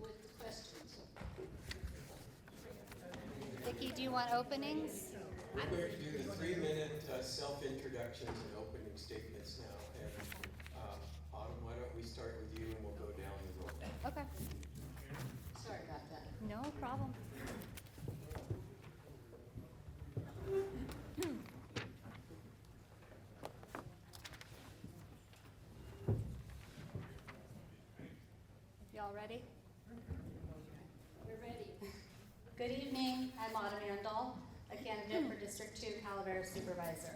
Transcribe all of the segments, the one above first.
with questions. Vicki, do you want openings? We're going to do the 3-minute self-introductions and opening statements now. And Autumn, why don't we start with you and we'll go down the road. Okay, Sorry about that. no problem. Y'all ready? We're ready. Good evening, I'm Autumn Andahl, a candidate for District 2 Calaveras Supervisor.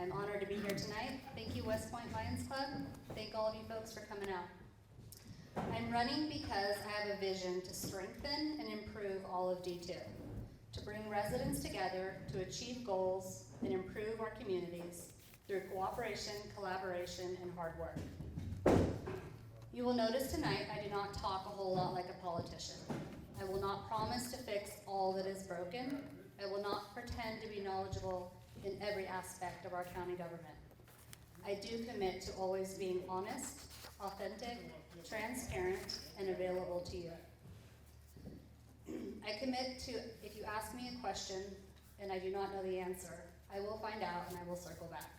I'm honored to be here tonight. Thank you, West Point Lions Club. Thank all of you folks for coming out. I'm running because I have a vision to strengthen and improve all of D2, to bring residents together to achieve goals and improve our communities through cooperation, collaboration, and hard work. You will notice tonight I do not talk a whole lot like a politician. I will not promise to fix all that is broken. I will not pretend to be knowledgeable in every aspect of our county government. I do commit to always being honest, authentic, transparent, and available to you. I commit to, if you ask me a question and I do not know the answer, I will find out and I will circle back.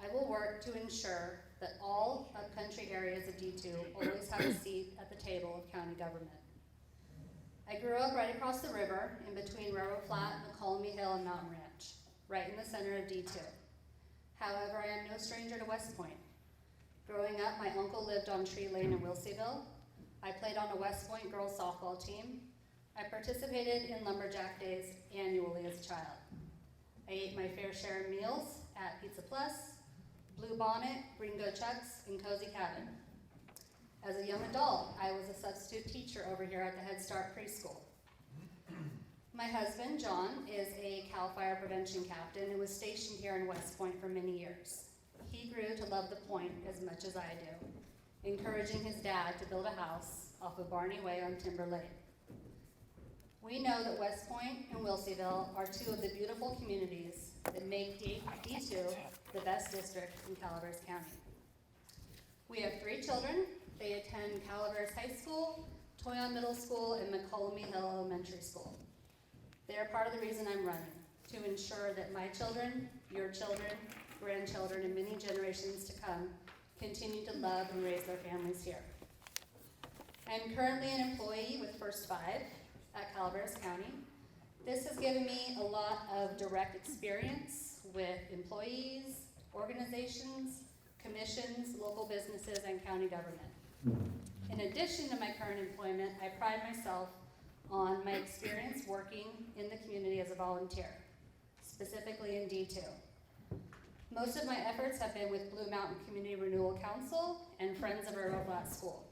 I will work to ensure that all upcountry areas of D2 always have a seat at the table of county government. I grew up right across the river in between Railroad Flat, McColumny Hill, and Mountain Ranch, right in the center of D2. However, I am no stranger to West Point. Growing up, my uncle lived on Tree Lane in Wilseyville. I played on a West Point girls softball team. I participated in lumberjack days annually as a child. I ate my fair share of meals at Pizza Plus, Blue Bonnet, Gringo Chuck's, and Cozy Cabin. As a young adult, I was a substitute teacher over here at the Head Start preschool. My husband, John, is a CAL Fire Prevention Captain and was stationed here in West Point for many years. He grew to love the Point as much as I do, encouraging his dad to build a house off of Barney Way on Timber Lane. We know that West Point and Wilseyville are two of the beautiful communities that make D2 the best district in Calaveras County. We have 3 children. They attend Calaveras High School, Toyon Middle School, and McColumny Hill Elementary School. They are part of the reason I'm running, to ensure that my children, your children, grandchildren, and many generations to come continue to love and raise their families here. I'm currently an employee with First 5 at Calaveras County. This has given me a lot of direct experience with employees, organizations, commissions, local businesses, and county government. In addition to my current employment, I pride myself on my experience working in the community as a volunteer, specifically in D2. Most of my efforts have been with Blue Mountain Community Renewal Council and Friends of Railroad Flat School.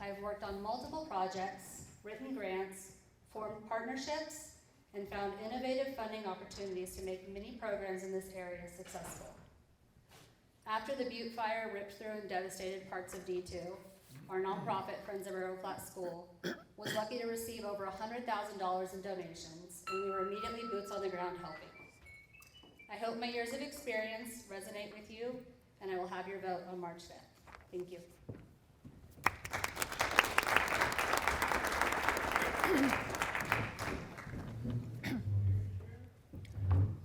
I've worked on multiple projects, written grants, formed partnerships, and found innovative funding opportunities to make many programs in this area successful. After the Butte Fire ripped through and devastated parts of D2, our nonprofit Friends of Railroad Flat School was lucky to receive over $100,000 in donations, and we were immediately boots on the ground helping. I hope my years of experience resonate with you, and I will have your vote on March 5th. Thank you.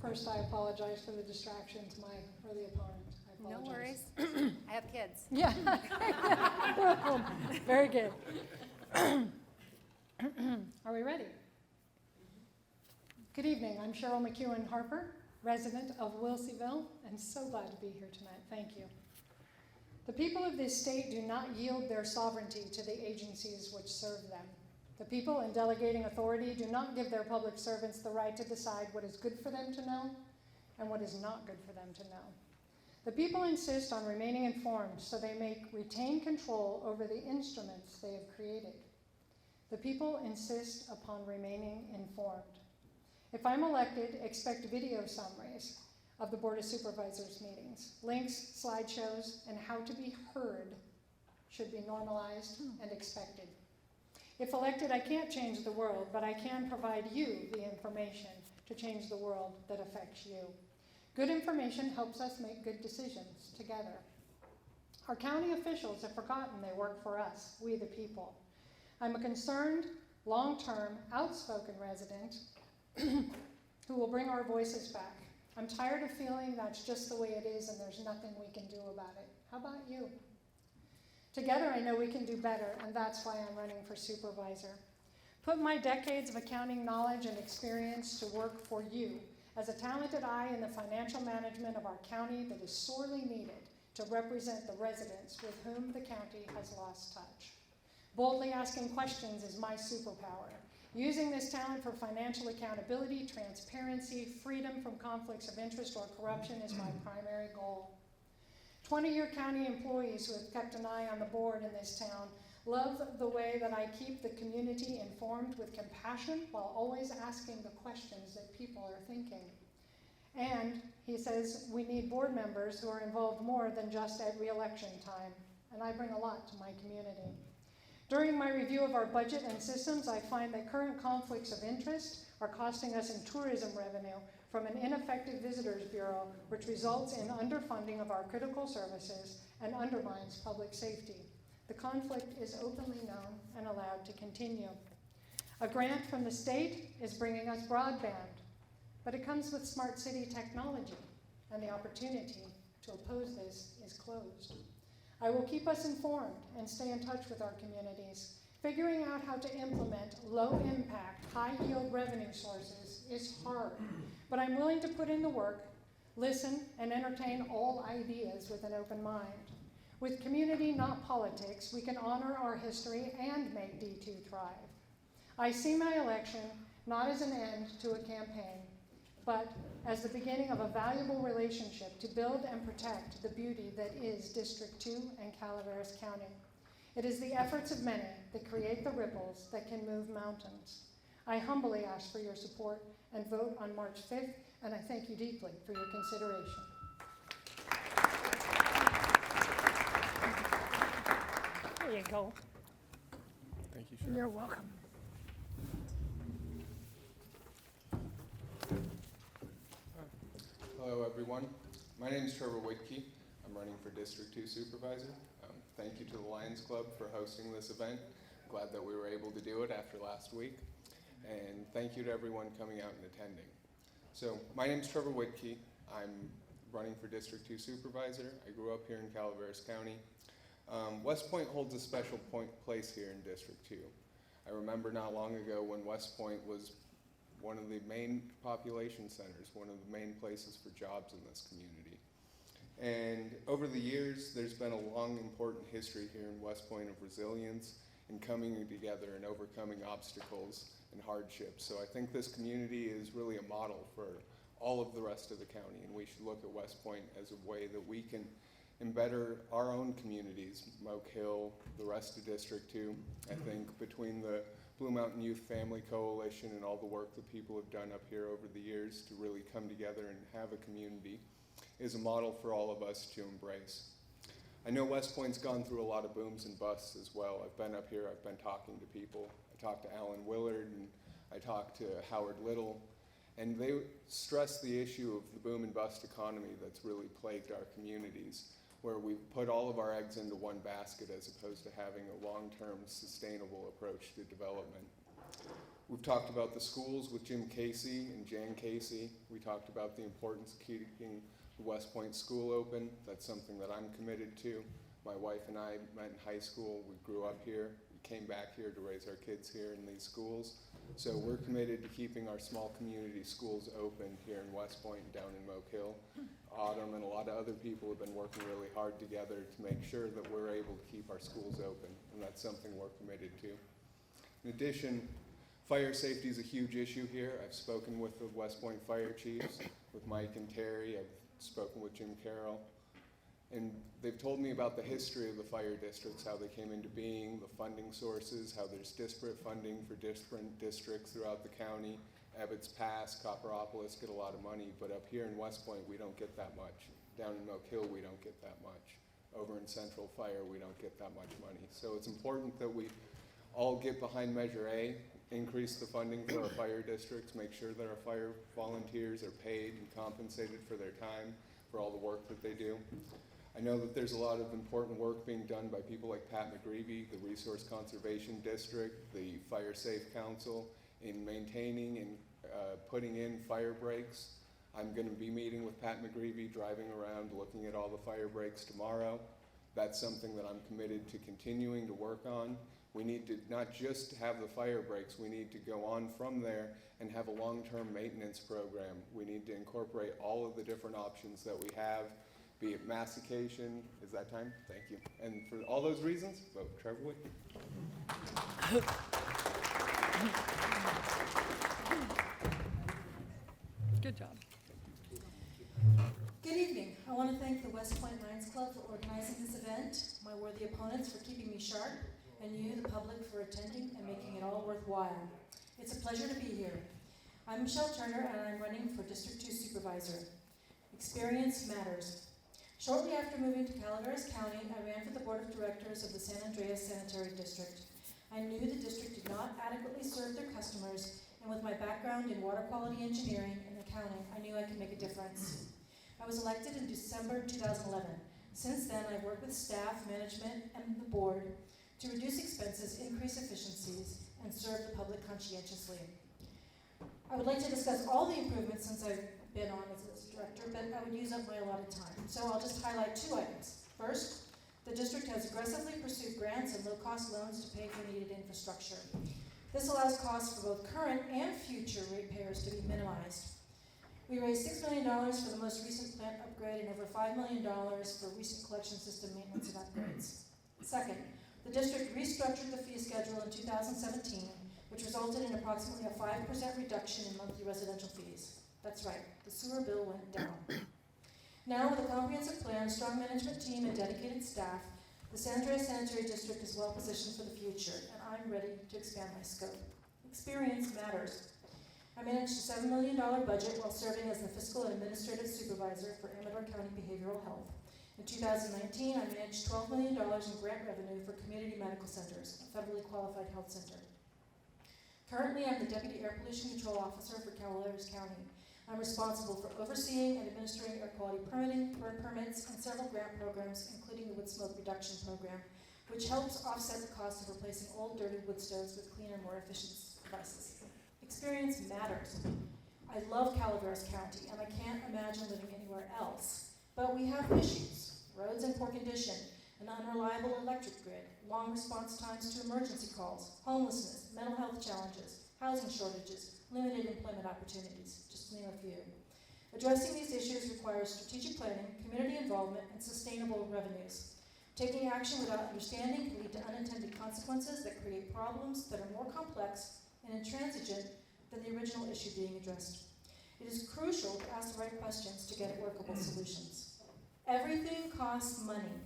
First, I apologize for the distractions, or the opponent. I apologize. No worries. I have kids. Yeah. Welcome. Very good. Are we ready? Good evening. I'm Cheryl McEwen Harper, resident of Wilseyville, and so glad to be here tonight. Thank you. The people of this state do not yield their sovereignty to the agencies which serve them. The people in delegating authority do not give their public servants the right to decide what is good for them to know and what is not good for them to know. The people insist on remaining informed so they may retain control over the instruments they have created. The people insist upon remaining informed. If I'm elected, expect video summaries of the Board of Supervisors meetings. Links, slideshows, and how to be heard should be normalized and expected. If elected, I can't change the world, but I can provide you the information to change the world that affects you. Good information helps us make good decisions together. Our county officials have forgotten they work for us, we the people. I'm a concerned, long-term, outspoken resident who will bring our voices back. I'm tired of feeling that's just the way it is and there's nothing we can do about it. How about you? Together I know we can do better, and that's why I'm running for supervisor. Put my decades of accounting knowledge and experience to work for you as a talented eye in the financial management of our county that is sorely needed to represent the residents with whom the county has lost touch. Boldly asking questions is my superpower. Using this talent for financial accountability, transparency, freedom from conflicts of interest or corruption is my primary goal. 20-year county employees who have kept an eye on the board in this town love the way that I keep the community informed with compassion while always asking the questions that people are thinking. And he says we need board members who are involved more than just at re-election time, and I bring a lot to my community. During my review of our budget and systems, I find that current conflicts of interest are costing us in tourism revenue from an ineffective visitors bureau, which results in underfunding of our critical services and undermines public safety. The conflict is openly known and allowed to continue. A grant from the state is bringing us broadband, but it comes with smart city technology, and the opportunity to oppose this is closed. I will keep us informed and stay in touch with our communities. Figuring out how to implement low-impact, high-yield revenue sources is hard, but I'm willing to put in the work, listen, and entertain all ideas with an open mind. With community, not politics, we can honor our history and make D2 thrive. I see my election not as an end to a campaign, but as the beginning of a valuable relationship to build and protect the beauty that is District 2 and Calaveras County. It is the efforts of many that create the ripples that can move mountains. I humbly ask for your support and vote on March 5th, and I thank you deeply for your consideration. There you go. Thank you, Sheriff. You're welcome. Hello, everyone. My name is Trevor Whitkey. I'm running for District 2 Supervisor. Thank you to the Lions Club for hosting this event. Glad that we were able to do it after last week. And thank you to everyone coming out and attending. So, my name is Trevor Whitkey. I'm running for District 2 Supervisor. I grew up here in Calaveras County. West Point holds a special place here in District 2. I remember not long ago when West Point was one of the main population centers, one of the main places for jobs in this community. And over the years, there's been a long, important history here in West Point of resilience and coming together and overcoming obstacles and hardships. So I think this community is really a model for all of the rest of the county, and we should look at West Point as a way that we can better our own communities, Moke Hill, the rest of District 2. I think between the Blue Mountain Youth Family Coalition and all the work that people have done up here over the years to really come together and have a community is a model for all of us to embrace. I know West Point's gone through a lot of booms and busts as well. I've been up here, I've been talking to people. I talked to Alan Willard and I talked to Howard Little, and they stressed the issue of the boom and bust economy that's really plagued our communities, where we've put all of our eggs into one basket as opposed to having a long-term sustainable approach to development. We've talked about the schools with Jim Casey and Jan Casey. We talked about the importance of keeping the West Point School open. That's something that I'm committed to. My wife and I met in high school. We grew up here. We came back here to raise our kids here in these schools. So we're committed to keeping our small community schools open here in West Point and down in Moke Hill. Autumn and a lot of other people have been working really hard together to make sure that we're able to keep our schools open, and that's something we're committed to. In addition, fire safety is a huge issue here. I've spoken with the West Point fire chiefs, with Mike and Terry. I've spoken with Jim Carroll, and they've told me about the history of the fire districts, how they came into being, the funding sources, how there's disparate funding for different districts throughout the county. Abbott's Pass, Copperopolis get a lot of money, but up here in West Point, we don't get that much. Down in Moke Hill, we don't get that much. Over in Central Fire, we don't get that much money. So it's important that we all get behind Measure A, increase the funding for our fire districts, make sure that our fire volunteers are paid and compensated for their time, for all the work that they do. I know that there's a lot of important work being done by people like Pat McGreevy, the Resource Conservation District, the Fire Safe Council, in maintaining and putting in fire breaks. I'm going to be meeting with Pat McGreevy, driving around, looking at all the fire breaks tomorrow. That's something that I'm committed to continuing to work on. We need to not just have the fire breaks, we need to go on from there and have a long-term maintenance program. We need to incorporate all of the different options that we have, be it massification. Is that time? Thank you. And for all those reasons, vote Trevor Whitney. Good job. Good evening. I want to thank the West Point Lions Club for organizing this event, my worthy opponents for keeping me sharp, and you, the public, for attending and making it all worthwhile. It's a pleasure to be here. I'm Michelle Turner, and I'm running for District 2 Supervisor. Experience matters. Shortly after moving to Calaveras County, I ran for the Board of Directors of the San Andreas Sanitary District. I knew the district did not adequately serve their customers, and with my background in water quality engineering and accounting, I knew I could make a difference. I was elected in December 2011. Since then, I've worked with staff, management, and the board to reduce expenses, increase efficiencies, and serve the public conscientiously. I would like to discuss all the improvements since I've been on as director, but I would use up my allotted time. So I'll just highlight 2 items. First, the district has aggressively pursued grants and low-cost loans to pay for needed infrastructure. This allows costs for both current and future ratepayers to be minimized. We raised $6 million for the most recent plant upgrade and over $5 million for recent collection system maintenance and upgrades. Second, the district restructured the fee schedule in 2017, which resulted in approximately a 5% reduction in monthly residential fees. That's right, the sewer bill went down. Now, with a comprehensive plan, strong management team, and dedicated staff, the San Andreas Sanitary District is well positioned for the future, and I'm ready to expand my scope. Experience matters. I managed a $7 million budget while serving as the Fiscal and Administrative Supervisor for Amador County Behavioral Health. In 2019, I managed $12 million in grant revenue for community medical centers, a federally qualified health center. Currently, I'm the Deputy Air Pollution Control Officer for Calaveras County. I'm responsible for overseeing and administering air quality permitting, burn permits, and several grant programs, including the wood smoke reduction program, which helps offset the cost of replacing old, dirty wood stoves with cleaner, more efficient devices. Experience matters. I love Calaveras County, and I can't imagine living anywhere else. But we have issues: roads in poor condition, an unreliable electric grid, long response times to emergency calls, homelessness, mental health challenges, housing shortages, limited employment opportunities, just to name a few. Addressing these issues requires strategic planning, community involvement, and sustainable revenues. Taking action without understanding can lead to unintended consequences that create problems that are more complex and intransigent than the original issue being addressed. It is crucial to ask the right questions to get workable solutions. Everything costs money.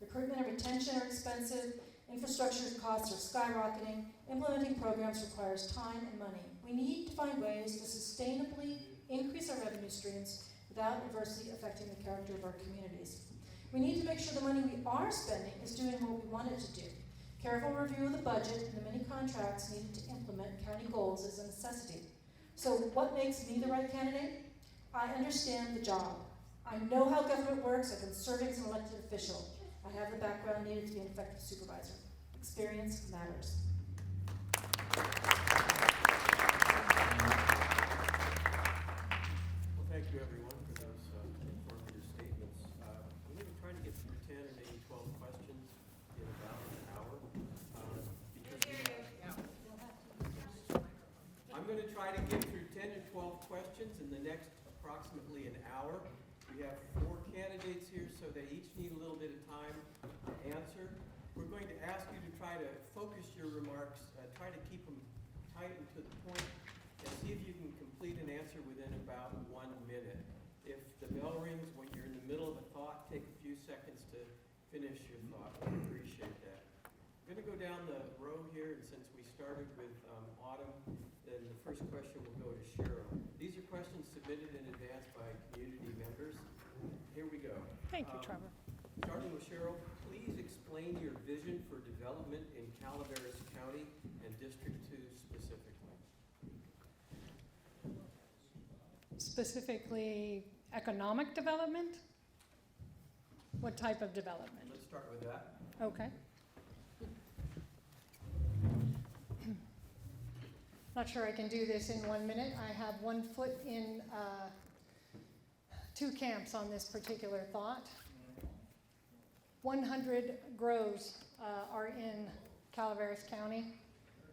Recruitment and retention are expensive, infrastructure costs are skyrocketing, implementing programs requires time and money. We need to find ways to sustainably increase our revenue streams without adversely affecting the character of our communities. We need to make sure the money we are spending is doing what we want it to do. Careful review of the budget and the many contracts needed to implement county goals is a necessity. So what makes me the right candidate? I understand the job. I know how government works. I've been serving as an elected official. I have the background needed to be an effective supervisor. Experience matters. Well, thank you everyone for those informative statements. We're going to try to get through 10 and maybe 12 questions in about an hour. I'm going to try to get through 10 and 12 questions in the next approximately an hour. We have 4 candidates here, so they each need a little bit of time to answer. We're going to ask you to try to focus your remarks, try to keep them tight and to the point, and see if you can complete an answer within about 1 minute. If the bell rings when you're in the middle of a thought, take a few seconds to finish your thought. I appreciate that. I'm going to go down the row here, and since we started with Autumn, then the first question will go to Cheryl. These are questions submitted in advance by community members. Here we go. Thank you, Trevor. Starting with Cheryl, please explain your vision for development in Calaveras County and District 2 specifically. Specifically, economic development? What type of development? Let's start with that. Okay. Not sure I can do this in 1 minute. I have one foot in two camps on this particular thought. 100 grows are in Calaveras County.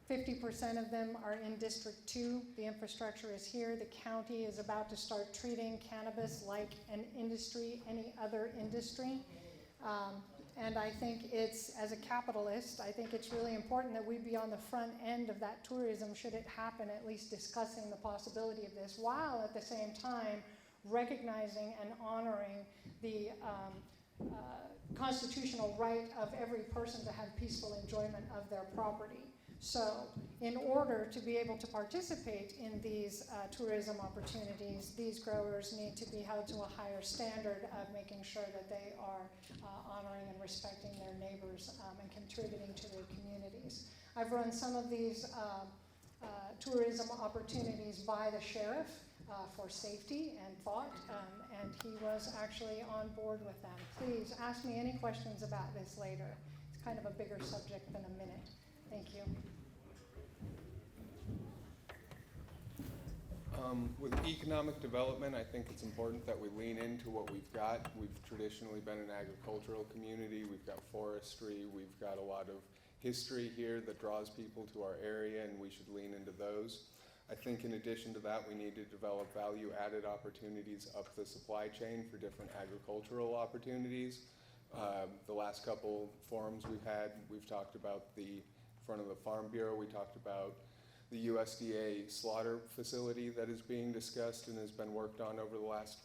50% of them are in District 2. The infrastructure is here. The county is about to start treating cannabis like an industry, any other industry. And I think it's, as a capitalist, I think it's really important that we be on the front end of that tourism, should it happen, at least discussing the possibility of this, while at the same time recognizing and honoring the constitutional right of every person to have peaceful enjoyment of their property. So in order to be able to participate in these tourism opportunities, these growers need to be held to a higher standard of making sure that they are honoring and respecting their neighbors and contributing to their communities. I've run some of these tourism opportunities by the sheriff for safety and thought, and he was actually on board with them. Please ask me any questions about this later. It's kind of a bigger subject than a minute. Thank you. With economic development, I think it's important that we lean into what we've got. We've traditionally been an agricultural community. We've got forestry. We've got a lot of history here that draws people to our area, and we should lean into those. I think in addition to that, we need to develop value-added opportunities up the supply chain for different agricultural opportunities. The last couple forums we've talked about the front of the Farm Bureau. We talked about the USDA slaughter facility that is being discussed and has been worked on over the last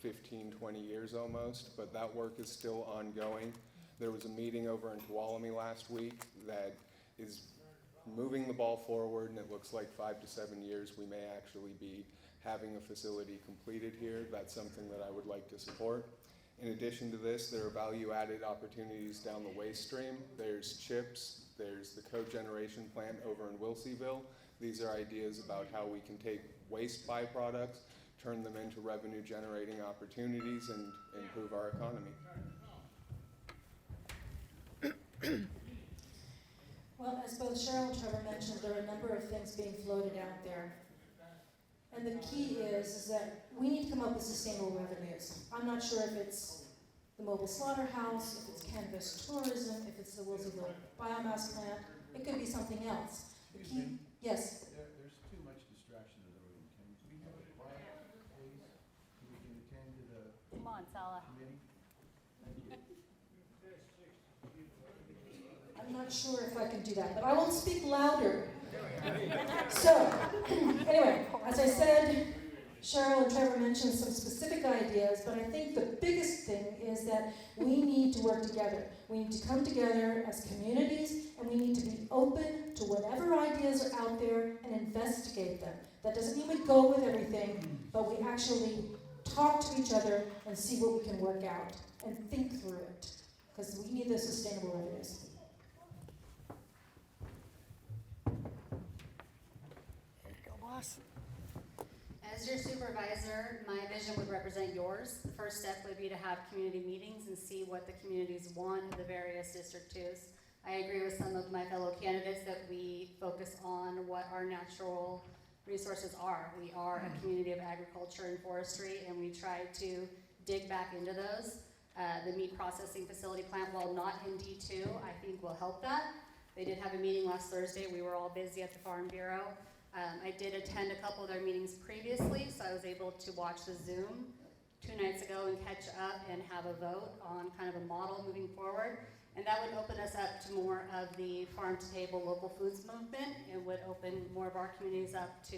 15, 20 years almost, but that work is still ongoing. There was a meeting over in Tuolumne last week that is moving the ball forward, and it looks like 5 to 7 years we may actually be having a facility completed here. That's something that I would like to support. In addition to this, there are value-added opportunities down the waste stream. There's chips, there's the cogeneration plant over in Wilseyville. These are ideas about how we can take waste byproducts, turn them into revenue-generating opportunities, and improve our economy. Well, as both Cheryl and Trevor mentioned, there are a number of things being floated out there. And the key is that we need to come up with sustainable revenues. I'm not sure if it's the mobile slaughterhouse, if it's cannabis tourism, if it's the Wilseyville biomass plant. It could be something else. The key, yes? There's too much distraction in the room. Can we have it quiet, please? So we can attend to the Come on, Sala. committee? Thank you. I'm not sure if I can do that, but I will speak louder. So, anyway, as I said, Cheryl and Trevor mentioned some specific ideas, but I think the biggest thing is that we need to work together. We need to come together as communities, and we need to be open to whatever ideas are out there and investigate them. That doesn't mean we go with everything, but we actually talk to each other and see what we can work out and think through it, because we need the sustainable revenues. As your supervisor, my vision would represent yours. The first step would be to have community meetings and see what the communities want in the various District 2s. I agree with some of my fellow candidates that we focus on what our natural resources are. We are a community of agriculture and forestry, and we try to dig back into those. The meat processing facility plant, while not in D2, I think will help that. They did have a meeting last Thursday. We were all busy at the Farm Bureau. I did attend a couple of their meetings previously, so I was able to watch the Zoom 2 nights ago and catch up and have a vote on kind of a model moving forward. And that would open us up to more of the farm-to-table local foods movement. It would open more of our communities up to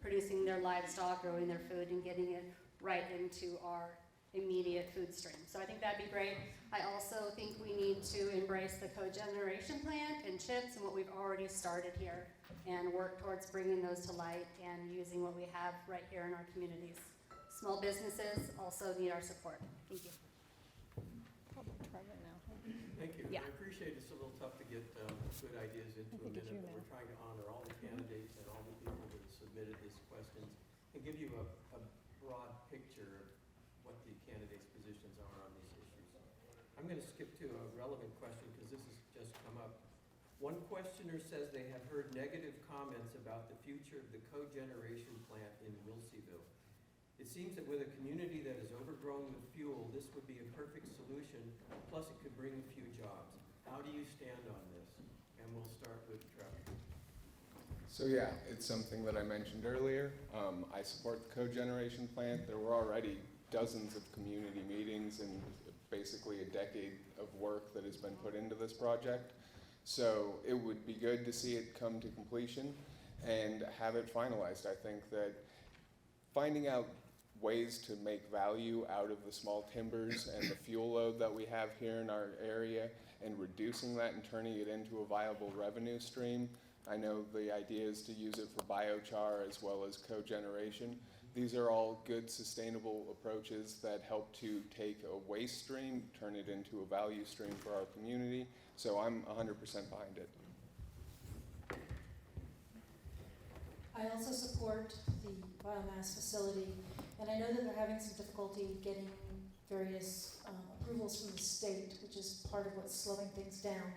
producing their livestock, growing their food, and getting it right into our immediate food stream. So I think that'd be great. I also think we need to embrace the cogeneration plant and chips and what we've already started here, and work towards bringing those to light and using what we have right here in our communities. Small businesses also need our support. Thank you. Thank you. Yeah. I appreciate it's a little tough to get good ideas into a minute, but we're trying to honor all the candidates and all the people that have submitted these questions and give you a broad picture of what the candidates' positions are on these issues. I'm gonna skip to a relevant question because this has just come up. One questioner says they have heard negative comments about the future of the cogeneration plant in Wilseyville. It seems that with a community that is overgrown with fuel, this would be a perfect solution, plus it could bring a few jobs. How do you stand on this? And we'll start with Trevor. So yeah, it's something that I mentioned earlier. I support the cogeneration plant. There were already dozens of community meetings and basically a decade of work that has been put into this project. So it would be good to see it come to completion and have it finalized. I think that finding out ways to make value out of the small timbers and the fuel load that we have here in our area and reducing that and turning it into a viable revenue stream. I know the idea is to use it for biochar as well as cogeneration. These are all good sustainable approaches that help to take a waste stream, turn it into a value stream for our community. So I'm 100% behind it. I also support the biomass facility, and I know that they're having some difficulty getting various approvals from the state, which is part of what's slowing things down.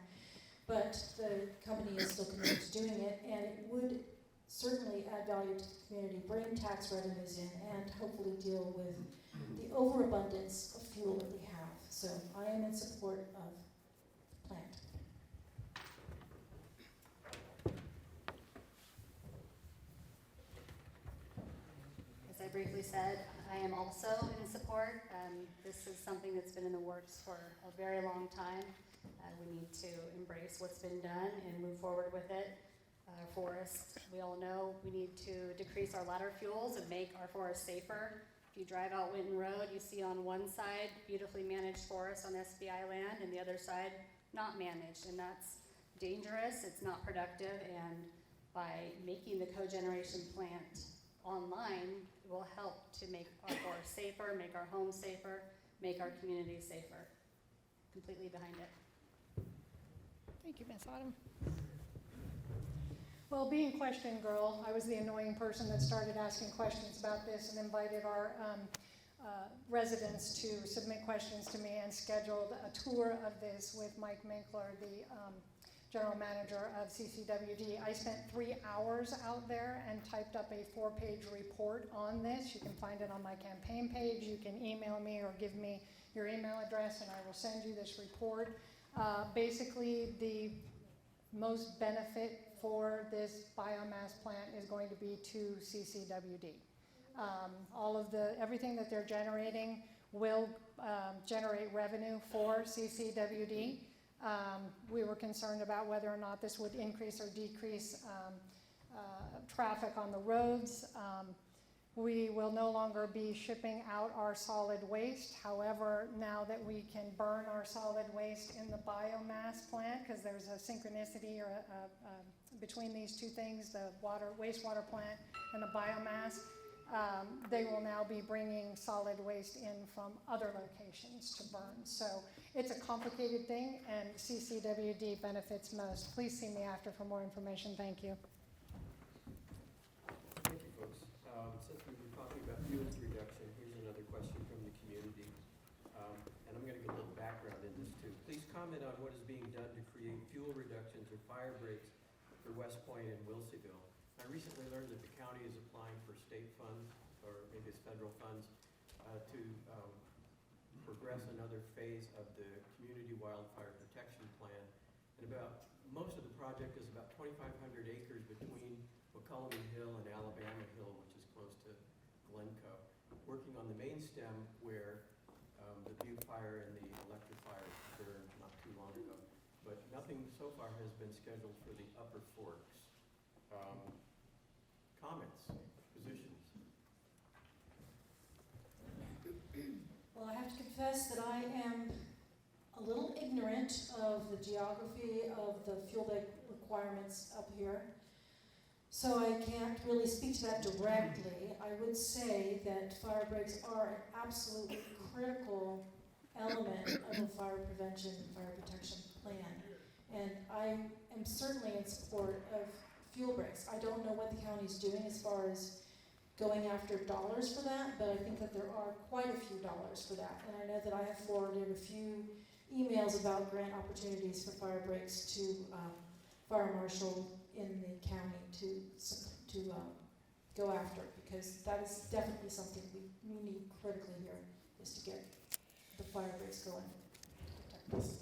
But the company is still committed to doing it, and it would certainly add value to the community, bring tax revenues in, and hopefully deal with the overabundance of fuel that we have. So I am in support of the plant. As I briefly said, I am also in support. This is something that's been in the works for a very long time. We need to embrace what's been done and move forward with it. Our forests, we all know, we need to decrease our ladder fuels and make our forests safer. If you drive out Winton Road, you see on one side beautifully managed forest on SBI land and the other side not managed, and that's dangerous, it's not productive, and by making the cogeneration plant online, it will help to make our forests safer, make our homes safer, make our communities safer. Completely behind it. Thank you, Ms. Autumn. Well, being question girl, I was the annoying person that started asking questions about this and invited our residents to submit questions to me and scheduled a tour of this with Mike Minkler, the general manager of CCWD. I spent 3 hours out there and typed up a 4-page report on this. You can find it on my campaign page. You can email me or give me your email address and I will send you this report. Basically, the most benefit for this biomass plant is going to be to CCWD. Everything that they're generating will generate revenue for CCWD. We were concerned about whether or not this would increase or decrease traffic on the roads. We will no longer be shipping out our solid waste. However, now that we can burn our solid waste in the biomass plant, because there's a synchronicity or between these two things, the wastewater plant and the biomass, they will now be bringing solid waste in from other locations to burn. So it's a complicated thing, and CCWD benefits most. Please see me after for more information. Thank you. Thank you, folks. Since we were talking about fuels reduction, here's another question from the community. And I'm going to get a little background in this too. Please comment on what is being done to create fuel reductions or fire breaks for West Point and Wilseyville. I recently learned that the county is applying for state funds, or maybe it's federal funds, to progress another phase of the Community Wildfire Protection Plan. And most of the project is about 2,500 acres between McCullum Hill and Alabama Hill, which is close to Glencoe. Working on the main stem where the Butte Fire and the electric fire burned not too long ago. But nothing so far has been scheduled for the upper forks. Comments, positions? Well, I have to confess that I am a little ignorant of the geography of the fuel bank requirements up here. So I can't really speak to that directly. I would say that fire breaks are an absolutely critical element of a fire prevention, fire protection plan. And I am certainly in support of fuel breaks. I don't know what the county's doing as far as going after dollars for that, but I think that there are quite a few dollars for that. And I know that I have forwarded a few emails about grant opportunities for fire breaks to fire marshal in the county to go after, because that is definitely something we need critically here, is to get the fire breaks going to protect us.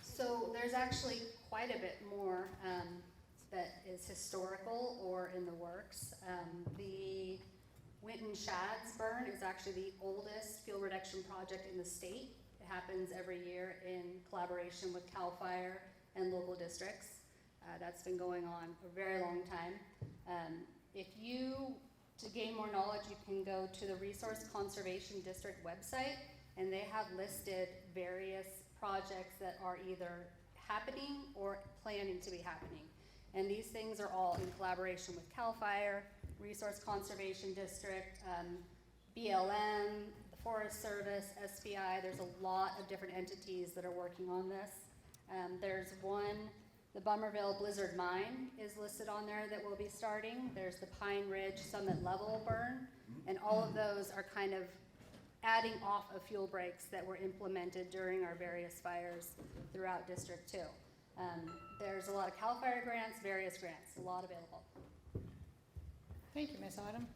So there's actually quite a bit more that is historical or in the works. The Winton Shads burn is actually the oldest fuel reduction project in the state. It happens every year in collaboration with CAL FIRE and local districts. That's been going on for a very long time. To gain more knowledge, you can go to the Resource Conservation District website, and they have listed various projects that are either happening or planning to be happening. And these things are all in collaboration with CAL FIRE, Resource Conservation District, BLM, the Forest Service, SBI. There's a lot of different entities that are working on this. There's one, the Bummerville Blizzard Mine is listed on there that will be starting. There's the Pine Ridge Summit Level burn, and all of those are kind of adding off of fuel breaks that were implemented during our various fires throughout District 2. There's a lot of CAL FIRE grants, various grants, a lot available. Thank you, Ms. Autumn.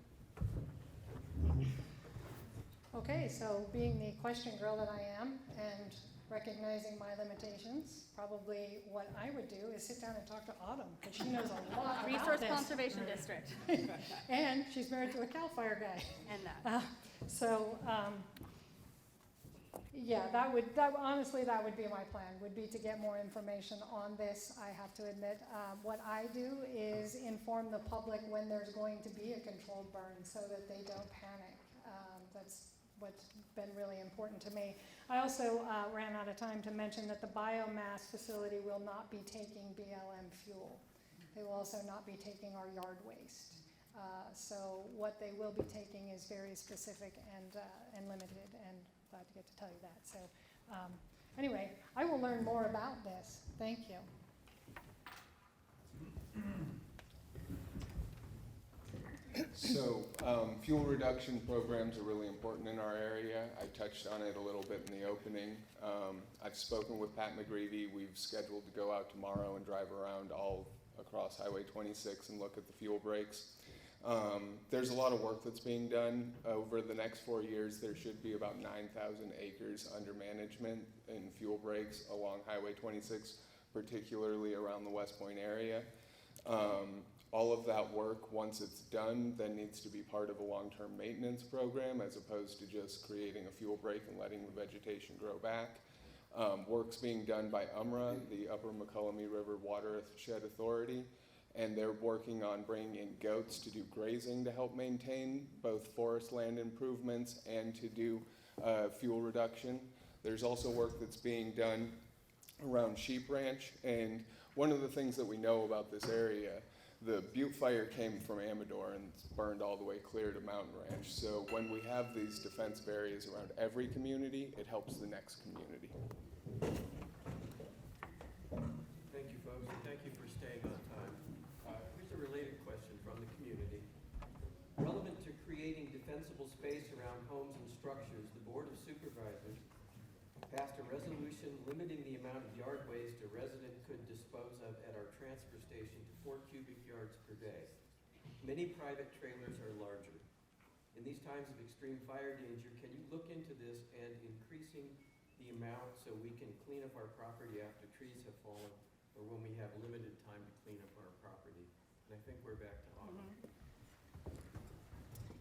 Okay, so being the question girl that I am and recognizing my limitations, probably what I would do is sit down and talk to Autumn, because she knows a lot about Resource this. Conservation District. And she's married to a CAL FIRE guy. And that. Yeah, honestly, that would be my plan, would be to get more information on this. I have to admit, what I do is inform the public when there's going to be a controlled burn so that they don't panic. That's what's been really important to me. I also ran out of time to mention that the biomass facility will not be taking BLM fuel. They will also not be taking our yard waste. So what they will be taking is very specific and limited, and glad to get to tell you that. So anyway, I will learn more about this. Thank you. So fuel reduction programs are really important in our area. I touched on it a little bit in the opening. I've spoken with Pat McGreevy. We've scheduled to go out tomorrow and drive around all across Highway 26 and look at the fuel breaks. There's a lot of work that's being done. Over the next 4 years, there should be about 9,000 acres under management in fuel breaks along Highway 26, particularly around the West Point area. All of that work, once it's done, then needs to be part of a long-term maintenance program as opposed to just creating a fuel break and letting the vegetation grow back. Work's being done by UMRA, the Upper McCullumee River Watershed Authority, and they're working on bringing in goats to do grazing to help maintain both forest land improvements and to do fuel reduction. There's also work that's being done around Sheep Ranch, and one of the things that we know about this area, the Butte Fire came from Amador and burned all the way clear to Mountain Ranch. So when we have these defensive areas around every community, it helps the next community. Thank you, folks, and thank you for staying on time. Here's a related question from the community. Relevant to creating defensible space around homes and structures, the Board of Supervisors passed a resolution limiting the amount of yard waste a resident could dispose of at our transfer station to 4 cubic yards per day. Many private trailers are larger. In these times of extreme fire danger, can you look into this and increasing the amount so we can clean up our property after trees have fallen or when we have limited time to clean up our property? And I think we're back to Autumn.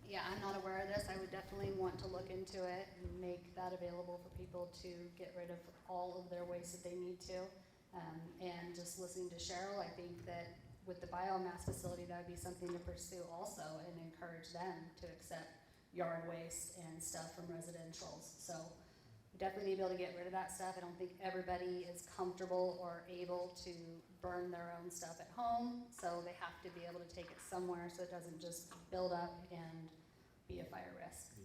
Yeah, I'm not aware of this. I would definitely want to look into it and make that available for people to get rid of all of their waste that they need to. And just listening to Cheryl, I think that with the biomass facility, that would be something to pursue also and encourage them to accept yard waste and stuff from residentials. So we definitely need to be able to get rid of that stuff. I don't think everybody is comfortable or able to burn their own stuff at home, so they have to be able to take it somewhere so it doesn't just build up and be a fire risk.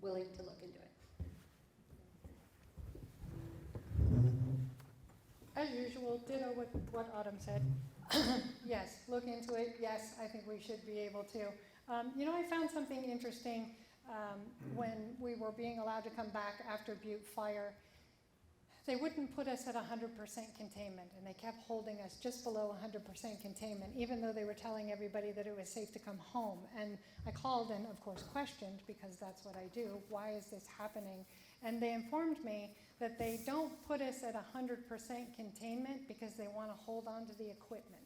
Willing to look into it. As usual, ditto what Autumn said. Yes, look into it. Yes, I think we should be able to. I found something interesting when we were being allowed to come back after Butte Fire. They wouldn't put us at 100% containment, and they kept holding us just below 100% containment, even though they were telling everybody that it was safe to come home. And I called and, of course, questioned, because that's what I do. Why is this happening? And they informed me that they don't put us at 100% containment because they want to hold on to the equipment.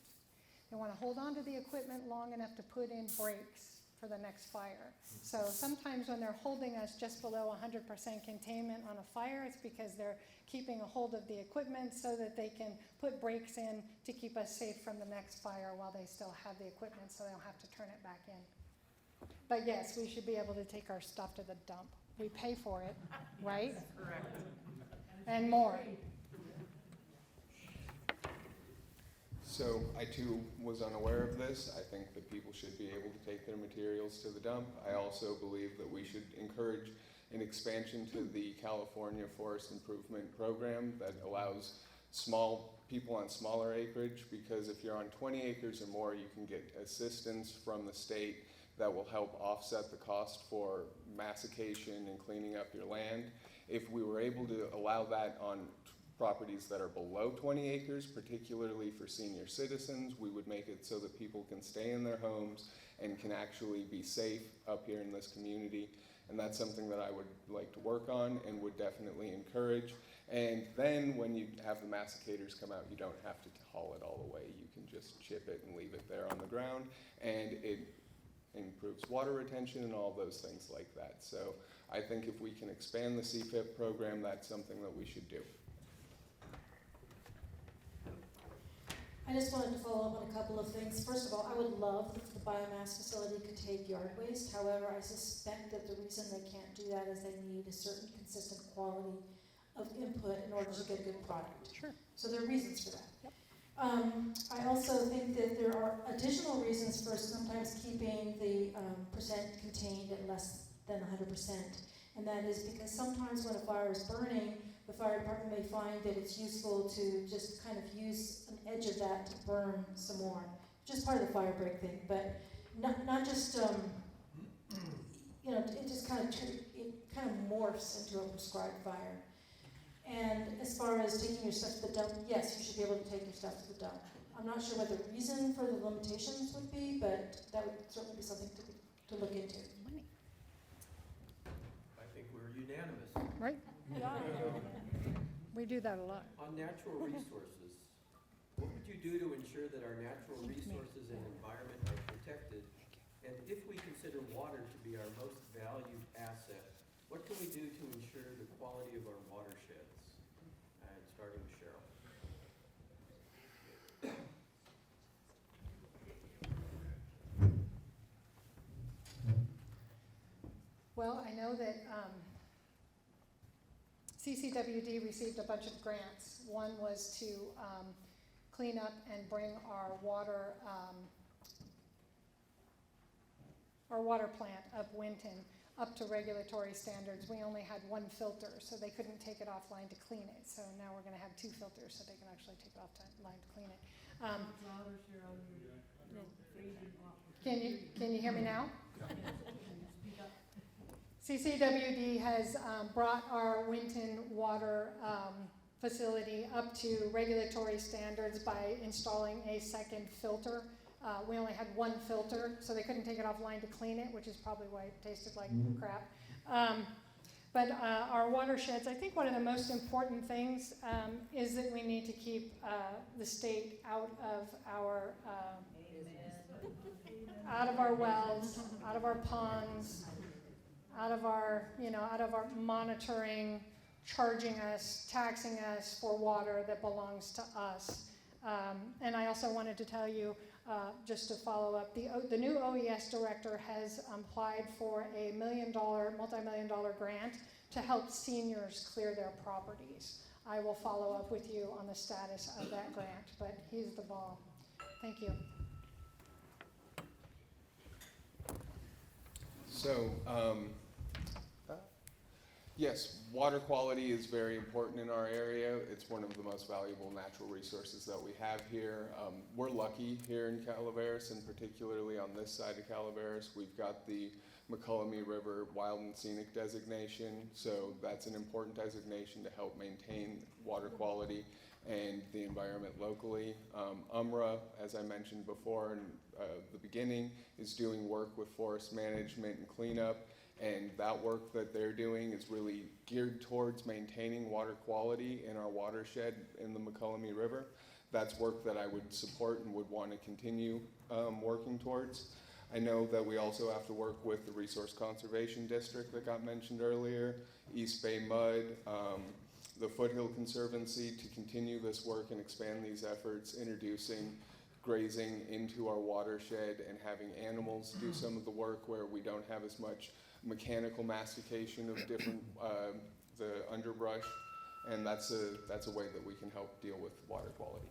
They want to hold on to the equipment long enough to put in brakes for the next fire. So sometimes when they're holding us just below 100% containment on a fire, it's because they're keeping a hold of the equipment so that they can put brakes in to keep us safe from the next fire while they still have the equipment, so they don't have to turn it back in. But yes, we should be able to take our stuff to the dump. We pay for it, right? Correct. And more. So I too was unaware of this. I think that people should be able to take their materials to the dump. I also believe that we should encourage an expansion to the California Forest Improvement Program that allows small people on smaller acreage, because if you're on 20 acres or more, you can get assistance from the state that will help offset the cost for massication and cleaning up your land. If we were able to allow that on properties that are below 20 acres, particularly for senior citizens, we would make it so that people can stay in their homes and can actually be safe up here in this community. And that's something that I would like to work on and would definitely encourage. And then when you have the massacators come out, you don't have to haul it all away. You can just chip it and leave it there on the ground, and it improves water retention and all those things like that. So I think if we can expand the CFIP program, that's something that we should do. I just wanted to follow up on a couple of things. First of all, I would love if the biomass facility could take yard waste. However, I suspect that the reason they can't do that is they need a certain consistent quality of input in order to get a good product. Sure. So there are reasons for that. Yep. I also think that there are additional reasons for sometimes keeping the percent contained at less than 100%. And that is because sometimes when a fire is burning, the fire department may find that it's useful to just kind of use an edge of that to burn some more. Just part of the fire break thing, but not just, it just kind of morphs into a prescribed fire. And as far as taking your stuff to the dump, yes, you should be able to take your stuff to the dump. I'm not sure what the reason for the limitations would be, but that would certainly be something to look into. I think we're unanimous. Right? We do that a lot. On natural resources, what would you do to ensure that our natural resources and environment are protected? And if we consider water to be our most valued asset, what can we do to ensure the quality of our watersheds? Starting with Cheryl. Well, I know that CCWD received a bunch of grants. One was to clean up and bring our water plant up Winton up to regulatory standards. We only had one filter, so they couldn't take it offline to clean it. So now we're going to have two filters, so they can actually take it offline to clean it. Can you hear me now? CCWD has brought our Winton water facility up to regulatory standards by installing a second filter. We only had one filter, so they couldn't take it offline to clean it, which is probably why it tasted like crap. But our watersheds, I think one of the most important things is that we need to keep the state out of our wells, out of our ponds, out of our monitoring, charging us, taxing us for water that belongs to us. And I also wanted to tell you, just to follow up, the new OES director has applied for a multi-million-dollar grant to help seniors clear their properties. I will follow up with you on the status of that grant, but he's the ball. Thank you. So, Yes, water quality is very important in our area. It's one of the most valuable natural resources that we have here. We're lucky here in Calaveras, and particularly on this side of Calaveras. We've got the McCullamy River Wild and Scenic designation, so that's an important designation to help maintain water quality and the environment locally. UMRA, as I mentioned before in the beginning, is doing work with forest management and cleanup. And that work that they're doing is really geared towards maintaining water quality in our watershed in the McCullamy River. That's work that I would support and would want to continue working towards. I know that we also have to work with the Resource Conservation District that got mentioned earlier, East Bay Mud, the Foothill Conservancy to continue this work and expand these efforts, introducing grazing into our watershed and having animals do some of the work where we don't have as much mechanical mastication of different the underbrush, and that's a way that we can help deal with water quality.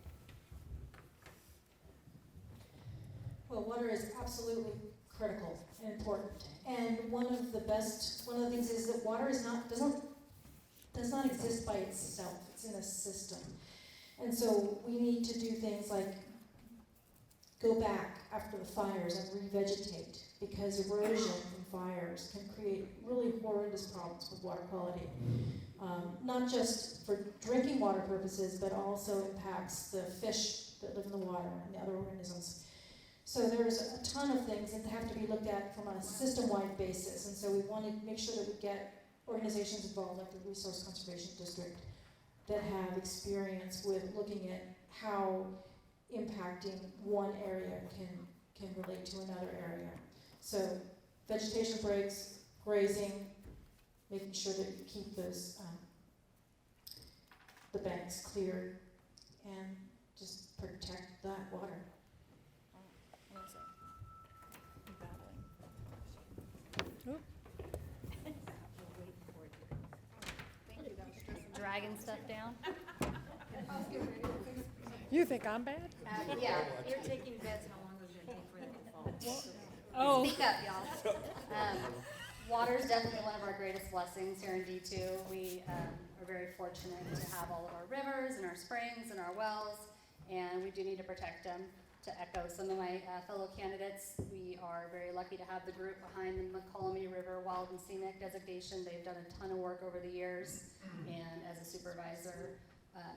Well, water is absolutely critical and important. And one of the things is that water does not exist by itself. It's in a system. And so we need to do things like go back after the fires and revegetate, because erosion from fires can create really horrendous problems with water quality. Not just for drinking water purposes, but also impacts the fish that live in the water and the other organisms. So there's a ton of things that have to be looked at from a system-wide basis, and so we want to make sure that we get organizations involved, like the Resource Conservation District, that have experience with looking at how impacting one area can relate to another area. So vegetation breaks, grazing, making sure that you keep those the banks cleared, and just protect that water. Dragging stuff down. You think I'm bad? Yeah. You're taking bets how long it's gonna take for it to fall. Oh. Speak up, y'all. Water is definitely one of our greatest blessings here in D2. We are very fortunate to have all of our rivers and our springs and our wells, and we do need to protect them. To echo some of my fellow candidates, we are very lucky to have the group behind the McCullamy River Wild and Scenic designation. They've done a ton of work over the years, and as a supervisor,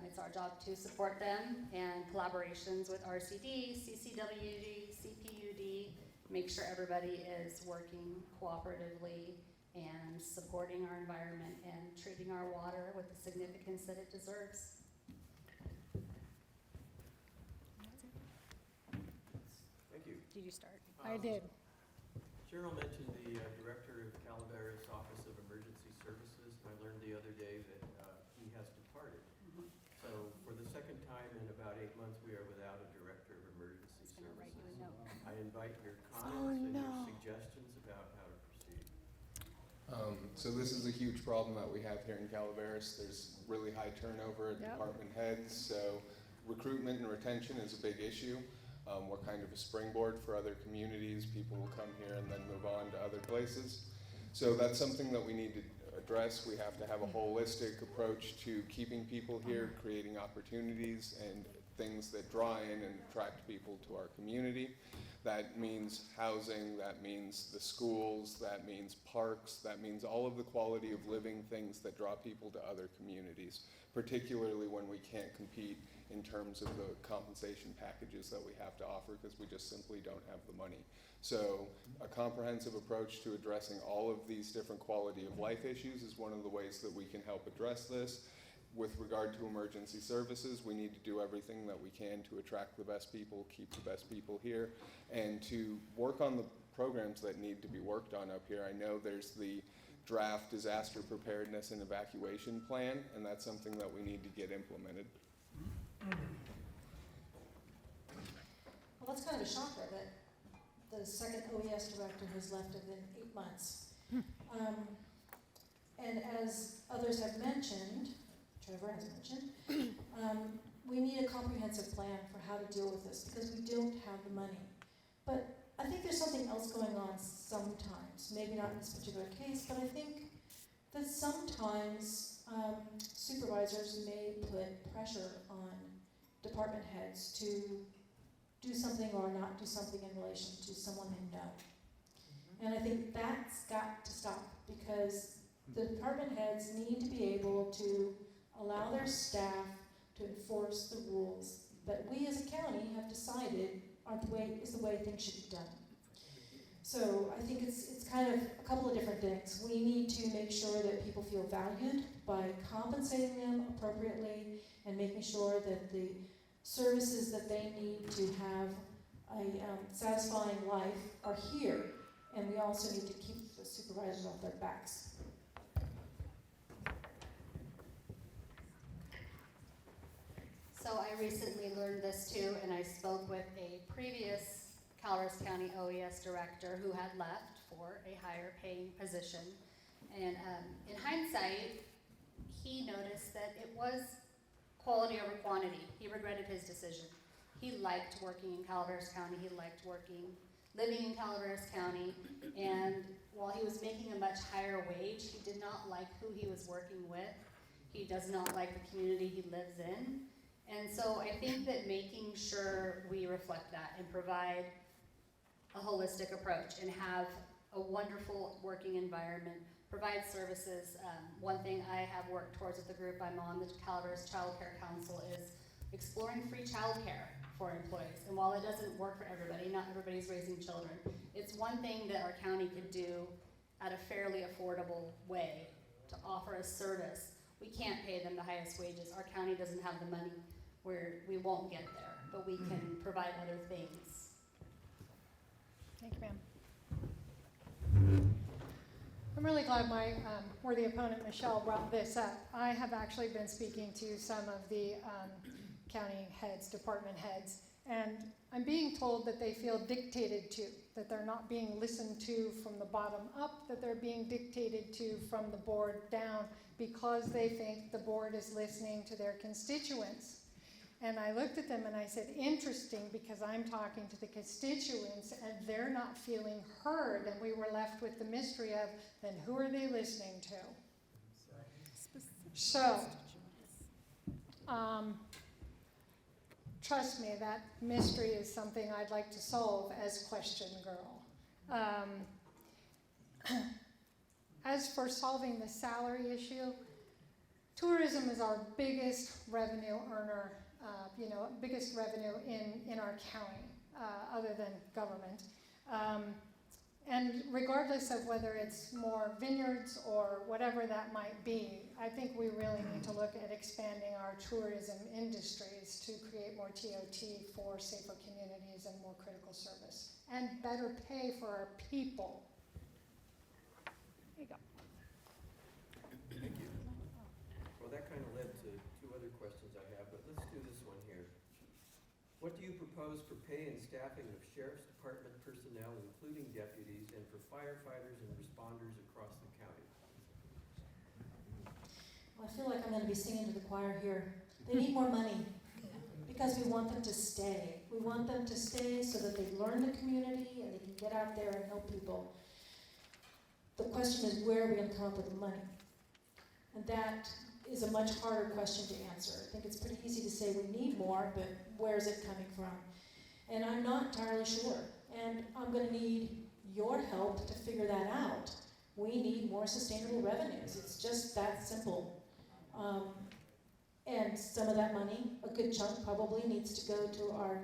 it's our job to support them, and collaborations with RCD, CCWD, CPUD, make sure everybody is working cooperatively and supporting our environment and treating our water with the significance that it deserves. Thank you. Did you start? I did. Cheryl mentioned the Director of Calaveras Office of Emergency Services, and I learned the other day that he has departed. So for the second time in about 8 months, we are without a Director of Emergency Gonna write you a Services. note. I invite your comments and no. your suggestions about how to proceed. So this is a huge problem that we have here in Calaveras. There's really high turnover at Yep. department heads, so recruitment and retention is a big issue. We're kind of a springboard for other communities. People will come here and then move on to other places. So that's something that we need to address. We have to have a holistic approach to keeping people here, creating opportunities and things that draw in and attract people to our community. That means housing, that means the schools, that means parks, that means all of the quality of living things that draw people to other communities, particularly when we can't compete in terms of the compensation packages that we have to offer because we just simply don't have the money. So a comprehensive approach to addressing all of these different quality of life issues is one of the ways that we can help address this. With regard to emergency services, we need to do everything that we can to attract the best people, keep the best people here, and to work on the programs that need to be worked on up here. I know there's the draft disaster preparedness and evacuation plan, and that's something that we need to get implemented. Well, that's kind of a shocker that the second OES director has left within 8 months. And as others have mentioned, Trevor has mentioned, we need a comprehensive plan for how to deal with this because we don't have the money. But I think there's something else going on sometimes, maybe not in this particular case, but I think that sometimes supervisors may put pressure on department heads to do something or not do something in relation to someone they know. And I think that's got to stop, because the department heads need to be able to allow their staff to enforce the rules that we as a county have decided is the way things should be done. So I think it's kind of a couple of different things. We need to make sure that people feel valued by compensating them appropriately and making sure that the services that they need to have a satisfying life are here. And we also need to keep the supervisors off their backs. So I recently learned this too, and I spoke with a previous Calaveras County OES director who had left for a higher paying position. And in hindsight, he noticed that it was quality over quantity. He regretted his decision. He liked working in Calaveras County. He liked living in Calaveras County. And while he was making a much higher wage, he did not like who he was working with. He does not like the community he lives in. And so I think that making sure we reflect that and provide a holistic approach and have a wonderful working environment, provide services. One thing I have worked towards with the group I'm on, the Calaveras Child Care Council, is exploring free child care for employees. And while it doesn't work for everybody, not everybody's raising children, it's one thing that our county could do at a fairly affordable way to offer a service. We can't pay them the highest wages. Our county doesn't have the money where we won't get there, but we can provide other things. Thank you, ma'am. I'm really glad my worthy opponent, Michelle, brought this up. I have actually been speaking to some of the county heads, department heads, and I'm being told that they feel dictated to, that they're not being listened to from the bottom up, that they're being dictated to from the board down because they think the board is listening to their constituents. And I looked at them and I said, interesting, because I'm talking to the constituents and they're not feeling heard. And we were left with the mystery of, then who are they listening to? So, trust me, that mystery is something I'd like to solve as Question Girl. As for solving the salary issue, tourism is our biggest revenue earner. Biggest revenue in our county, other than government. And regardless of whether it's more vineyards or whatever that might be, I think we really need to look at expanding our tourism industries to create more TOT for safer communities and more critical service, and better pay for our people. There you go. Thank you. Well, that kind of led to two other questions I have, but let's do this one here. What do you propose for pay and staffing of Sheriff's Department personnel, including deputies, and for firefighters and responders across the county? Well, I feel like I'm going to be singing to the choir here. They need more money because we want them to stay. We want them to stay so that they learn the community and they can get out there and help people. The question is, where are we going to come up with the money? And that is a much harder question to answer. I think it's pretty easy to say we need more, but where is it coming from? And I'm not entirely sure. And I'm going to need your help to figure that out. We need more sustainable revenues. It's just that simple. And some of that money, a good chunk probably needs to go to our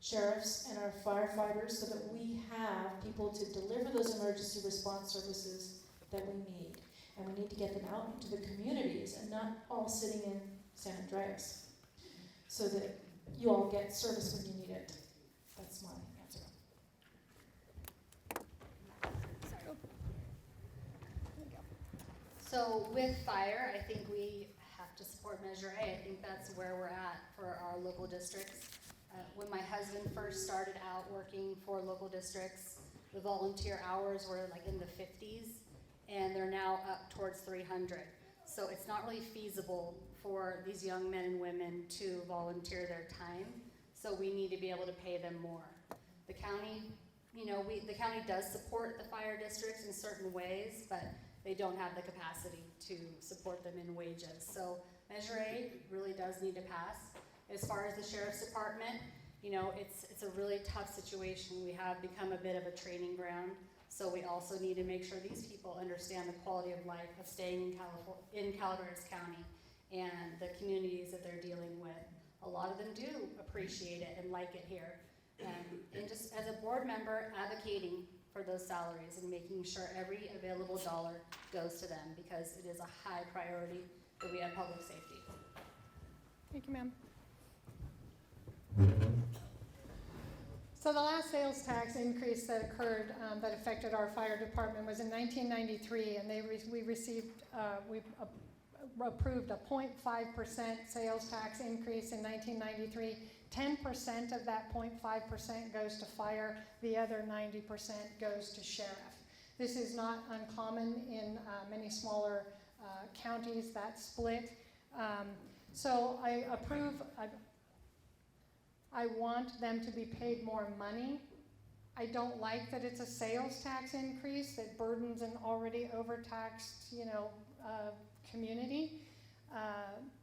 sheriffs and our firefighters so that we have people to deliver those emergency response services that we need. And we need to get them out into the communities and not all sitting in San Andreas so that you all get service when you need it. That's my answer. So with fire, I think we have to support Measure A. I think that's where we're at for our local districts. When my husband first started out working for local districts, the volunteer hours were like in the 50s, and they're now up towards 300. So it's not really feasible for these young men and women to volunteer their time. So we need to be able to pay them more. The county, the county does support the fire districts in certain ways, but they don't have the capacity to support them in wages. So Measure A really does need to pass. As far as the Sheriff's Department, you know, it's a really tough situation. We have become a bit of a training ground. So we also need to make sure these people understand the quality of life of staying in Calaveras County and the communities that they're dealing with. A lot of them do appreciate it and like it here. And just as a board member, advocating for those salaries and making sure every available dollar goes to them, because it is a high priority that we have public safety. Thank you, ma'am. So the last sales tax increase that occurred, that affected our fire department was in 1993, and we approved a 0.5% sales tax increase in 1993. 10% of that 0.5% goes to fire, the other 90% goes to sheriff. This is not uncommon in many smaller counties, that split. So I approve, I want them to be paid more money. I don't like that it's a sales tax increase that burdens an already overtaxed, community.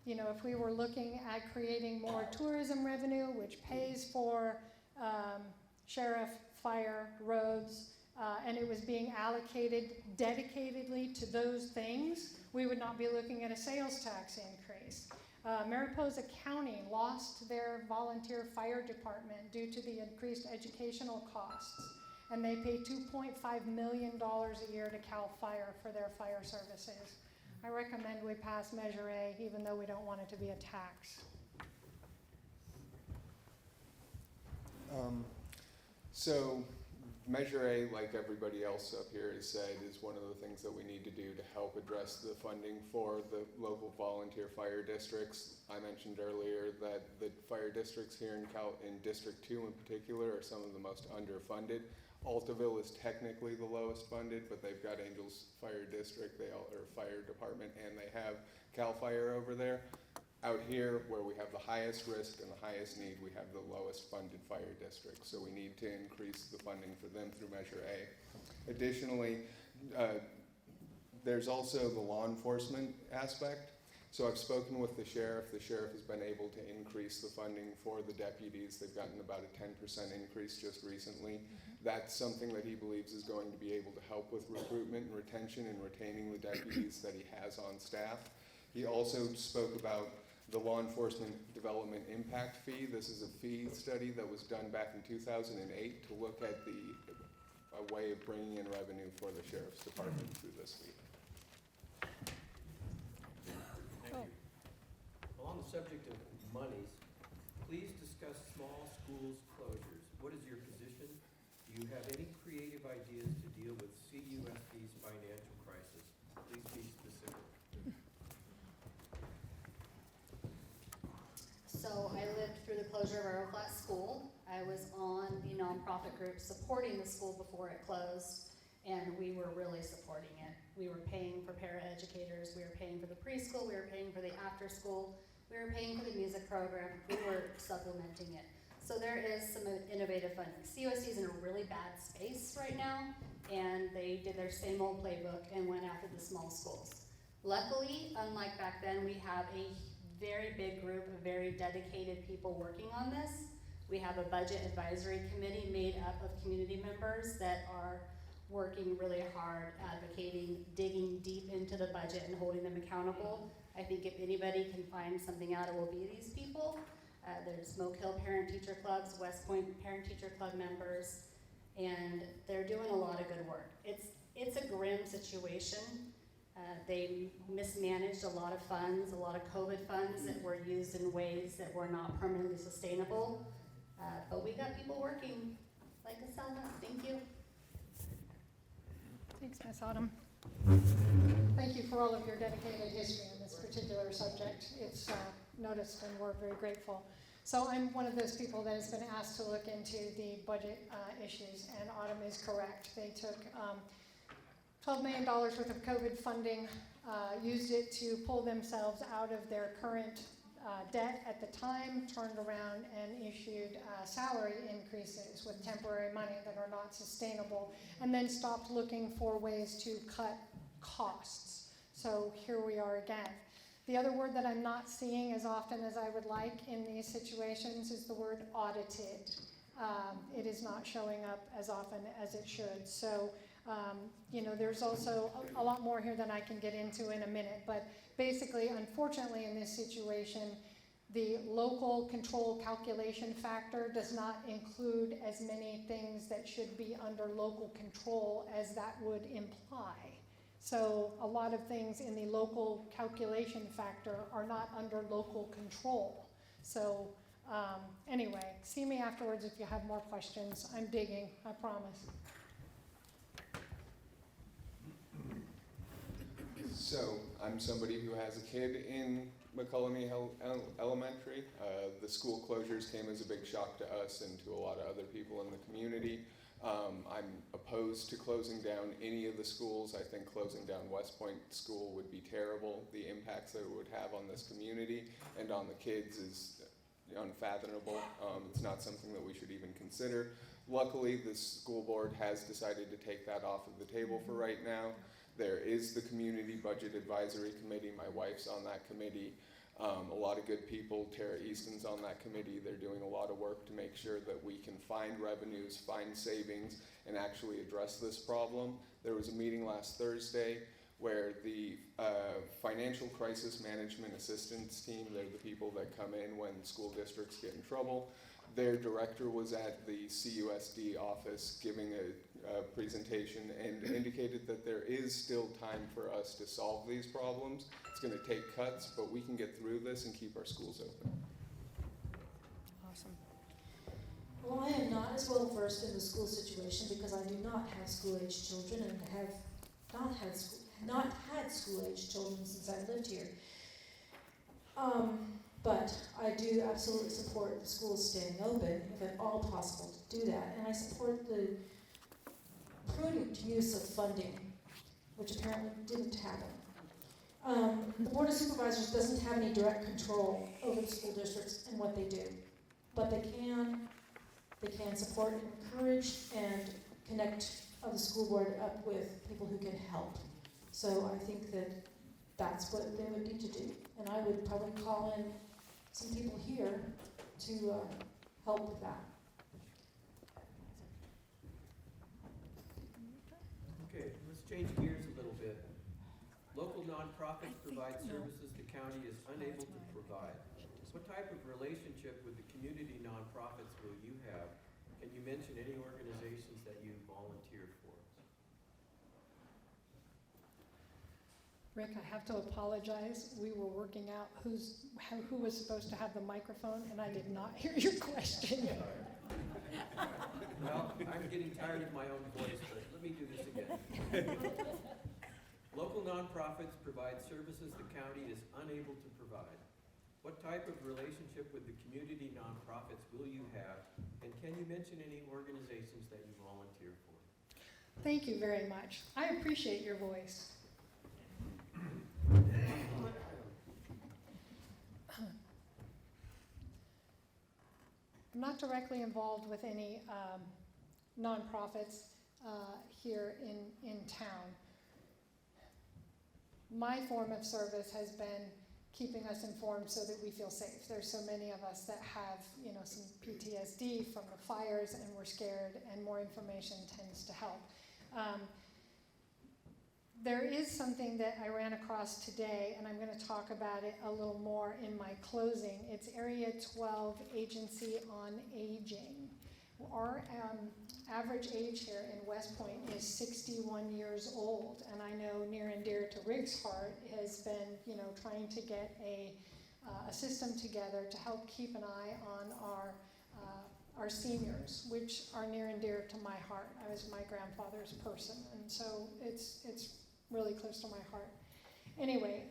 If we were looking at creating more tourism revenue, which pays for sheriff, fire, roads, and it was being allocated dedicatedly to those things, we would not be looking at a sales tax increase. Mariposa County lost their volunteer fire department due to the increased educational costs, and they pay $2.5 million a year to CAL FIRE for their fire services. I recommend we pass Measure A, even though we don't want it to be a tax. So Measure A, like everybody else up here has said, is one of the things that we need to do to help address the funding for the local volunteer fire districts. I mentioned earlier that the fire districts here in District 2 in particular are some of the most underfunded. Altaville is technically the lowest funded, but they've got Angels Fire District, Fire Department, and they have CAL FIRE over there. Out here, where we have the highest risk and the highest need, we have the lowest funded fire district. So we need to increase the funding for them through Measure A. Additionally, there's also the law enforcement aspect. So I've spoken with the sheriff. The sheriff has been able to increase the funding for the deputies. They've gotten about a 10% increase just recently. That's something that he believes is going to be able to help with recruitment and retention and retaining the deputies that he has on staff. He also spoke about the law enforcement development impact fee. This is a fee study that was done back in 2008 to look at a way of bringing in revenue for the sheriff's department through this fee. Thank you. Well, on the subject of monies, please discuss small schools closures. What is your position? Do you have any creative ideas to deal with CUSD's financial crisis? Please be specific. So I lived through the closure of our Oak School. I was on the nonprofit group supporting the school before it closed, and we were really supporting it. We were paying for paraeducators, we were paying for the preschool, we were paying for the after school, we were paying for the music program, we were supplementing it. So there is some innovative funding. CUSD is in a really bad space right now, and they did their same old playbook and went after the small schools. Luckily, unlike back then, we have a very big group of very dedicated people working on this. We have a budget advisory committee made up of community members that are working really hard, advocating, digging deep into the budget and holding them accountable. I think if anybody can find something out, it will be these people. There's Smoke Hill Parent Teacher Clubs, West Point Parent Teacher Club members, and they're doing a lot of good work. It's a grim situation. They mismanaged a lot of funds, a lot of COVID funds that were used in ways that were not permanently sustainable. But we got people working like Asela. Thank you. Thanks, Ms. Autumn. Thank you for all of your dedicated history on this particular subject. It's noticed and we're very grateful. So I'm one of those people that has been asked to look into the budget issues, and Autumn is correct. They took $12 million worth of COVID funding, used it to pull themselves out of their current debt at the time, turned around and issued salary increases with temporary money that are not sustainable, and then stopped looking for ways to cut costs. So here we are again. The other word that I'm not seeing as often as I would like in these situations is the word audited. It is not showing up as often as it should. So, there's also a lot more here than I can get into in a minute. But basically, unfortunately, in this situation, the local control calculation factor does not include as many things that should be under local control as that would imply. So a lot of things in the local calculation factor are not under local control. So anyway, see me afterwards if you have more questions. I'm digging, I promise. So I'm somebody who has a kid in McCullamy Elementary. The school closures came as a big shock to us and to a lot of other people in the community. I'm opposed to closing down any of the schools. I think closing down West Point School would be terrible. The impacts that it would have on this community and on the kids is unfathomable. It's not something that we should even consider. Luckily, the school board has decided to take that off of the table for right now. There is the Community Budget Advisory Committee. My wife's on that committee. A lot of good people. Tara Easton's on that committee. They're doing a lot of work to make sure that we can find revenues, find savings, and actually address this problem. There was a meeting last Thursday where the Financial Crisis Management Assistance Team, they're the people that come in when school districts get in trouble. Their director was at the CUSD office giving a presentation and indicated that there is still time for us to solve these problems. It's going to take cuts, but we can get through this and keep our schools open. Awesome. Well, I am not as well versed in the school situation because I do not have school-age children and have not had school-age children since I lived here. But I do absolutely support the schools staying open, if at all possible to do that. And I support the prudent use of funding, which apparently didn't happen. The Board of Supervisors doesn't have any direct control over the school districts and what they do. But they can support and encourage and connect the school board up with people who can help. So I think that that's what they would need to do. And I would probably call in some people here to help with that. Okay, let's change gears a little bit. Local nonprofits provide services the county is unable to provide. What type of relationship with the community nonprofits will you have? Can you mention any organizations that you volunteer for? Rick, I have to apologize. We were working out who was supposed to have the microphone, and I did not hear your question. Well, I'm getting tired of my own voice, but let me do this again. Local nonprofits provide services the county is unable to provide. What type of relationship with the community nonprofits will you have, and can you mention any organizations that you volunteer for? Thank you very much. I appreciate your voice. I'm not directly involved with any nonprofits here in town. My form of service has been keeping us informed so that we feel safe. There's so many of us that have, some PTSD from the fires, and we're scared, and more information tends to help. There is something that I ran across today, and I'm going to talk about it a little more in my closing. It's Area 12 Agency on Aging. Our average age here in West Point is 61 years old, and I know near and dear to Rig's heart has been, trying to get a system together to help keep an eye on our seniors, which are near and dear to my heart. I was my grandfather's person, and so it's really close to my heart. Anyway,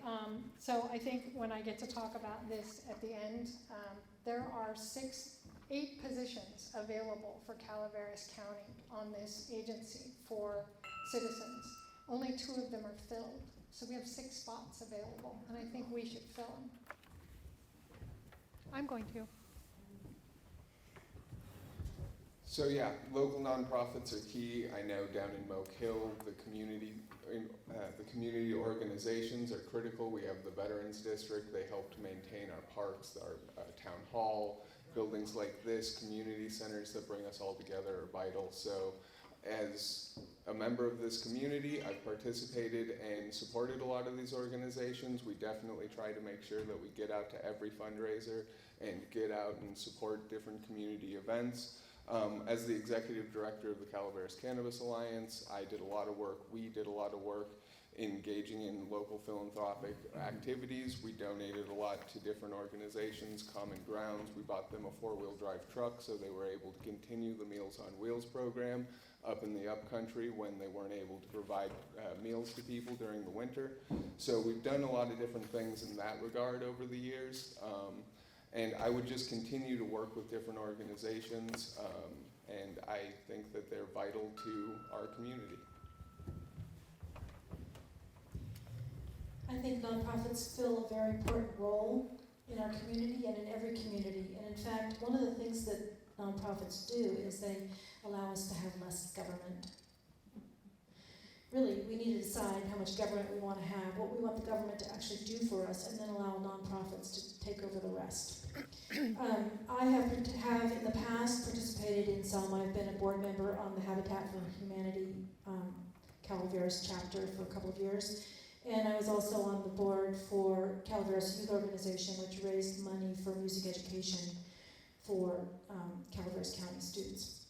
so I think when I get to talk about this at the end, there are 8 positions available for Calaveras County on this agency for citizens. Only 2 of them are filled, so we have 6 spots available, and I think we should fill them. I'm going to. So yeah, local nonprofits are key. I know down in Moke Hill, the community organizations are critical. We have the Veterans District. They help to maintain our parks, our town hall, buildings like this, community centers that bring us all together are vital. So as a member of this community, I've participated and supported a lot of these organizations. We definitely try to make sure that we get out to every fundraiser and get out and support different community events. As the executive director of the Calaveras Cannabis Alliance, I did a lot of work, we did a lot of work engaging in local philanthropic activities. We donated a lot to different organizations, Common Grounds. We bought them a four-wheel drive truck so they were able to continue the Meals on Wheels program up in the upcountry when they weren't able to provide meals to people during the winter. So we've done a lot of different things in that regard over the years. And I would just continue to work with different organizations, and I think that they're vital to our community. I think nonprofits fill a very important role in our community and in every community. And in fact, one of the things that nonprofits do is they allow us to have less government. Really, we need to decide how much government we want to have, what we want the government to actually do for us, and then allow nonprofits to take over the rest. I have in the past participated in some. I've been a board member on the Habitat for Humanity Calaveras chapter for a couple of years. And I was also on the board for Calaveras Youth Organization, which raised money for music education for Calaveras County students.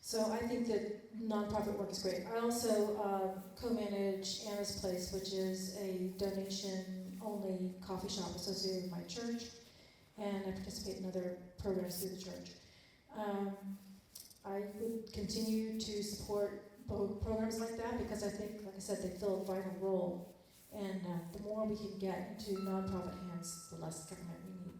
So I think that nonprofit work is great. I also co-manage Anna's Place, which is a donation-only coffee shop associated with my church, and I participate in other programs through the church. I would continue to support programs like that because I think, like I said, they fill a vital role. And the more we can get into nonprofit hands, the less government we need.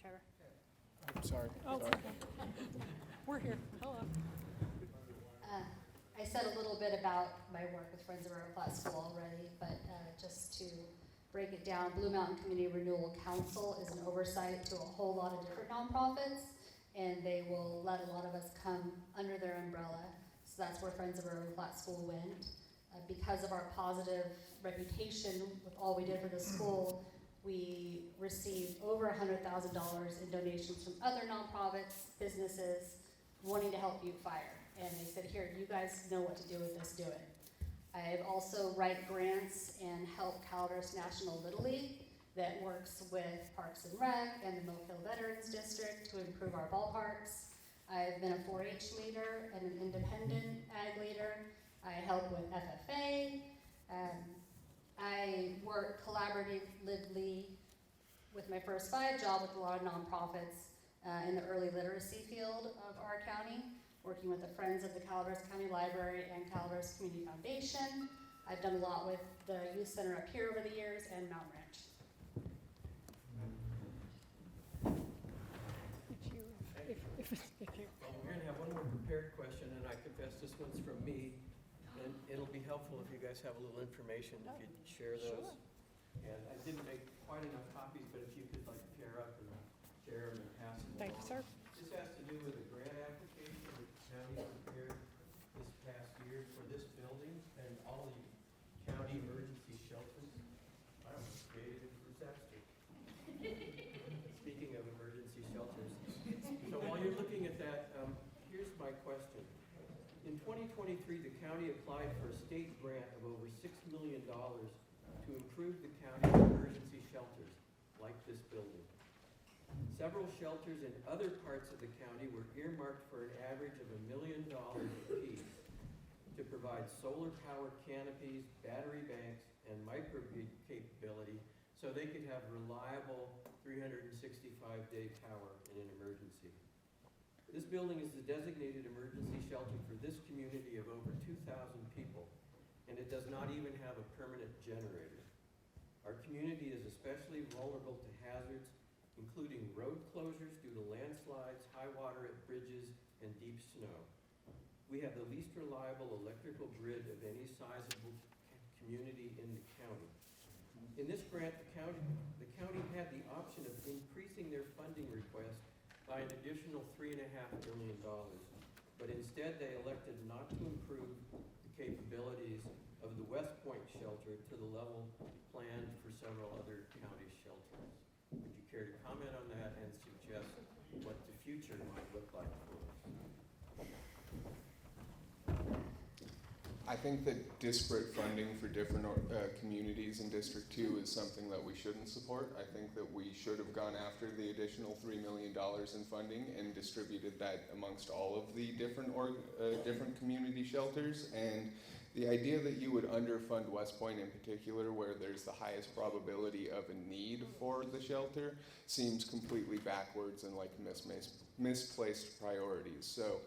Trevor. I'm sorry. Oh, Sorry. we're here. Hello. I said a little bit about my work with Friends of River Flat School already, but just to break it down, Blue Mountain Community Renewal Council is an oversight to a whole lot of different nonprofits, and they will let a lot of us come under their umbrella. So that's where Friends of River Flat School went. Because of our positive reputation with all we did for the school, we received over $100,000 in donations from other nonprofits, businesses, wanting to help Butte Fire. And they said, here, you guys know what to do with this, do it. I also write grants and help Calaveras National Little League that works with Parks and Rec and the Moke Hill Veterans District to improve our ballparks. I've been a 4-H leader and an independent ag leader. I help with FFA. I work collaboratively with my first 5 job with a lot of nonprofits in the early literacy field of our county, working with the Friends of the Calaveras County Library and Calaveras Community Foundation. I've done a lot with the youth center up here over the years and Mountain Ranch. Well, we're going to have one more prepared question, and I confess this one's from me. And it'll be helpful if you guys have a little information, if you'd share those. Sure. And I didn't make quite enough copies, but if you could like pair up and share them and pass them Thank you, sir. This has to do with a grant application that the county prepared this past year for this building and all the county emergency shelters. I was created a disaster. Speaking of emergency shelters, so while you're looking at that, here's my question. In 2023, the county applied for a state grant of over $6 million to improve the county's emergency shelters, like this building. Several shelters in other parts of the county were earmarked for an average of $1 million apiece to provide solar-powered canopies, battery banks, and microgrid capability so they could have reliable 365-day power in an emergency. This building is the designated emergency shelter for this community of over 2,000 people, and it does not even have a permanent generator. Our community is especially vulnerable to hazards, including road closures due to landslides, high water at bridges, and deep snow. We have the least reliable electrical grid of any sizable community in the county. In this grant, the county had the option of increasing their funding request by an additional $3.5 million. But instead, they elected not to improve the capabilities of the West Point shelter to the level planned for several other county shelters. Would you care to comment on that and suggest what the future might look like for us? I think that disparate funding for different communities in District 2 is something that we shouldn't support. I think that we should have gone after the additional $3 million in funding and distributed that amongst all of the different community shelters. And the idea that you would underfund West Point in particular, where there's the highest probability of a need for the shelter, seems completely backwards and like misplaced priorities. So,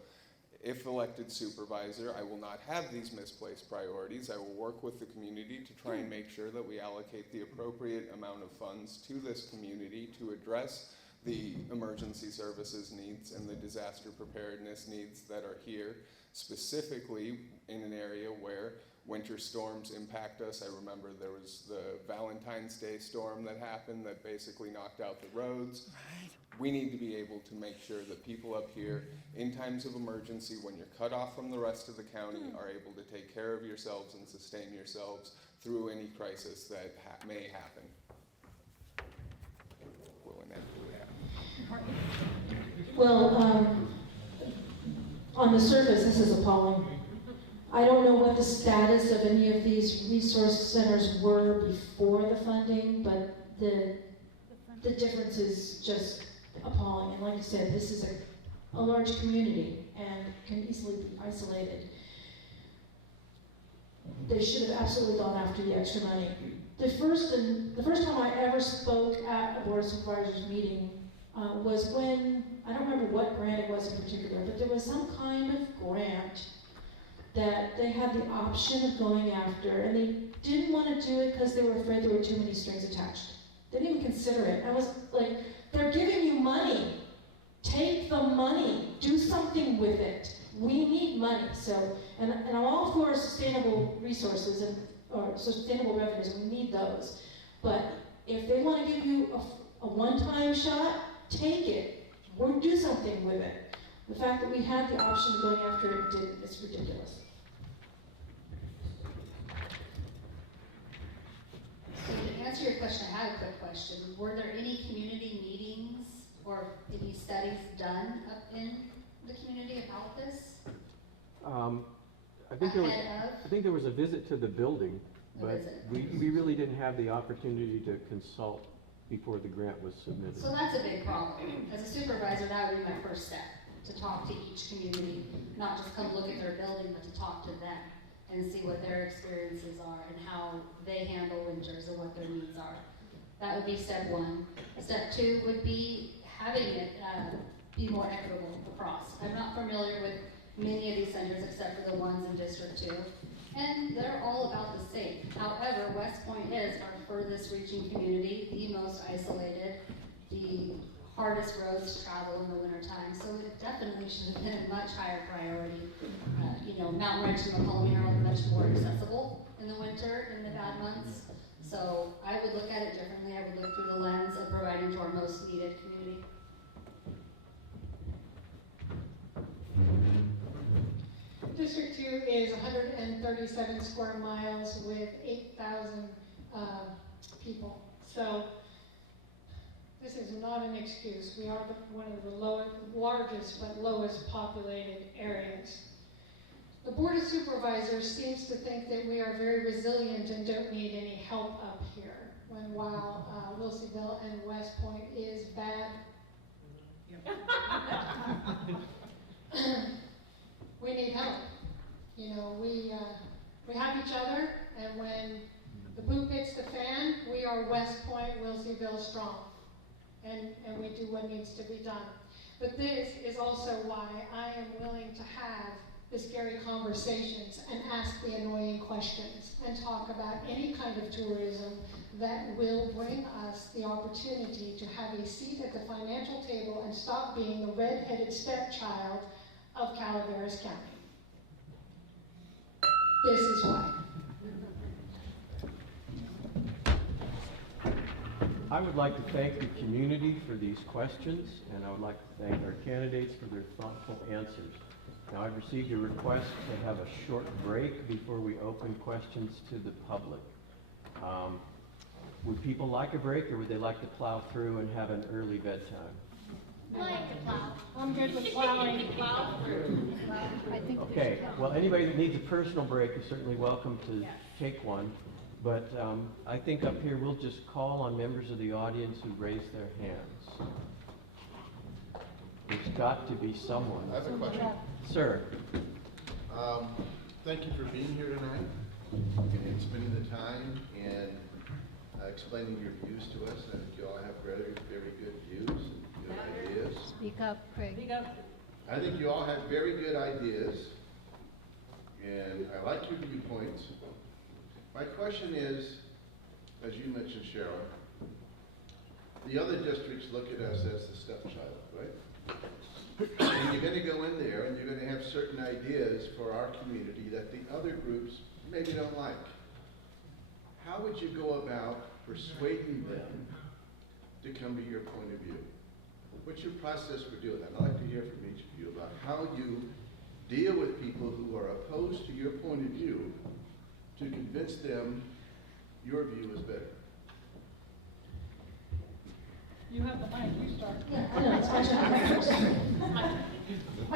if elected supervisor, I will not have these misplaced priorities. I will work with the community to try and make sure that we allocate the appropriate amount of funds to this community to address the emergency services needs and the disaster preparedness needs that are here, specifically in an area where winter storms impact us. I remember there was the Valentine's Day storm that happened that basically knocked out the roads. Right. We need to be able to make sure that people up here, in times of emergency, when you're cut off from the rest of the county, are able to take care of yourselves and sustain yourselves through any crisis that may happen. Will inevitably happen. Well, on the surface, this is appalling. I don't know what the status of any of these resource centers were before the funding, but the difference is just appalling. And like I said, this is a large community and can easily be isolated. They should have absolutely gone after the extra money. The first time I ever spoke at a Board of Supervisors meeting was when, I don't remember what grant it was in particular, but there was some kind of grant that they had the option of going after, and they didn't want to do it because they were afraid there were too many strings attached. They didn't even consider it. I was like, they're giving you money. Take the money. Do something with it. We need money. So, and I'm all for sustainable resources or sustainable revenues. We need those. But if they want to give you a one-time shot, take it. Or do something with it. The fact that we had the option of going after it didn't, it's ridiculous. So to answer your question, I have a quick question. Were there any community meetings or any studies done up in the community about this? I think there was a visit to the building, but we really didn't have the opportunity to consult before the grant was submitted. So that's a big problem. As a supervisor, that would be my first step, to talk to each community, not just come look at their building, but to talk to them and see what their experiences are and how they handle winters and what their needs are. That would be step one. Step two would be having it be more equitable across. I'm not familiar with many of these centers except for the ones in District 2, and they're all about the same. However, West Point is our furthest reaching community, the most isolated, the hardest roads to travel in the wintertime, so it definitely should have been a much higher priority. Mountain Ridge and McCollum are much more accessible in the winter, in the bad months, so I would look at it differently. I would look through the lens of providing to our most needed community. District 2 is 137 square miles with 8,000 people. So this is not an excuse. We are one of the largest but lowest populated areas. The Board of Supervisors seems to think that we are very resilient and don't need any help up here, when while Wilseyville and West Point is bad. We need help. We have each other, and when the boot hits the fan, we are West Point, Wilseyville strong, and we do what needs to be done. But this is also why I am willing to have the scary conversations and ask the annoying questions and talk about any kind of tourism that will bring us the opportunity to have a seat at the financial table and stop being the red-headed stepchild of Calaveras County. This is why. I would like to thank the community for these questions, and I would like to thank our candidates for their thoughtful answers. Now, I've received a request to have a short break before we open questions to the public. Would people like a break, or would they like to plow through and have an early bedtime? Like to plow. I'm good with plowing. Plow through. I think Okay, well, anybody that needs a personal break is certainly welcome to take one. But I think up here we'll just call on members of the audience who raise their hands. There's got to be someone. I have a question. Sir, Thank you for being here tonight and spending the time and explaining your views to us. I think you all have very, very good views and good ideas. Speak up, Craig. Speak up. I think you all have very good ideas, and I like your viewpoints. My question is, as you mentioned, Cheryl, the other districts look at us as the stepchild, right? And you're going to go in there and you're going to have certain ideas for our community that the other groups maybe don't like. How would you go about persuading them to come to your point of view? What's your process for doing that? I'd like to hear from each of you about how you deal with people who are opposed to your point of view to convince them your view is better. You have the mic, you start. Yeah, I know, it's my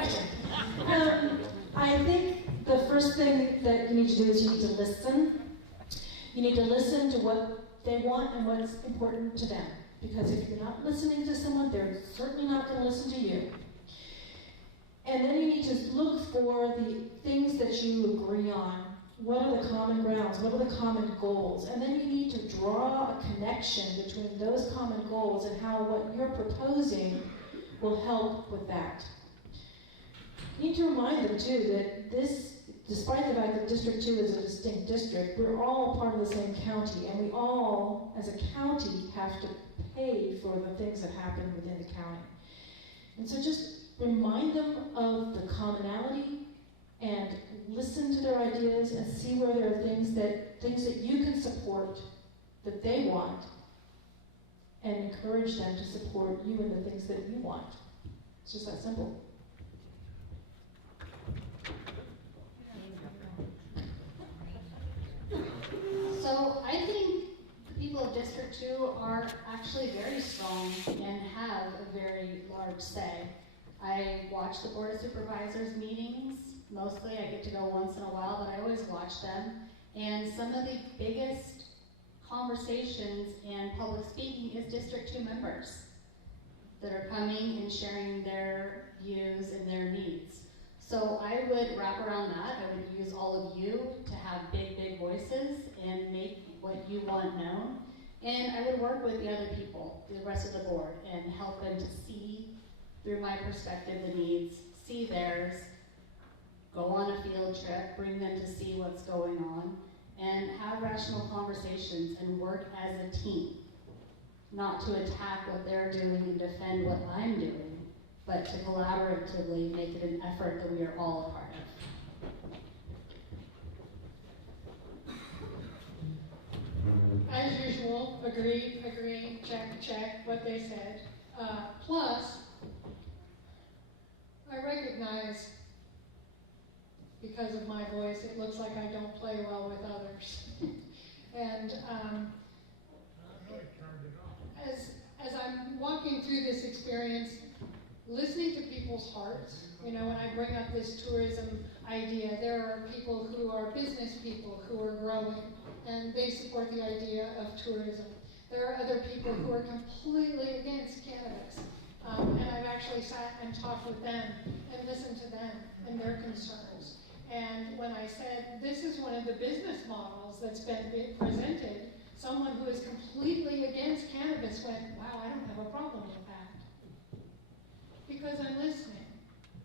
turn. I think the first thing that you need to do is you need to listen. You need to listen to what they want and what's important to them. Because if you're not listening to someone, they're certainly not going to listen to you. And then you need to look for the things that you agree on. What are the common grounds? What are the common goals? And then you need to draw a connection between those common goals and how what you're proposing will help with that. You need to remind them, too, that this, despite the fact that District 2 is a distinct district, we're all part of the same county, and we all, as a county, have to pay for the things that happen within the county. And so just remind them of the commonality and listen to their ideas and see where there are things that you can support, that they want, and encourage them to support you in the things that you want. It's just that simple. So I think the people of District 2 are actually very strong and have a very large say. I watch the Board of Supervisors meetings. Mostly I get to go once in a while, but I always watch them. And some of the biggest conversations and public speaking is District 2 members that are coming and sharing their views and their needs. So I would wrap around that. I would use all of you to have big, big voices and make what you want known. And I would work with the other people, the rest of the board, and help them to see through my perspective the needs, see theirs, go on a field trip, bring them to see what's going on, and have rational conversations and work as a team. Not to attack what they're doing and defend what I'm doing, but to collaboratively make it an effort that we are all a part of. As usual, agree, check what they said. Plus, I recognize, because of my voice, it looks like I don't play well with others. And as I'm walking through this experience, listening to people's hearts, when I bring up this tourism idea, there are people who are business people who are growing, and they support the idea of tourism. There are other people who are completely against cannabis, and I've actually sat and talked with them and listened to them and their concerns. And when I said, this is one of the business models that's been presented, someone who is completely against cannabis went, wow, I don't have a problem with that. Because I'm listening,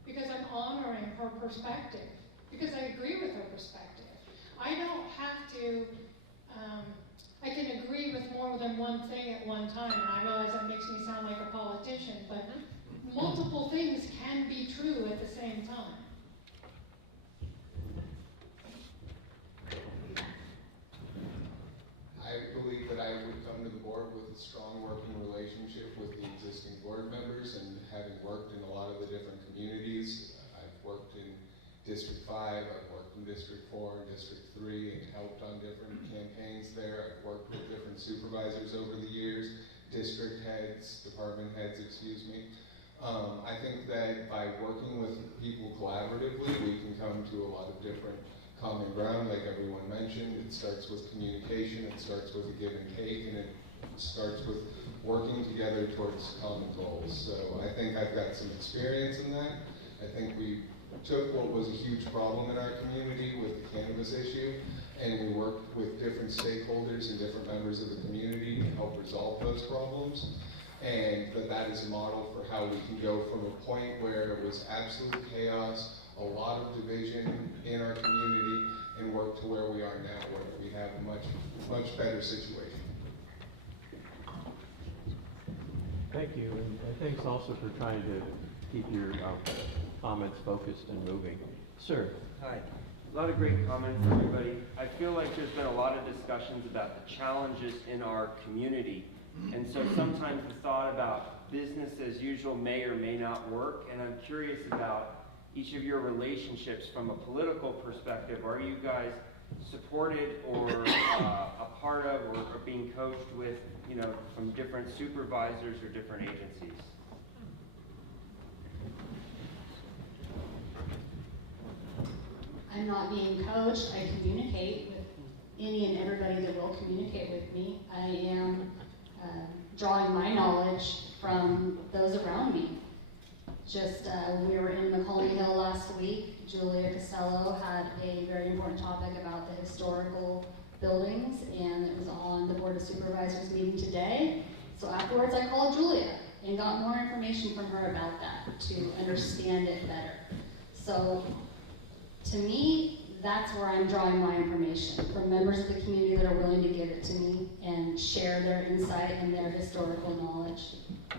because I'm honoring her perspective, because I agree with her perspective. I don't have to, I can agree with more than one thing at one time, and I realize that makes me sound like a politician, but multiple things can be true at the same time. I believe that I would come to the board with the a strong working relationship with the existing board members, and having worked in a lot of the different communities, I've worked in District 5, I've worked in District 4, and District 3, and helped on different campaigns there. I've worked with different supervisors over the years, district heads, department heads, excuse me. I think that by working with people collaboratively, we can come to a lot of different common ground, like everyone mentioned. It starts with communication, it starts with a give and take, and it starts with working together towards common goals. So I think I've got some experience in that. I think we took what was a huge problem in our community with the cannabis issue, and we worked with different stakeholders and different members of the community to help resolve those problems. And that is a model for how we can go from a point where it was absolute chaos, a lot of division in our community, and work to where we are now, where we have a much, much better situation. Thank you, and thanks also for trying to keep your comments focused and moving. Sir. Hi. A lot of great comments, everybody. I feel like there's been a lot of discussions about the challenges in our community. And so sometimes the thought about business as usual may or may not work. And I'm curious about each of your relationships from a political perspective. Are you guys supported or a part of or being coached with, you know, from different supervisors or different agencies? I'm not being coached. I communicate with any and everybody that will communicate with me. I am drawing my knowledge from those around me. Just, we were in Macaulay Hill last week. Julia Costello had a very important topic about the historical buildings, and it was on the Board of Supervisors meeting today. So afterwards I called Julia and got more information from her about that to understand it better. So to me, that's where I'm drawing my information, from members of the community that are willing to give it to me and share their insight and their historical knowledge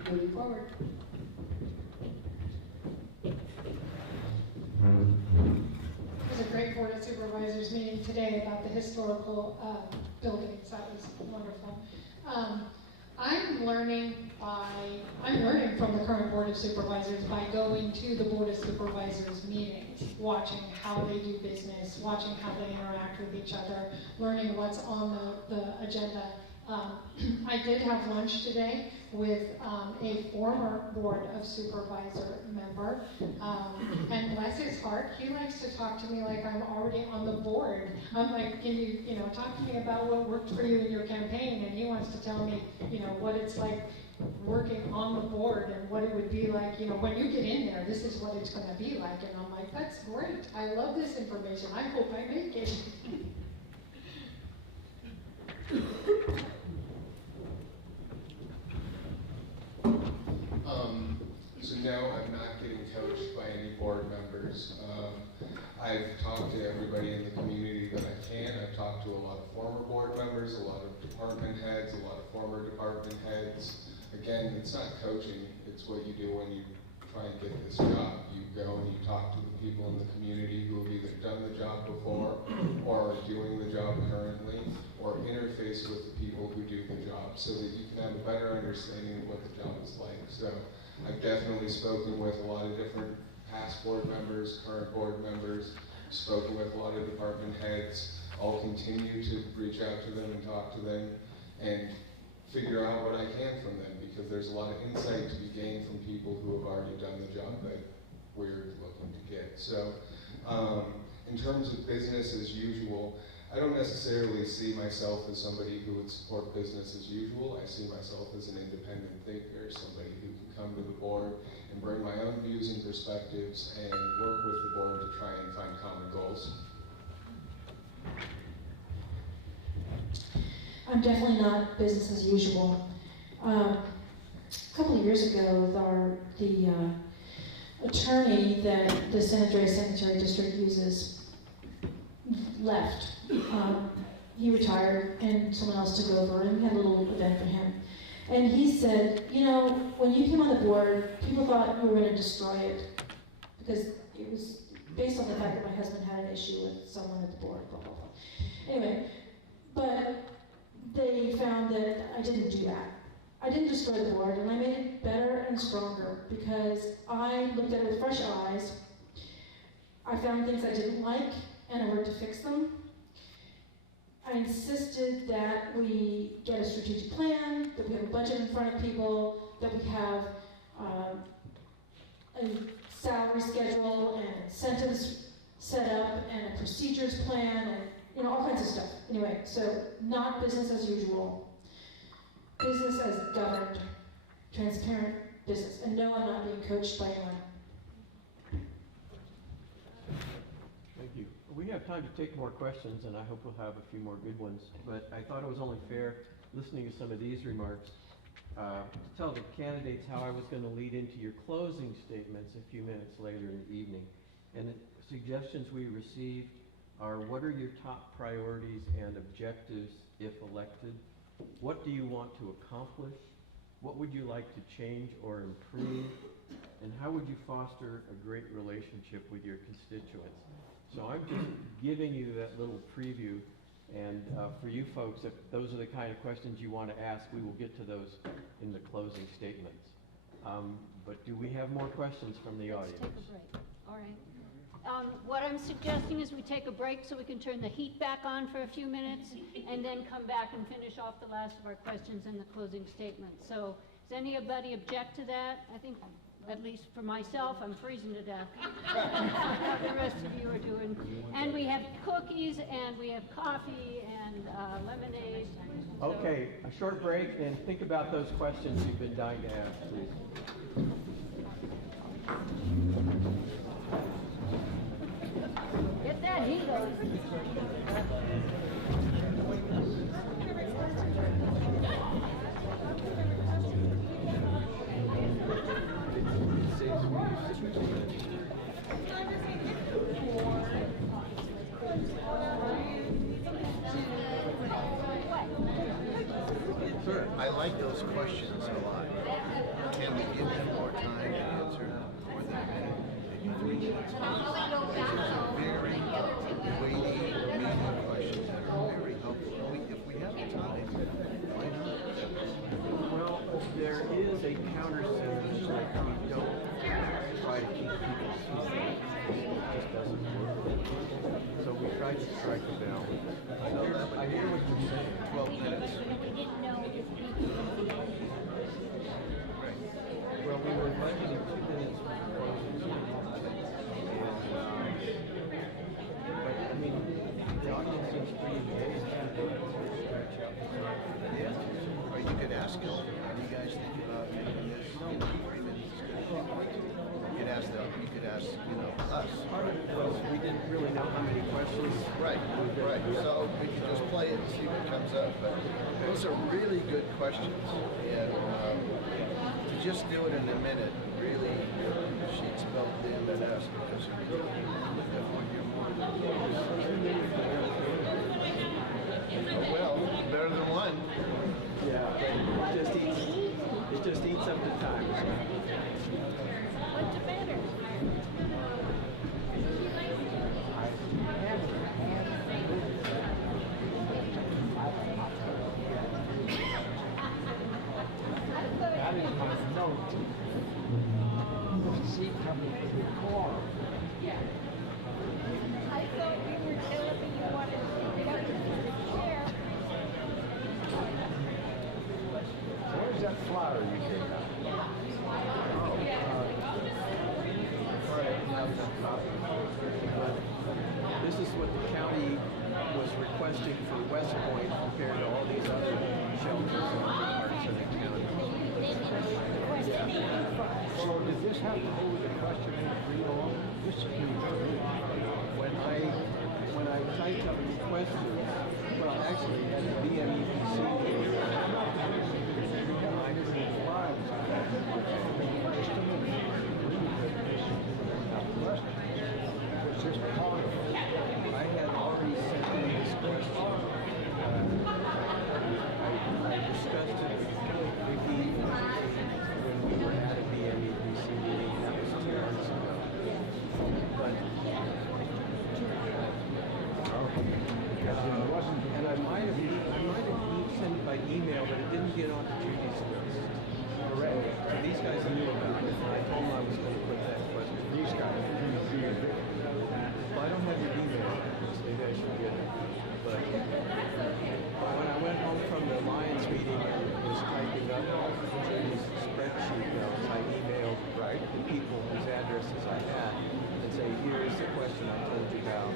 moving forward. It was a great Board of Supervisors meeting today about the historical buildings. That was wonderful. I'm learning from the current Board of Supervisors by going to the Board of Supervisors meetings, watching how they do business, watching how they interact with each other, learning what's on the agenda. I did have lunch today with a former Board of Supervisor member, and bless his heart, he likes to talk to me like I'm already on the board. I'm like, can you talk to me about what worked for you in your campaign? And he wants to tell me, what it's like working on the board and what it would be like, when you get in there, this is what it's going to be like. And I'm like, that's great. I love this information. I hope I make it. So no, I'm not getting coached by any board members. I've talked to everybody in the community that I can. I've talked to a lot of former board members, a lot of department heads, a lot of former department heads. Again, it's not coaching, it's what you do when you try and get this job. You go and you talk to the people in the community who have either done the job before or are doing the job currently, or interface with the people who do the job so that you can have a better understanding of what the job is like. So I've definitely spoken with a lot of different past board members, current board members, spoken with a lot of department heads. I'll continue to reach out to them and talk to them and figure out what I can from them, because there's a lot of insight to be gained from people who have already done the job that we're looking to get. So in terms of business as usual, I don't necessarily see myself as somebody who would support business as usual. I see myself as an independent thinker, somebody who can come to the board and bring my own views and perspectives and work with the board to try and find common goals. I'm definitely not business as usual. A couple of years ago, the attorney that the San Andreas Sanitary District uses left. He retired and someone else took over, and we had a little event for him. And he said, when you came on the board, people thought you were going to destroy it because it was based on the fact that my husband had an issue with someone at the board, blah, blah, blah. Anyway, but they found that I didn't do that. I didn't destroy the board, and I made it better and stronger because I looked at it with fresh eyes. I found things I didn't like, and I worked to fix them. I insisted that we get a strategic plan, that we have a budget in front of people, that we have a salary schedule and incentives set up and a procedures plan and all kinds of stuff. Anyway, so not business as usual. Business as governed, transparent business. And no, I'm not being coached by anyone. Thank you. We have time to take more questions, and I hope we'll have a few more good ones. But I thought it was only fair, listening to some of these remarks, to tell the candidates how I was going to lead into your closing statements a few minutes later in the evening. And the suggestions we received are, what are your top priorities and objectives if elected? What do you want to accomplish? What would you like to change or improve? And how would you foster a great relationship with your constituents? So I'm just giving you that little preview. And for you folks, if those are the kind of questions you want to ask, we will get to those in the closing statements. But do we have more questions from the audience? Let's take a break. All right. What I'm suggesting is we take a break so we can turn the heat back on for a few minutes and then come back and finish off the last of our questions in the closing statement. So does anybody object to that? I think, at least for myself, I'm freezing to death. How the rest of you are doing. And we have cookies and we have coffee and lemonade. So Okay, a short break, and think about those questions you've been dying to ask, please. get that heat on. Sure. I like those questions a lot. Can we give them more time to answer? More than a minute, maybe 3 minutes. These are very weighty, meaty questions that are very helpful. If we have the time, why not? Well, there is a counter-sentence, like we don't try to keep people seated. It just doesn't work. So we try to strike a balance. I hear what you're saying. 12 minutes. Well, we were budgeting 2 minutes for the closing statement. But, I mean, the audience seems pretty engaged. Stretch out the time. Yeah. Or you could ask them, what do you guys think about making this, 3 minutes is good? You could ask, us. Part of it was we didn't really know how many questions. Right. So we can just play it and see what comes up. But those are really good questions. And to just do it in a minute, really, sheets filled in and ask because well, better than one. Yeah, but it just eats up the time. What's the matter? That is my note. See coming to the car. I thought you were telling me you wanted to come to the chair. Where's that flyer you gave out? This is what the county was requesting for West Point compared to all these other shelters in other parts of the county. So does this have to hold the question and read along? This is new to me. When I typed up the questions, well, actually, at the BMEPC meeting, I couldn't fly. Just a minute. Was this part of it? I had already sent in this question. I discussed it with Vicki when we were at a BMEPC meeting. That was 2 months ago. But And it wasn't and I might have couldn't get onto Judy's list. Correct. So these guys knew about it, and I told them I was going to put that question. These guys, Well, I don't have your email address, maybe I should get it. But when I went home from the Lions meeting and was typing up Judy's spreadsheet notes, I emailed the people whose addresses I had and say, here is the question I told you about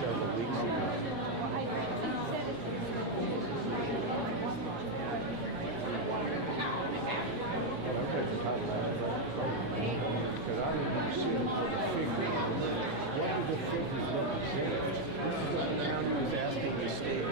several weeks ago. because I didn't consider for the figures. What do the figures represent? The county was asking the state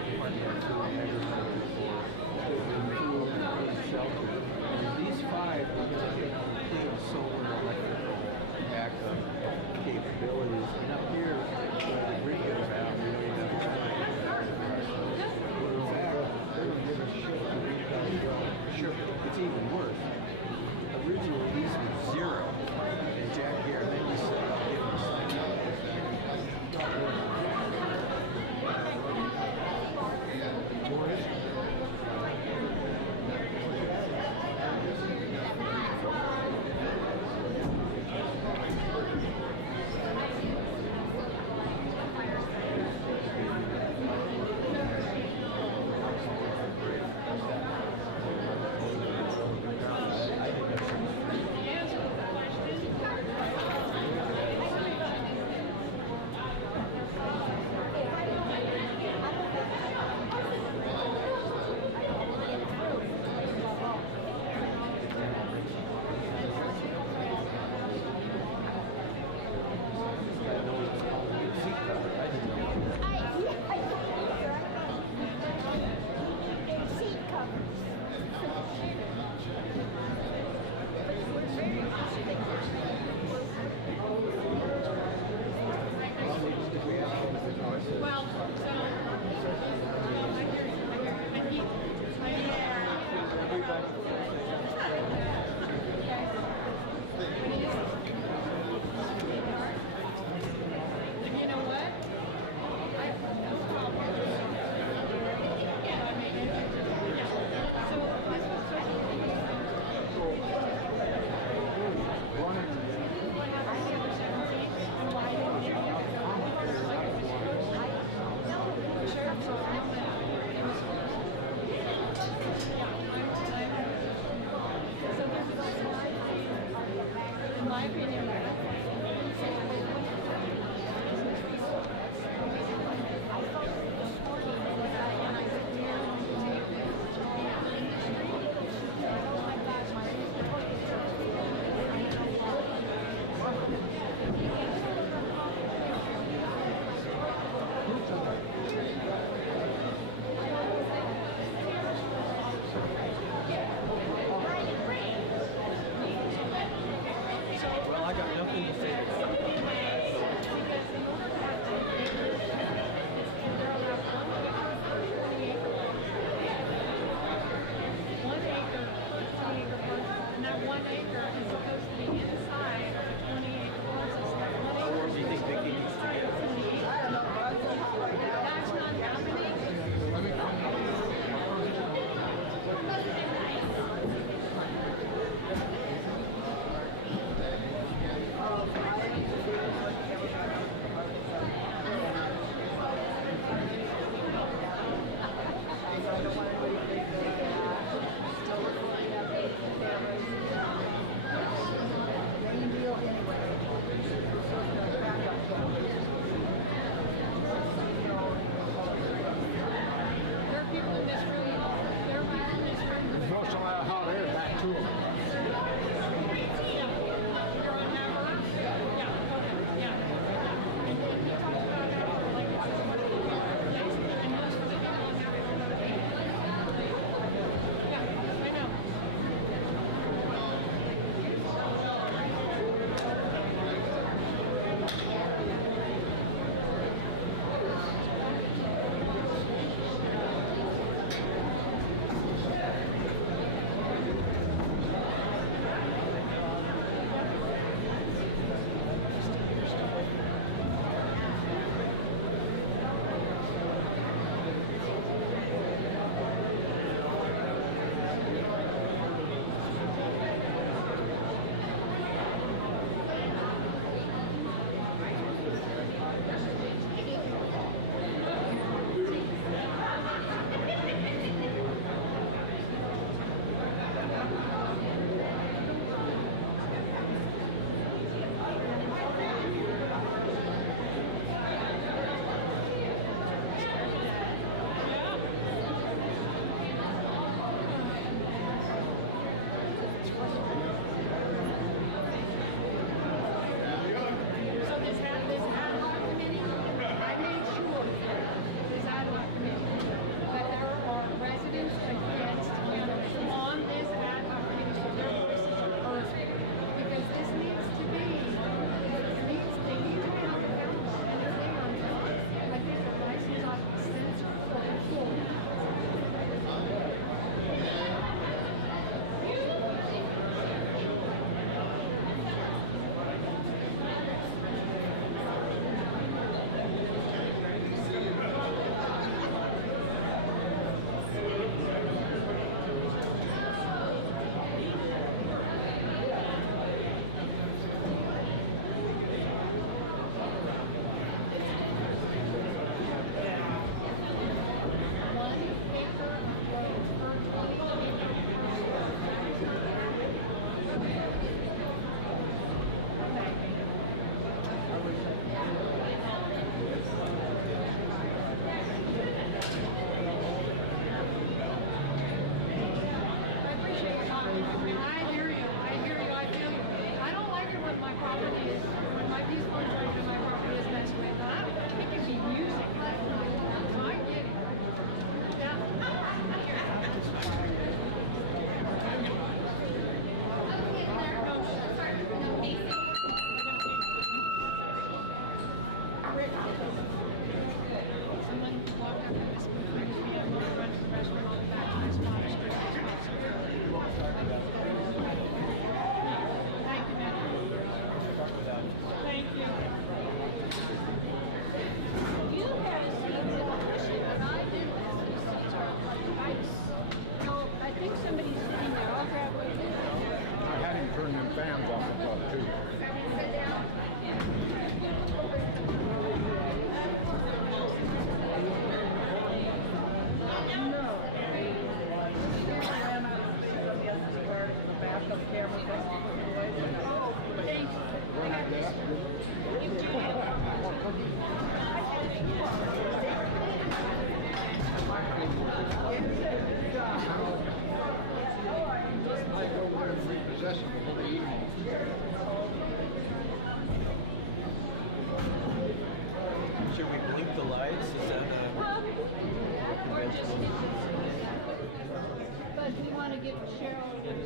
But we want to give Cheryl a little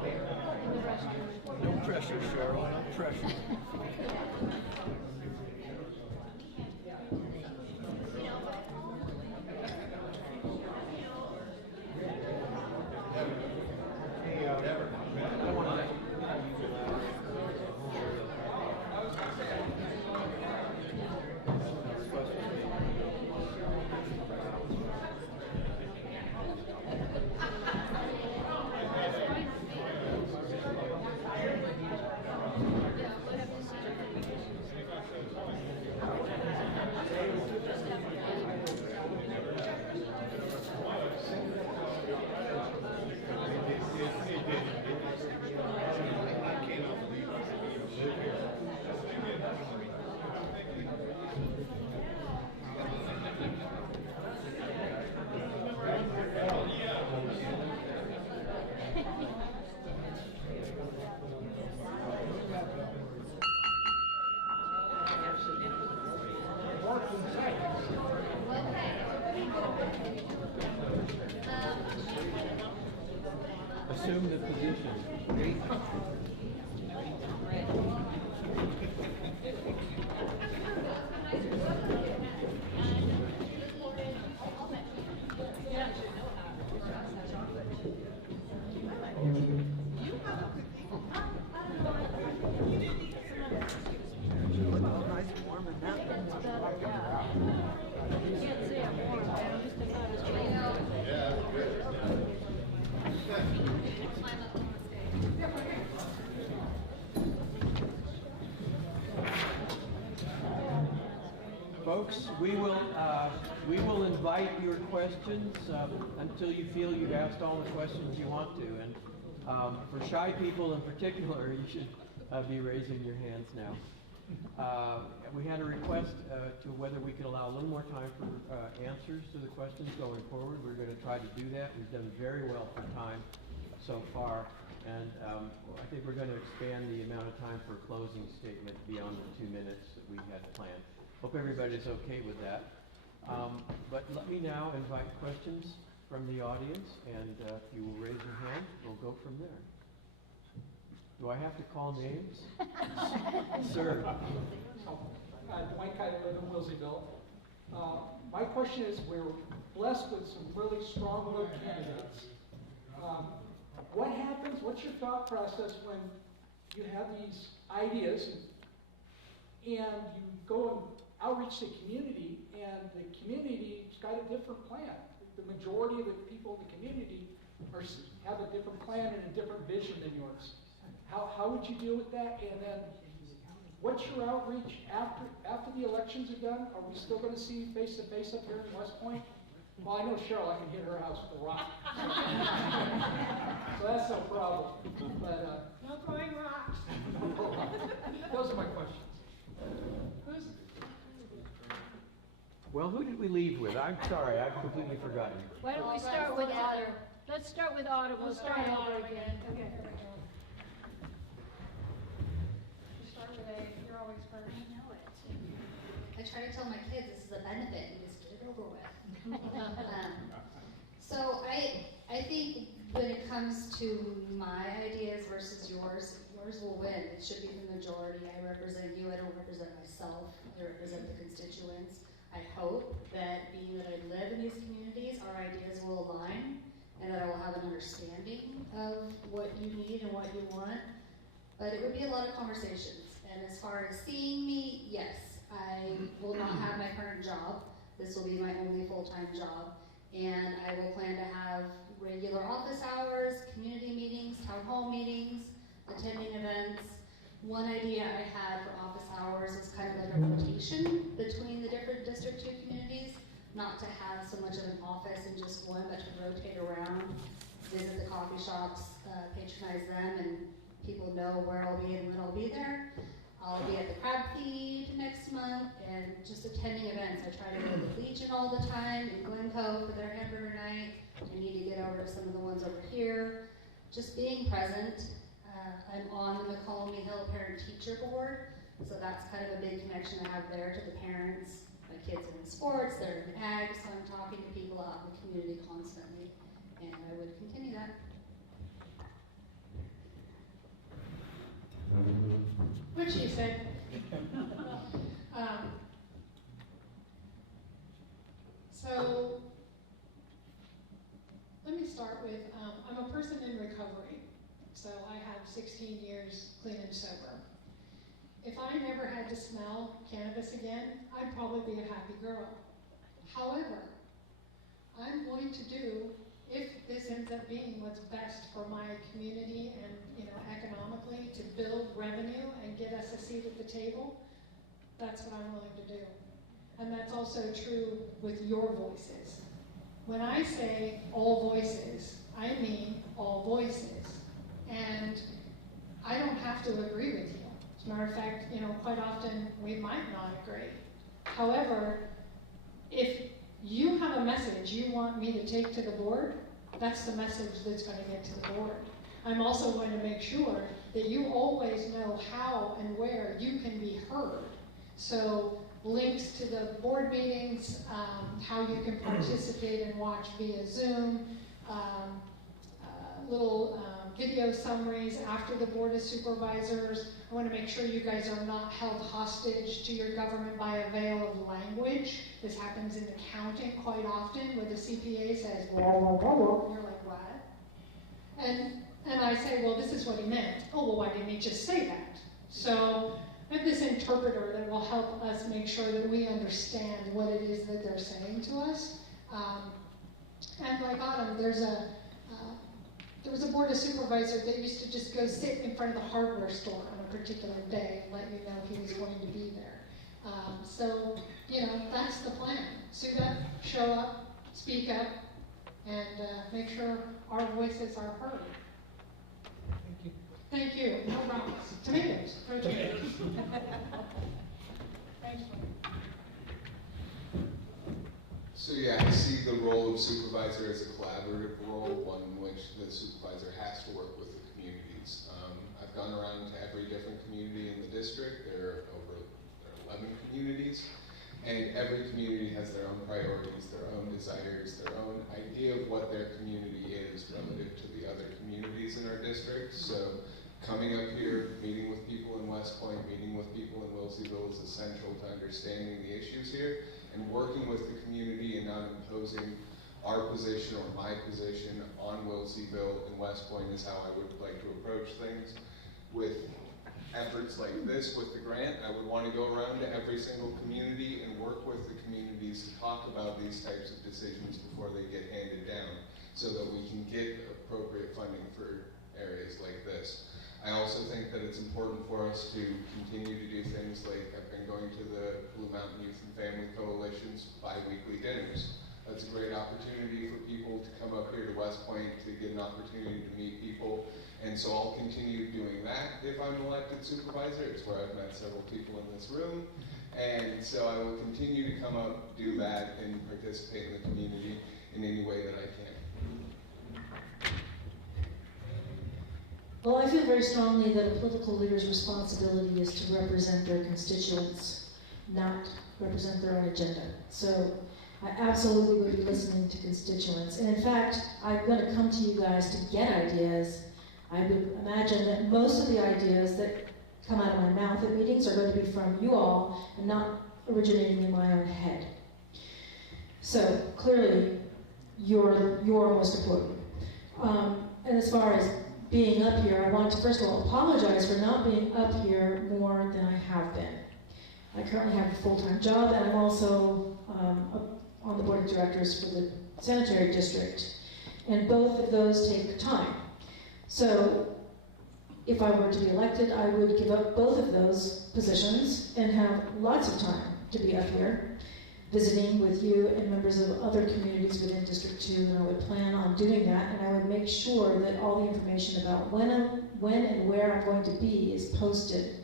bit in the restroom. No pressure, Cheryl, no pressure. Assume the position. Folks, we will invite your questions until you feel you've asked all the questions you want to. And for shy people in particular, you should be raising your hands now. We had a request to whether we could allow a little more time for answers to the questions going forward. We're going to try to do that. We've done very well for time so far. And I think we're going to expand the amount of time for a closing statement beyond the 2 minutes that we had planned. Hope everybody's okay with that. But let me now invite questions from the audience, and if you will raise your hand, we'll go from there. Do I have to call names? Sir. Dwight Kite, I live in Wilseyville. My question is, we're blessed with some really strong-willed candidates. What happens, what's your thought process when you have these ideas and you go and outreach the community, and the community's got a different plan? The majority of the people in the community have a different plan and a different vision than yours. How would you deal with that? And then, what's your outreach after the elections are done? Are we still going to see face-to-face up here in West Point? Well, I know Cheryl, I can hit her house with a rock. So that's no problem. But, No throwing rocks. those are my questions. Well, who did we leave with? I'm sorry, I've completely forgotten. Why don't we start with Otter? Let's start with Otter. We'll start over again. Okay, here we go. You start with A, you're always first. I know it. I try to tell my kids this is a benefit, you just get it over with. So I think when it comes to my ideas versus yours, yours will win. It should be the majority. I represent you, I don't represent myself, I represent the constituents. I hope that being that I live in these communities, our ideas will align and that I will have an understanding of what you need and what you want. But it would be a lot of conversations. And as far as seeing me, yes, I will not have my current job. This will be my only full-time job. And I will plan to have regular office hours, community meetings, town hall meetings, attending events. One idea I had for office hours is kind of like a rotation between the different District 2 communities, not to have so much of an office in just one, but to rotate around, visit the coffee shops, patronize them, and people know where I'll be and when I'll be there. I'll be at the Crab Feed next month and just attending events. I try to go to the Legion all the time, in Glencoe for their hamburger night. I need to get over to some of the ones over here. Just being present. I'm on the McCollum Hill Parent Teacher Board, so that's kind of a big connection I have there to the parents My kids are in sports, they're in ag, so I'm talking to people out in the community constantly, and I would continue that. What she said. So, let me start with, I'm a person in recovery, so I have 16 years clean and sober. If I never had to smell cannabis again, I'd probably be a happy girl. However, I'm going to do, if this ends up being what's best for my community and, economically, to build revenue and get us a seat at the table, that's what I'm willing to do. And that's also true with your voices. When I say all voices, I mean all voices. And I don't have to agree with you. As a matter of fact, quite often we might not agree. However, if you have a message you want me to take to the board, that's the message that's going to get to the board. I'm also going to make sure that you always know how and where you can be heard. So links to the board meetings, how you can participate and watch via Zoom, little video summaries after the Board of Supervisors. I want to make sure you guys are not held hostage to your government by a veil of language. This happens in accounting quite often, where the CPA says, blah, blah, blah, blah, and you're like, what? And I say, well, this is what he meant. Oh, well, why didn't he just say that? So I have this interpreter that will help us make sure that we understand what it is that they're saying to us. And like Autumn, there was a Board of Supervisors that used to just go sit in front of the hardware store on a particular day and let you know he was going to be there. So, that's the plan. Suit up, show up, speak up, and make sure our voices are heard. Thank you. No problems. Tomatoes. Throw tomatoes. Thanks. So yeah, I see the role of supervisor as a collaborative role, one in which the supervisor has to work with the communities. I've gone around to every different community in the district. There are 11 communities, and every community has their own priorities, their own desires, their own idea of what their community is relative to the other communities in our district. So coming up here, meeting with people in West Point, meeting with people in Wilseyville is essential to understanding the issues here, and working with the community and not imposing our position or my position on Wilseyville and West Point is how I would like to approach things. With efforts like this, with the grant, I would want to go around to every single community and work with the communities to talk about these types of decisions before they get handed down, so that we can get appropriate funding for areas like this. I also think that it's important for us to continue to do things like I've been going to the Blue Mountain Youth and Family Coalition's bi-weekly dinners. That's a great opportunity for people to come up here to West Point to get an opportunity to meet people. And so I'll continue doing that if I'm elected supervisor. It's where I've met several people in this room. And so I will continue to come up, do that, and participate in the community in any way that I can. Well, I feel very strongly that a political leader's responsibility is to represent their constituents, not represent their own agenda. So I absolutely would be listening to constituents. And in fact, I'm going to come to you guys to get ideas. I would imagine that most of the ideas that come out of my mouth at meetings are going to be from you all and not originating in my own head. So clearly, you're most important. And as far as being up here, I want to first of all apologize for not being up here more than I have been. I currently have a full-time job, and I'm also on the board of directors for the sanitary district, and both of those take time. So if I were to be elected, I would give up both of those positions and have lots of time to be up here visiting with you and members of other communities within District 2, and I would plan on doing that, and I would make sure that all the information about when and where I'm going to be is posted.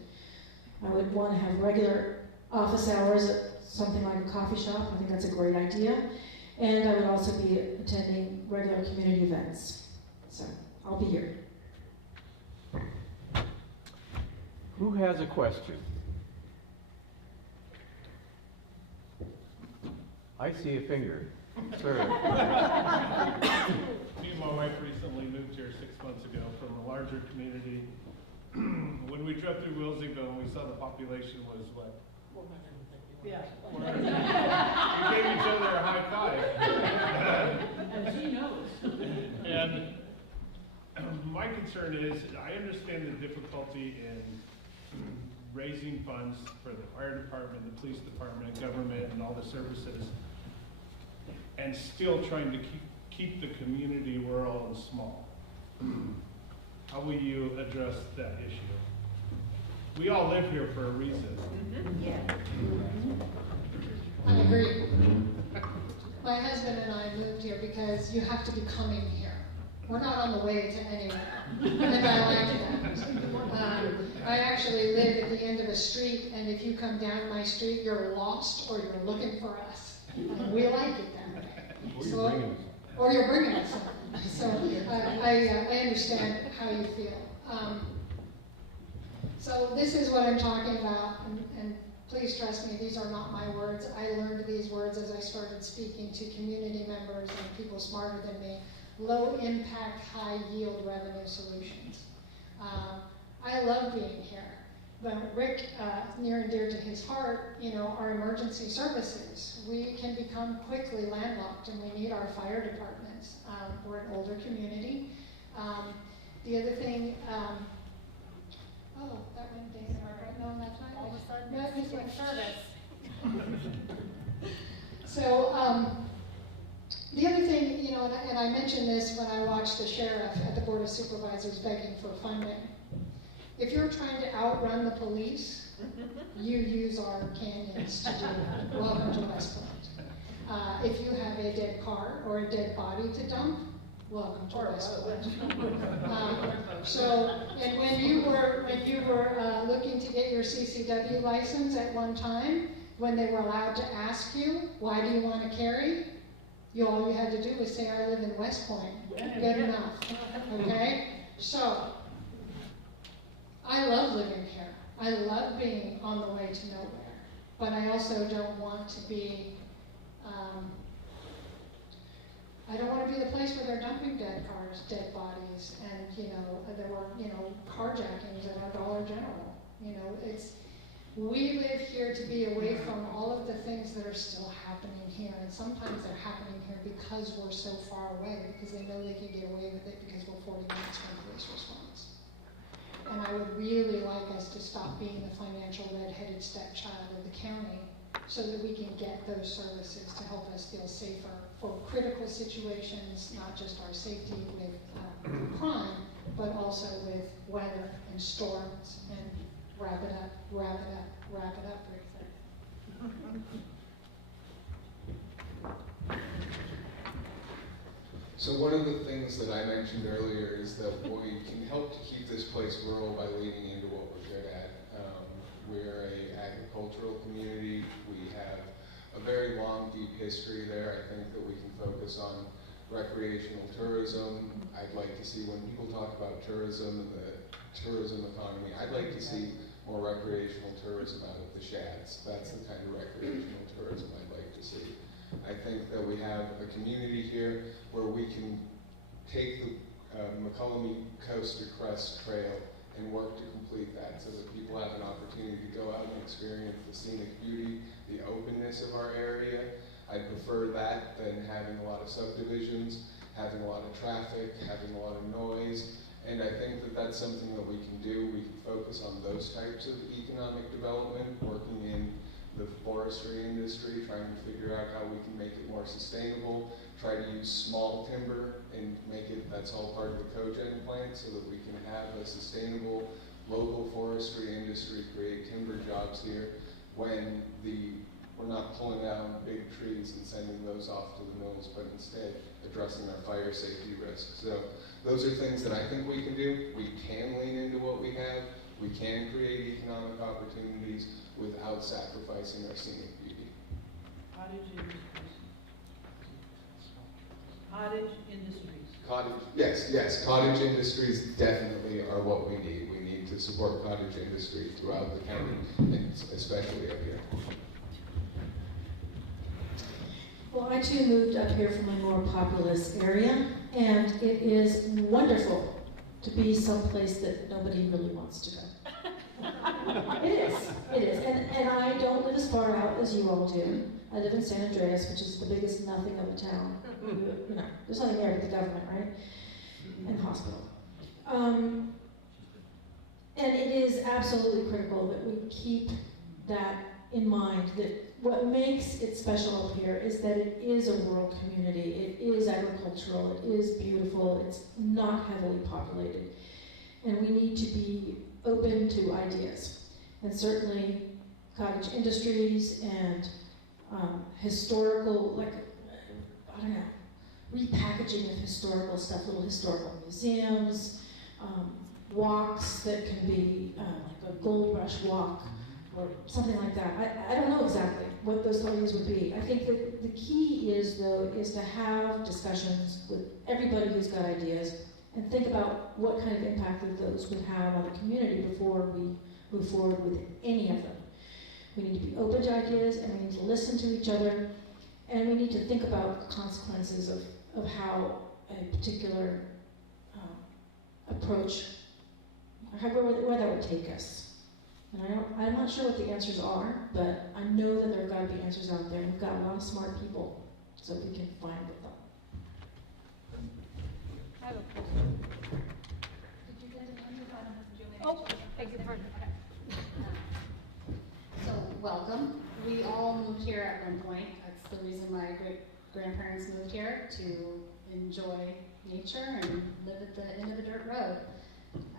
I would want to have regular office hours at something like a coffee shop. I think that's a great idea. And I would also be attending regular community events. So I'll be here. Who has a question? I see a finger. Sir. Me and my wife recently moved here 6 months ago from a larger community. When we drove through Wilseyville and we saw the population was what? Yeah. 400. We gave each other a high five. And she knows. And my concern is, I understand the difficulty in raising funds for the fire department, the police department, government, and all the services, and still trying to keep the community rural and small. How will you address that issue? We all live here for a reason. I agree. My husband and I moved here because you have to be coming here. We're not on the way to anywhere, and I like that. I actually live at the end of a street, and if you come down my street, you're lost or you're looking for us. And we like it that way. Or you're bringing us something. So I understand how you feel. So this is what I'm talking about, and please trust me, these are not my words. I learned these words as I started speaking to community members and people smarter than me. Low impact, high yield revenue solutions. I love being here, but Rick, near and dear to his heart, our emergency services. We can become quickly landlocked, and we need our fire departments. We're an older community. The other thing, that went down. No, that's not. All of a sudden, No, it's this one. service. So, the other thing, and I mentioned this when I watched the sheriff at the Board of Supervisors begging for funding. If you're trying to outrun the police, you use our canyons to do that. Welcome to West Point. If you have a dead car or a dead body to dump, welcome to West Point. And when you were looking to get your CCW license at one time, when they were allowed to ask you, why do you want to carry? All you had to do was say, I live in West Point. Good enough. Okay? So, I love living here. I love being on the way to nowhere. But I also don't want to be, I don't want to be the place where they're dumping dead cars, dead bodies, and, there were, carjackings at our Dollar General. We live here to be away from all of the things that are still happening here, and sometimes they're happening here because we're so far away, because they know they can get away with it because we're 40 minutes from police response. And I would really like us to stop being the financial red-headed stepchild of the county so that we can get those services to help us feel safer for critical situations, not just our safety with crime, but also with weather and storms and wrap it up, Rick. So one of the things that I mentioned earlier is that we can help to keep this place rural by leaning into what we're good at. We're an agricultural community. We have a very long, deep history there. I think that we can focus on recreational tourism. I'd like to see, when people talk about tourism and the tourism economy, I'd like to see more recreational tourism out of the shads. That's the kind of recreational tourism I'd like to see. I think that we have a community here where we can take the McCullum Coast to Crest Trail and work to complete that so that people have an opportunity to go out and experience the scenic beauty, the openness of our area. I prefer that than having a lot of subdivisions, having a lot of traffic, having a lot of noise. And I think that that's something that we can do. We can focus on those types of economic development, working in the forestry industry, trying to figure out how we can make it more sustainable, try to use small timber and make it, that's all part of the cogen plant, so that we can have a sustainable local forestry industry, create timber jobs here when we're not pulling down big trees and sending those off to the mills, but instead addressing our fire safety risks. So those are things that I think we can do. We can lean into what we have. We can create economic opportunities without sacrificing our scenic beauty. Cottage industries. Cottage industries definitely are what we need. We need to support cottage industry throughout the county, and especially up here. Well, I too moved up here from a more populous area, and it is wonderful to be someplace that nobody really wants to go. It is, and I don't live as far out as you all do. I live in San Andreas, which is the biggest nothing of a town. You know, there's nothing there but the government, right? And hospital. And it is absolutely critical that we keep that in mind, that what makes it special up here is that it is a rural community, it is agricultural, it is beautiful, it's not heavily populated. And we need to be open to ideas. And certainly cottage industries and historical, like, I don't know, repackaging of historical stuff, little historical museums, walks that can be like a gold rush walk or something like that. I don't know exactly what those ideas would be. I think that the key is, though, is to have discussions with everybody who's got ideas and think about what kind of impact that those would have on the community before we move forward with any of them. We need to be open to ideas, and we need to listen to each other, and we need to think about the consequences of how a particular approach, where that would take us. And I'm not sure what the answers are, but I know that there have got to be answers out there, and we've got a lot of smart people, so we can find them. I have a question. Did you get an answer? Oh, beg your pardon. So, welcome. We all moved here at one point. That's the reason my great-grandparents moved here, to enjoy nature and live at the end of the dirt road.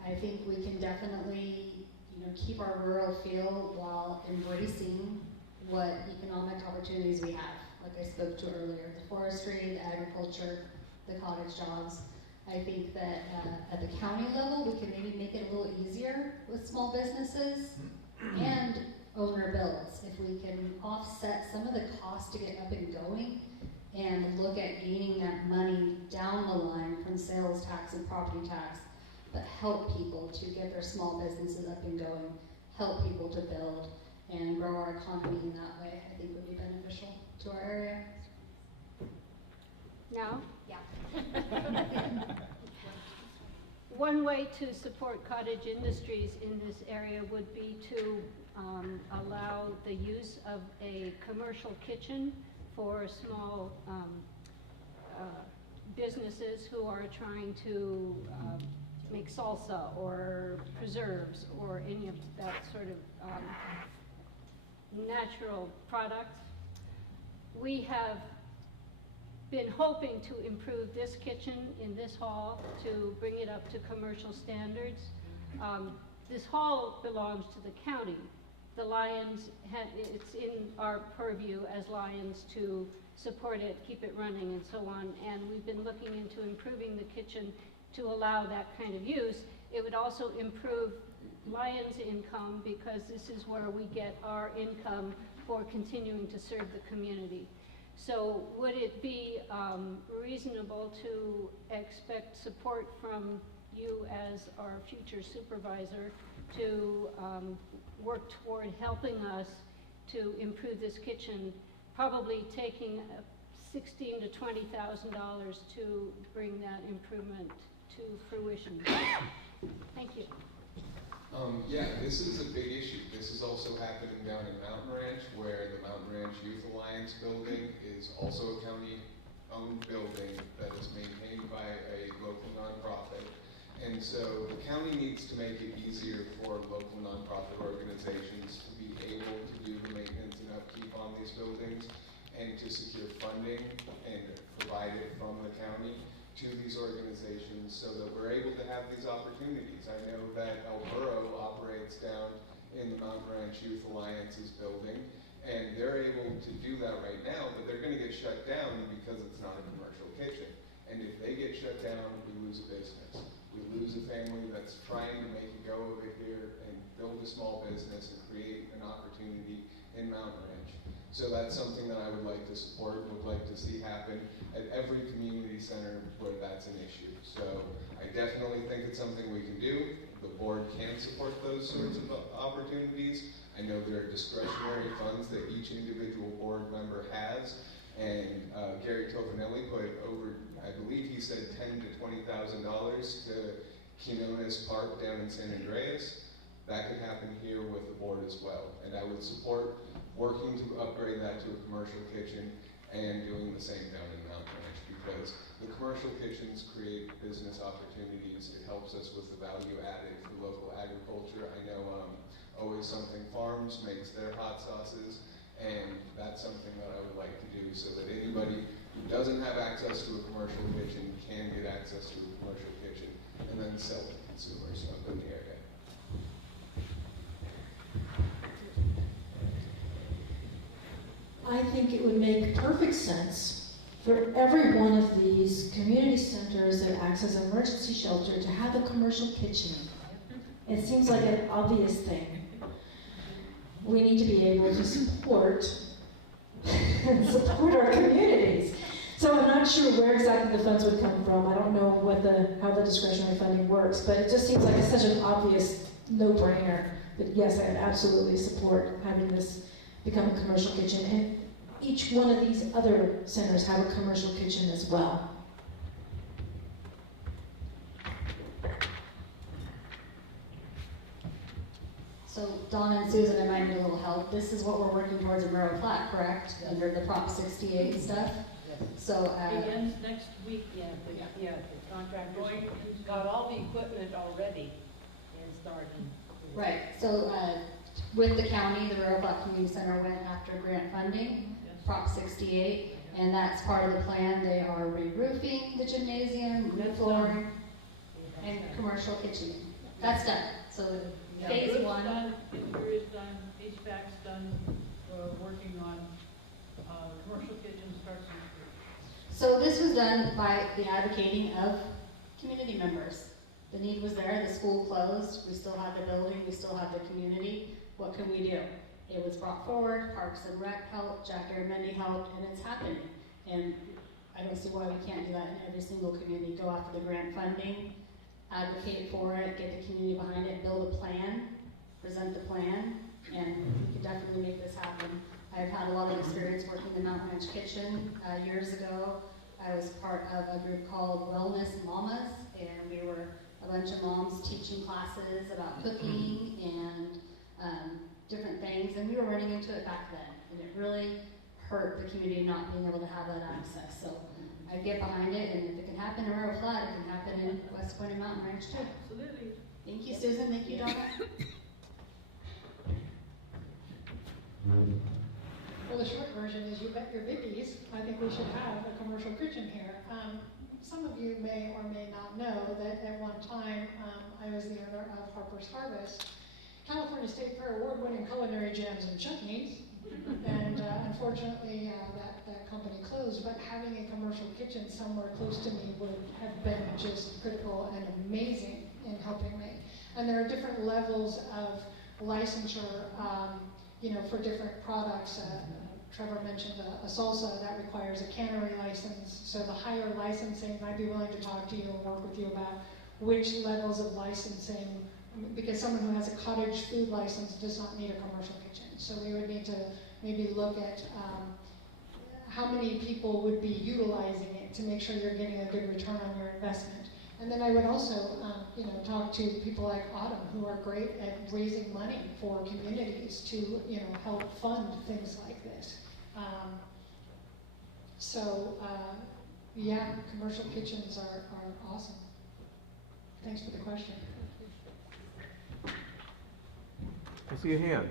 I think we can definitely, keep our rural feel while embracing what economic opportunities we have. Like I spoke to earlier, the forestry, the agriculture, the cottage jobs. I think that at the county level, we can maybe make it a little easier with small businesses and owner bills. If we can offset some of the cost to get up and going and look at gaining that money down the line from sales tax and property tax, but help people to get their small businesses up and going, help people to build and grow our economy in that way, I think would be beneficial to our area. Now? Yeah. One way to support cottage industries in this area would be to allow the use of a commercial kitchen for small businesses who are trying to make salsa or preserves or any of that sort of natural products. We have been hoping to improve this kitchen in this hall to bring it up to commercial standards. This hall belongs to the county. The Lions, it's in our purview as Lions to support it, keep it running, and so on. And we've been looking into improving the kitchen to allow that kind of use. It would also improve Lions' income because this is where we get our income for continuing to serve the community. So would it be reasonable to expect support from you as our future supervisor to work toward helping us to improve this kitchen, probably taking $16,000 to $20,000 to bring that improvement to fruition? Thank you. Yeah, this is a big issue. This is also happening down in Mountain Ranch, where the Mountain Ranch Youth Alliance building is also a county-owned building that is maintained by a local nonprofit. And so the county needs to make it easier for local nonprofit organizations to be able to do the maintenance and upkeep on these buildings and to secure funding and provide it from the county to these organizations so that we're able to have these opportunities. I know that El Burro operates down in the Mountain Ranch Youth Alliance's building, and they're able to do that right now, but they're going to get shut down because it's not a commercial kitchen. And if they get shut down, we lose a business. We lose a family that's trying to make it go over here and build a small business and create an opportunity in Mountain Ranch. So that's something that I would like to support and would like to see happen at every community center where that's an issue. So I definitely think it's something we can do. The board can support those sorts of opportunities. I know there are discretionary funds that each individual board member has, And Gary Tofanelli put over, I believe he said $10,000 to $20,000 to Quinones Park down in San Andreas. That could happen here with the board as well. And I would support working to upgrade that to a commercial kitchen and doing the same down in Mount Ranch, because the commercial kitchens create business opportunities. It helps us with the value added for local agriculture. I know Always Something Farms makes their hot sauces, and that's something that I would like to do so that anybody who doesn't have access to a commercial kitchen can get access to a commercial kitchen and then sell to consumers up in the area. I think it would make perfect sense for every one of these community centers that acts as an emergency shelter to have a commercial kitchen. It seems like an obvious thing. We need to be able to support our communities. So I'm not sure where exactly the funds would come from. I don't know how the discretionary funding works, but it just seems like it's such an obvious no-brainer. But yes, I would absolutely support having this become a commercial kitchen, and each one of these other centers have a commercial kitchen as well. So Donna and Susan, I might need a little help. This is what we're working towards in Railroad Flat, correct? Under the Prop 68 stuff? So, Begins next week, yeah, the contractors got all the equipment already and started. right, so, with the county, the Railroad Flat Community Center went after grant funding, Prop 68, and that's part of the plan. They are re-roofing the gymnasium, new flooring, and commercial kitchen. That's done. So phase Roof's one. done, interior's done, HVAC's done, working on, commercial kitchen starts in June. So this was done by the advocating of community members. The need was there, the school closed, we still had the building, we still had the community. What can we do? It was brought forward, Parks and Rec helped, Jack Aramendi helped, and it's happening. And I don't see why we can't do that in every single community. Go after the grant funding, advocate for it, get the community behind it, build a plan, present the plan, and we can definitely make this happen. I've had a lot of experience working in the Mountain Ranch Kitchen. Years ago, I was part of a group called Wellness Mamas, and we were a bunch of moms teaching classes about cooking and different things, and we were running into it back then, and it really hurt the community not being able to have that access. So I get behind it, and if it can happen in Railroad Flat, it can happen in West Point and Mountain Ranch too. Absolutely. Thank you, Susan. Thank you, Donna. Well, the short version is you bet your biggies. I think we should have a commercial kitchen here. Some of you may or may not know that at one time I was the owner of Harper's Harvest, California State Fair award-winning culinary jams and chutneys. And unfortunately, that company closed, but having a commercial kitchen somewhere close to me would have been just critical and amazing in helping me. And there are different levels of licensure, for different products. Trevor mentioned a salsa that requires a cannery license. So the higher licensing, I'd be willing to talk to you and work with you about which levels of licensing, because someone who has a cottage food license does not need a commercial kitchen. So we would need to maybe look at how many people would be utilizing it to make sure you're getting a good return on your investment. And then I would also, talk to people like Autumn, who are great at raising money for communities to, help fund things like this. Commercial kitchens are awesome. Thanks for the question. I see a hand.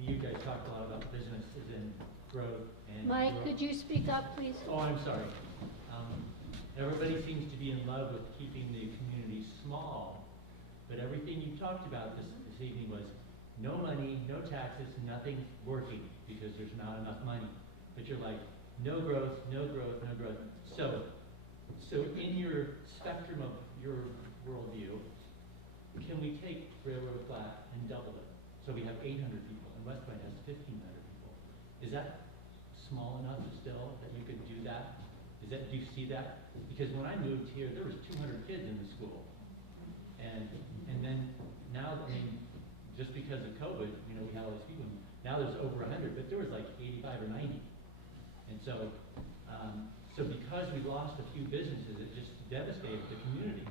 You guys talked a lot about businesses and growth and Mike, growth. could you speak up, please? Oh, I'm sorry. Everybody seems to be in love with keeping the community small, but everything you talked about this evening was no money, no taxes, nothing working because there's not enough money. But you're like, no growth, no growth, no growth. So in your spectrum of your worldview, can we take Railroad Flat and double it? So we have 800 people, and West Point has 1,500 people. Is that small enough still that you could do that? Do you see that? Because when I moved here, there was 200 kids in the school. And then now, just because of COVID, you know, we had all these people. Now there's over 100, but there was like 85 or 90. And so, so because we lost a few businesses, it just devastated the community.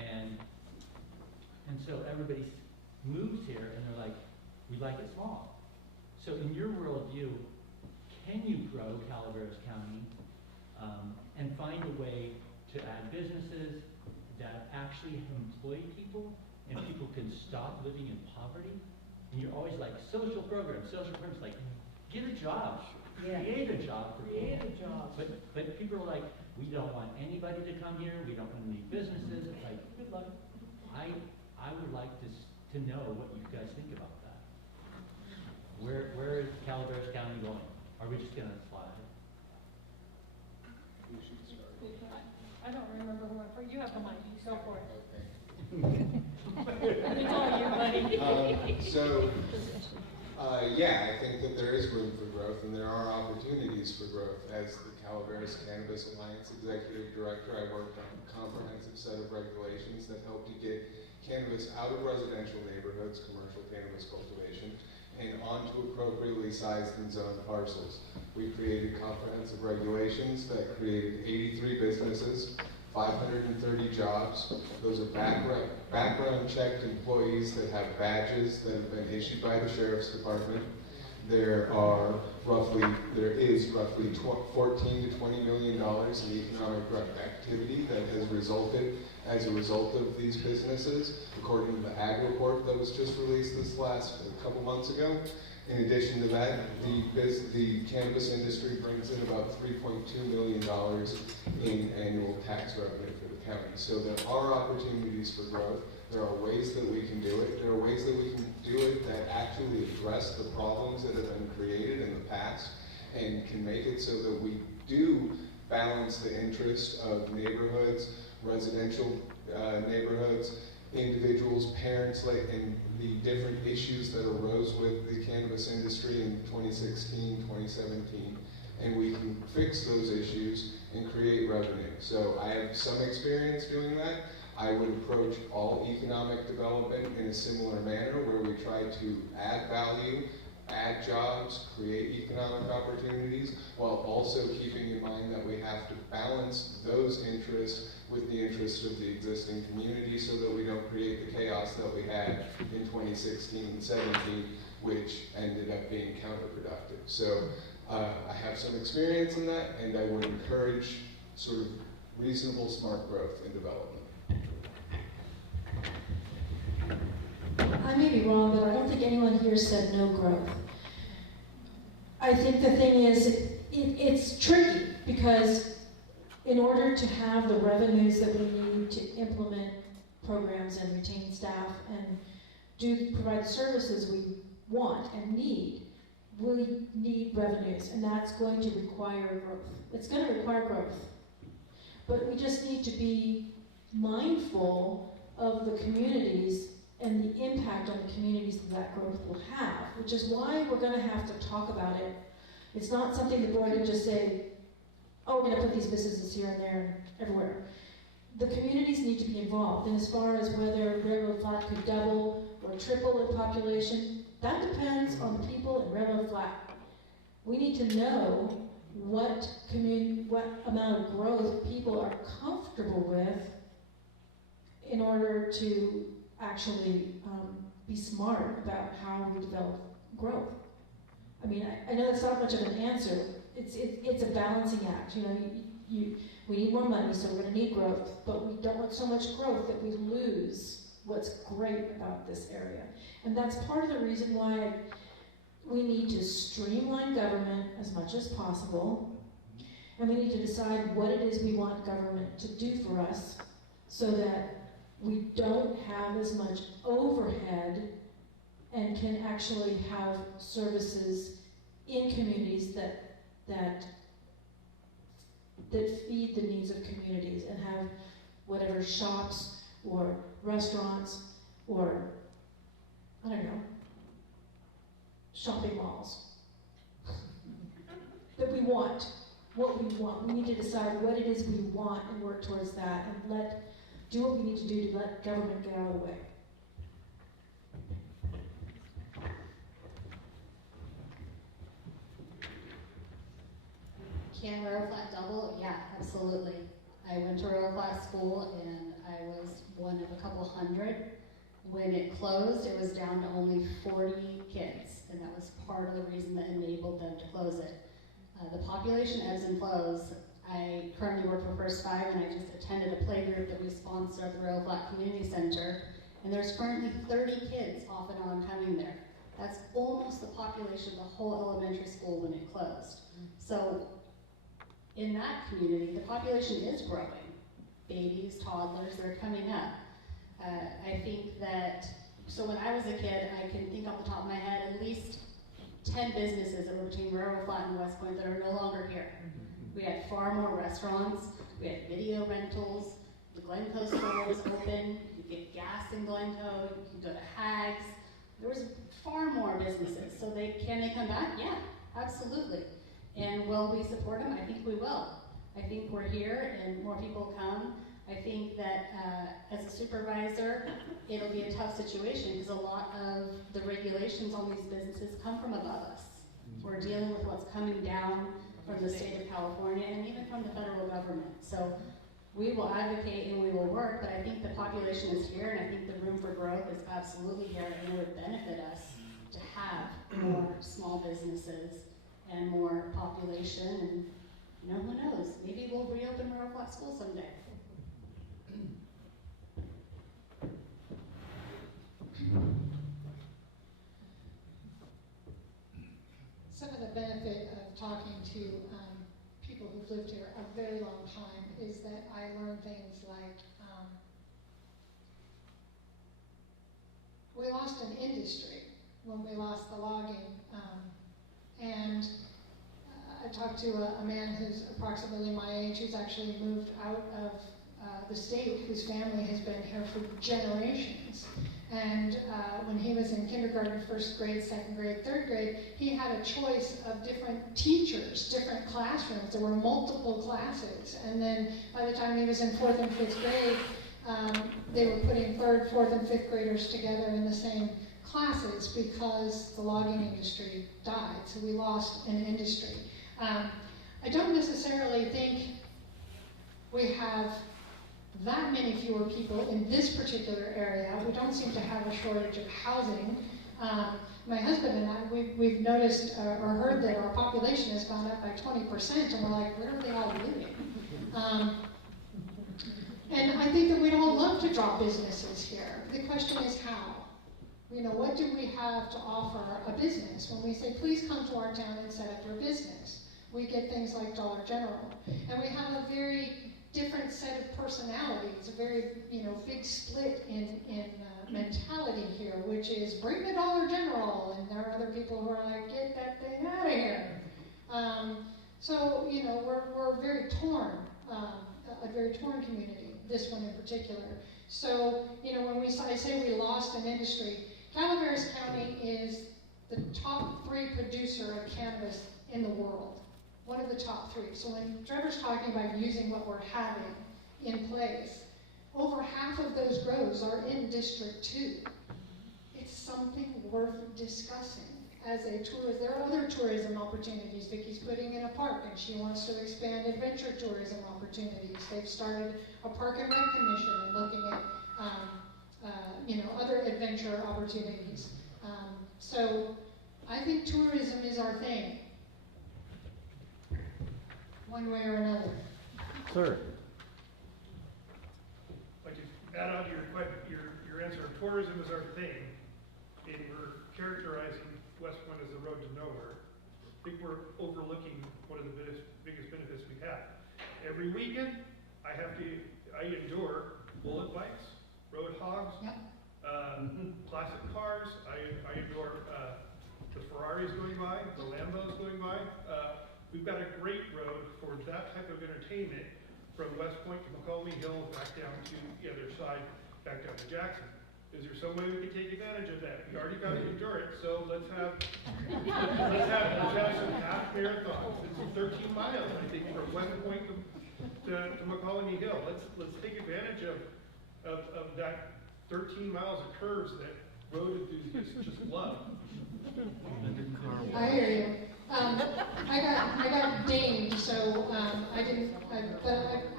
And so everybody moves here and they're like, we like it small. So in your worldview, can you grow Calaveras County and find a way to add businesses that actually employ people and people can stop living in poverty? And you're always like, social programs, like, get a job, create a job for people. But people are like, we don't want anybody to come here, we don't want any businesses. It's like, good luck. I would like to know what you guys think about that. Where is Calaveras County going? Are we just gonna slide? Who should start? I don't remember who went first. You have the mic, go for it. Okay. It's all you, buddy. Yeah, I think that there is room for growth and there are opportunities for growth. As the Calaveras Cannabis Alliance Executive Director, I worked on a comprehensive set of regulations that help to get cannabis out of residential neighborhoods, commercial cannabis cultivation, and onto appropriately sized and zoned parcels. We created comprehensive regulations that created 83 businesses, 530 jobs. Those are background checked employees that have badges that have been issued by the Sheriff's Department. There is roughly $14 to $20 million in economic activity that has resulted as a result of these businesses, according to the Ag Report that was just released a couple months ago. In addition to that, the cannabis industry brings in about $3.2 million in annual tax revenue for the county. So there are opportunities for growth. There are ways that we can do it. There are ways that we can do it that actually address the problems that have been created in the past and can make it so that we do balance the interest of neighborhoods, residential neighborhoods, individuals, parents, and the different issues that arose with the cannabis industry in 2016, 2017, and we can fix those issues and create revenue. So I have some experience doing that. I would approach all economic development in a similar manner where we try to add value, add jobs, create economic opportunities, while also keeping in mind that we have to balance those interests with the interest of the existing community so that we don't create the chaos that we had in 2016 and 17, which ended up being counterproductive. So I have some experience in that, and I would encourage sort of reasonable, smart growth and development. I may be wrong, but I don't think anyone here said no growth. I think the thing is, it's tricky because in order to have the revenues that we need to implement programs and retain staff and provide the services we want and need, we need revenues, and that's going to require growth. It's going to require growth. But we just need to be mindful of the communities and the impact on the communities that growth will have, which is why we're going to have to talk about it. It's not something the board can just say, oh, we're going to put these businesses here and there and everywhere. The communities need to be involved, and as far as whether Railroad Flat could double or triple in population, that depends on the people in Railroad Flat. We need to know what amount of growth people are comfortable with in order to actually be smart about how we develop growth. I mean, I know that's not much of an answer. It's a balancing act. You know, we need more money, so we're going to need growth, but we don't want so much growth that we lose what's great about this area. And that's part of the reason why we need to streamline government as much as possible, and we need to decide what it is we want government to do for us so that we don't have as much overhead and can actually have services in communities that feed the needs of communities and have whatever shops or restaurants or, I don't know, shopping malls that we want, what we want. We need to decide what it is we want and work towards that and do what we need to do to let government get out of the way. Can Railroad Flat double? Yeah, absolutely. I went to Railroad Flat School and I was one of a couple hundred. When it closed, it was down to only 40 kids, and that was part of the reason that enabled them to close it. The population ebbs and flows. I currently work for First Five, and I just attended a play group that we sponsor at the Railroad Flat Community Center, and there's currently 30 kids off and on coming there. That's almost the population of the whole elementary school when it closed. So in that community, the population is growing. Babies, toddlers, they're coming up. I think that, so when I was a kid, I can think off the top of my head at least 10 businesses that were between Railroad Flat and West Point that are no longer here. We had far more restaurants, we had video rentals, the Glencoe store was open, you could get gas in Glencoe, you could go to Hags. There was far more businesses. So can they come back? Yeah, absolutely. And will we support them? I think we will. I think we're here and more people come. I think that as a supervisor, it'll be a tough situation because a lot of the regulations on these businesses come from above us. We're dealing with what's coming down from the state of California and even from the federal government. So we will advocate and we will work, but I think the population is here and I think the room for growth is absolutely here and it would benefit us to have more small businesses and more population and who knows, maybe we'll reopen Railroad Flat School someday. Some of the benefit of talking to people who've lived here a very long time is that I learned things like we lost an industry when we lost the logging. And I talked to a man who's approximately my age who's actually moved out of the state, whose family has been here for generations. And when he was in kindergarten, first grade, second grade, third grade, he had a choice of different teachers, different classrooms. There were multiple classes. And then by the time he was in fourth and fifth grade, they were putting third, fourth, and fifth graders together in the same classes because the logging industry died. So we lost an industry. I don't necessarily think we have that many fewer people in this particular area. We don't seem to have a shortage of housing. My husband and I, we've noticed or heard that our population has gone up by 20%, and we're like, where are they all living? And I think that we'd all love to draw businesses here. The question is how. What do we have to offer a business? When we say, please come to our town and set up your business, we get things like Dollar General. And we have a very different set of personalities, a very big split in mentality here, which is bring the Dollar General, and there are other people who are like, get that thing out of here. So we're very torn, a very torn community, this one in particular. So when I say we lost an industry, Calaveras County is the top 3 producer of cannabis in the world. One of the top 3. So when Trevor's talking about using what we're having in place, over half of those grows are in District 2. It's something worth discussing as a tourist. There are other tourism opportunities. Vicky's putting in a park and she wants to expand adventure tourism opportunities. They've started a park and rec commission and looking at other adventure opportunities. So I think tourism is our thing, one way or another. Sir. Like to add on to your answer, tourism is our thing, and we're characterizing West Point as the road to nowhere. I think we're overlooking one of the biggest benefits we have. Every weekend, I endure bullet bikes, road hogs, Yep. Classic cars. I endure the Ferraris going by, the Lambos going by. We've got a great road for that type of entertainment from West Point to McCulmy Hill, back down to the other side, back down to Jackson. Is there some way we can take advantage of that? We already got to endure it, so let's have some half marathons. It's 13 miles, I think, from West Point to McCulmy Hill. Let's take advantage of that 13 miles of curves that road enthusiasts just love. I hear you. I got dinged, so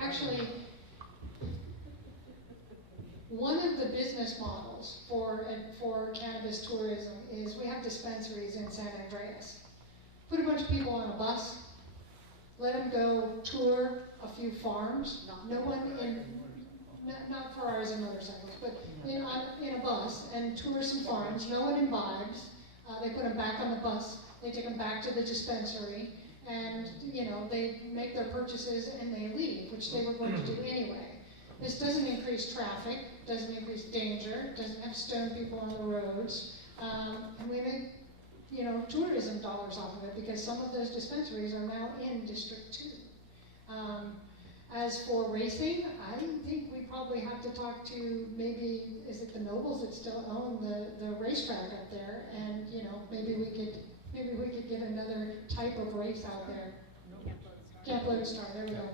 actually, one of the business models for cannabis tourism is we have dispensaries in San Andreas. Put a bunch of people on a bus, let them go tour a few farms. No one in, not Ferraris and motorcycles, but in a bus and tour some farms. No one imbibes. They put them back on the bus. They take them back to the dispensary, and they make their purchases and they leave, which they were going to do anyway. This doesn't increase traffic, doesn't increase danger, doesn't have stone people on the roads, and we make tourism dollars off of it because some of those dispensaries are now in District 2. As for racing, I think we probably have to talk to maybe, is it the Nobles that still own the racetrack up there, and maybe we could get another type of race out there. Camp Lodestar, there we go.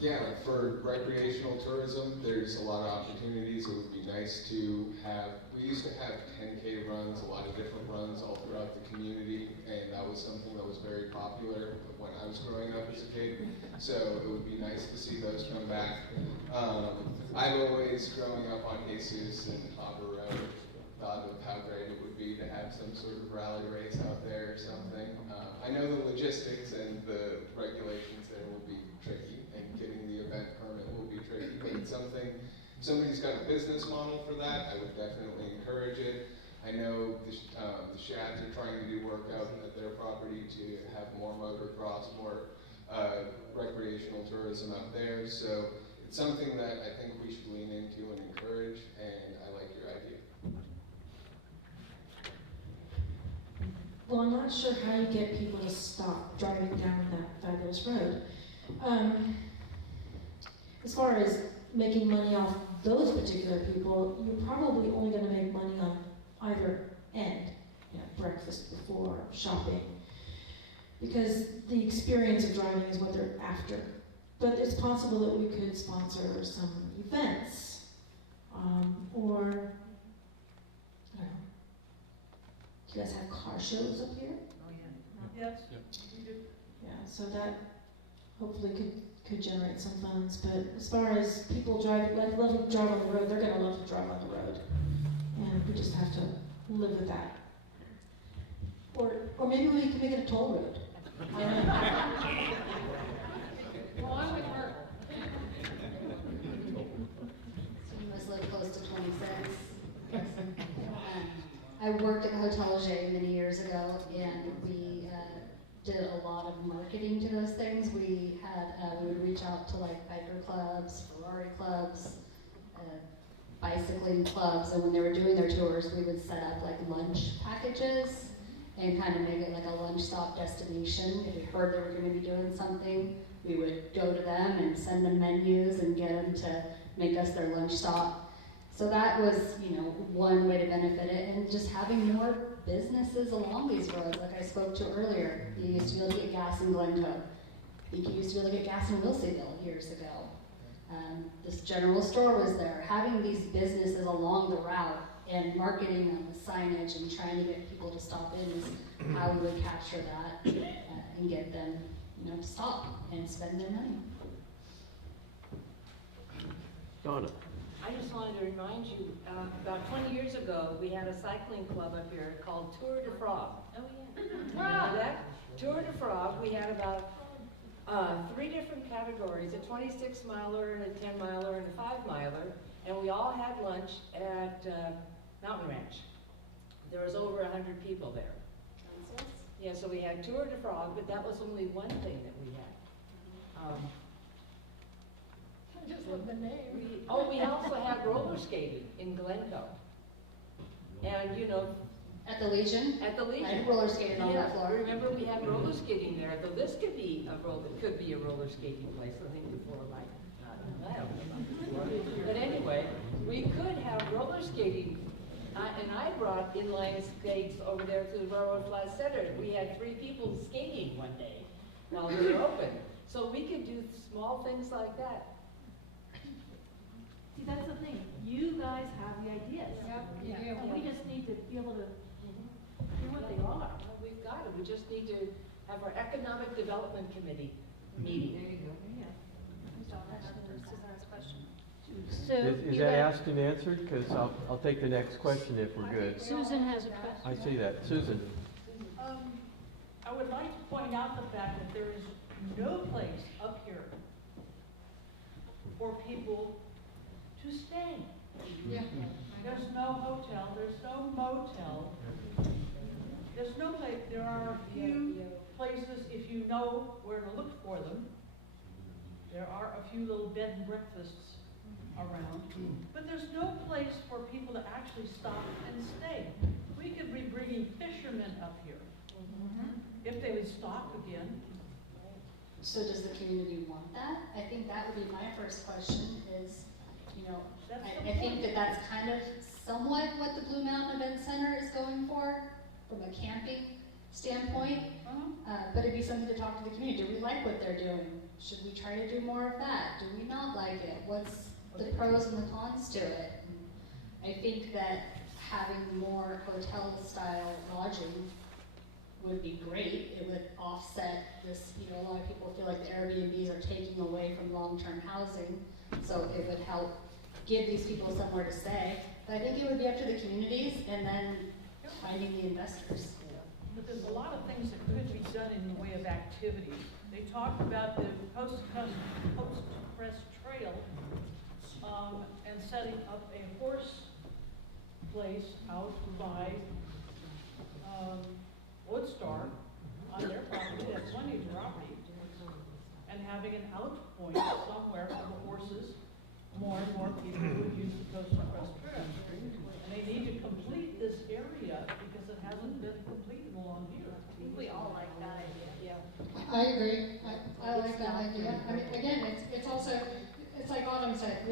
Yeah, for recreational tourism, there's a lot of opportunities. It would be nice to have, we used to have 10K runs, a lot of different runs all throughout the community, and that was something that was very popular when I was growing up as a kid. So it would be nice to see those come back. I've always, growing up on Jesus and Harbor Road, thought of how great it would be to have some sort of rally race out there or something. I know the logistics and the regulations there will be tricky, and getting the event permit will be tricky, but it's something, somebody's got a business model for that, I would definitely encourage it. I know the Shads are trying to do work out at their property to have more motocross, more recreational tourism out there, so it's something that I think we should lean into and encourage, and I like your idea. Well, I'm not sure how you get people to stop driving down that fabulous road. As far as making money off those particular people, you're probably only going to make money on either end, breakfast before shopping, because the experience of driving is what they're after. But it's possible that we could sponsor some events, or, I don't know. Do you guys have car shows up here? Oh, yeah. Yes, we do. Yeah, so that hopefully could generate some funds. But as far as people love to drive on the road, they're going to love to drive on the road. And we just have to live with that. Or maybe we can make it a toll road. Well, I'm with her. So you must live close to 20 cents. I worked at Hotel J many years ago, and we did a lot of marketing to those things. We would reach out to like biker clubs, Ferrari clubs, bicycling clubs, and when they were doing their tours, we would set up like lunch packages and kind of make it like a lunch stop destination. If we heard they were going to be doing something, we would go to them and send them menus and get them to make us their lunch stop. So that was, one way to benefit it, and just having more businesses along these roads, like I spoke to earlier. You used to be able to get gas in Glencoe. I think you used to be able to get gas in Wilseyville years ago. This general store was there. Having these businesses along the route and marketing on the signage and trying to get people to stop in is how we would capture that and get them, to stop and spend their money. Donna. I just wanted to remind you, about 20 years ago, we had a cycling club up here called Tour de Frog. Oh, yeah. Remember that? Tour de Frog, we had about 3 different categories, a 26-miler, and a 10-miler, and a 5-miler, and we all had lunch at Mountain Ranch. There was over 100 people there. Yeah, so we had Tour de Frog, but that was only one thing that we had. I just love the name. We also had roller skating in Glencoe. And, At the Legion? at the Legion. I roller skated on that floor. Remember, we had roller skating there, though this could be a roller skating place, I think before, I don't know. But anyway, we could have roller skating, and I brought inline skates over there to the Railroad Flat Center. We had 3 people skating one day while we were open. So we could do small things like that. See, that's guys have the ideas. Yeah, and we just need to be able to hear what they are. Well, we've got it, we just need to have our economic development committee meeting. There you go. So Is you that got- asked and answered? Because I'll take the next question if we're good. Susan has a question. I see that. Susan? I would like to point out the fact that there is no place up here for people to stay. Yeah. There's no hotel, there's no motel. There's no place, there are a few places, if you know where to look for them. There are a few little bed and breakfasts around, but there's no place for people to actually stop and stay. We could be bringing fishermen up here, if they would stop again. So does the community want that? I think that would be my first question is, you know, That's the I think point. that that's kind of somewhat what the Blue Mountain Event Center is going for, from a camping standpoint. But it'd be something to talk to the community. Do we like what they're doing? Should we try to do more of that? Do we not like it? What's the pros and the cons to it? I think that having more hotel-style lodging would be great. It would offset this, you know, a lot of people feel like the Airbnbs are taking away from long-term housing, so it would help give these people somewhere to stay. But I think it would be up to the communities and then finding the investors. But there's a lot of things that could be done in the way of activities. They talked about the post-crest trail, and setting up a horse place out by, Woodstar on their property, that's plenty of property, and having an out point somewhere for the horses. More and more people would use the Coast to Crest Trail. And they need to complete this area because it hasn't been completed along here. We all like that idea. Yeah. I agree. I like that idea. I mean, again, it's also, it's like Autumn said,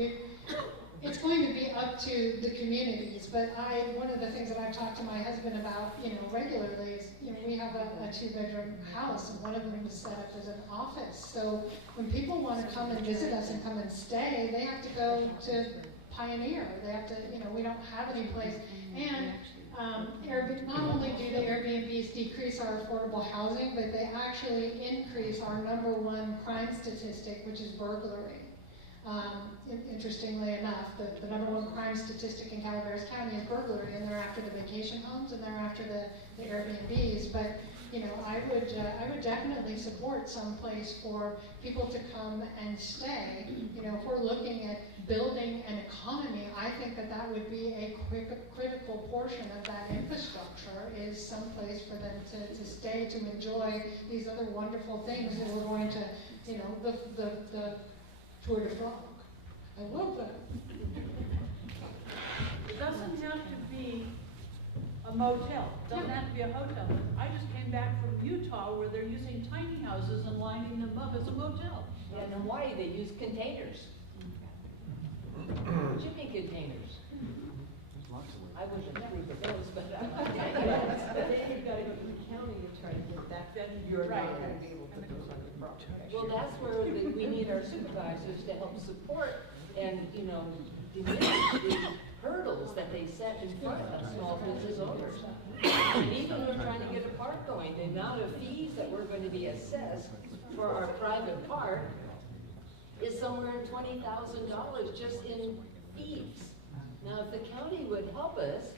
it's going to be up to the communities, but one of the things that I've talked to my husband about, you know, regularly is, you know, we have a 2-bedroom house, and one of them is set up as an office. So when people want to come and visit us and come and stay, they have to go to Pioneer. They have to, you know, we don't have any place. And not only do the Airbnbs decrease our affordable housing, but they actually increase our #1 crime statistic, which is burglary. Interestingly enough, the #1 crime statistic in Calaveras County is burglary, and they're after the vacation homes and they're after the Airbnbs. But you know, I would definitely support some place for people to come and stay. You know, if we're looking at building an economy, I think that would be a critical portion of that infrastructure, is some place for them to stay, to enjoy these other wonderful things that we're going to, you know, the Tour de Frog. I love that. It doesn't have to be a motel, it doesn't have to be a hotel. I just came back from Utah where they're using tiny houses and lining them up as a motel. Yeah, in Hawaii, they use containers. Shipping containers. I wish I never did those, but. But then you've got to go to the county and try to get that, then you're Right. not going to be able to put those on your property. Well, that's where we need our supervisors to help support and, you know, diminish the hurdles that they set in front of small business owners. And even when we're trying to get a park going, the amount of fees that we're going to be assessed for our private park is somewhere in $20,000 just in fees. Now, if the county would help us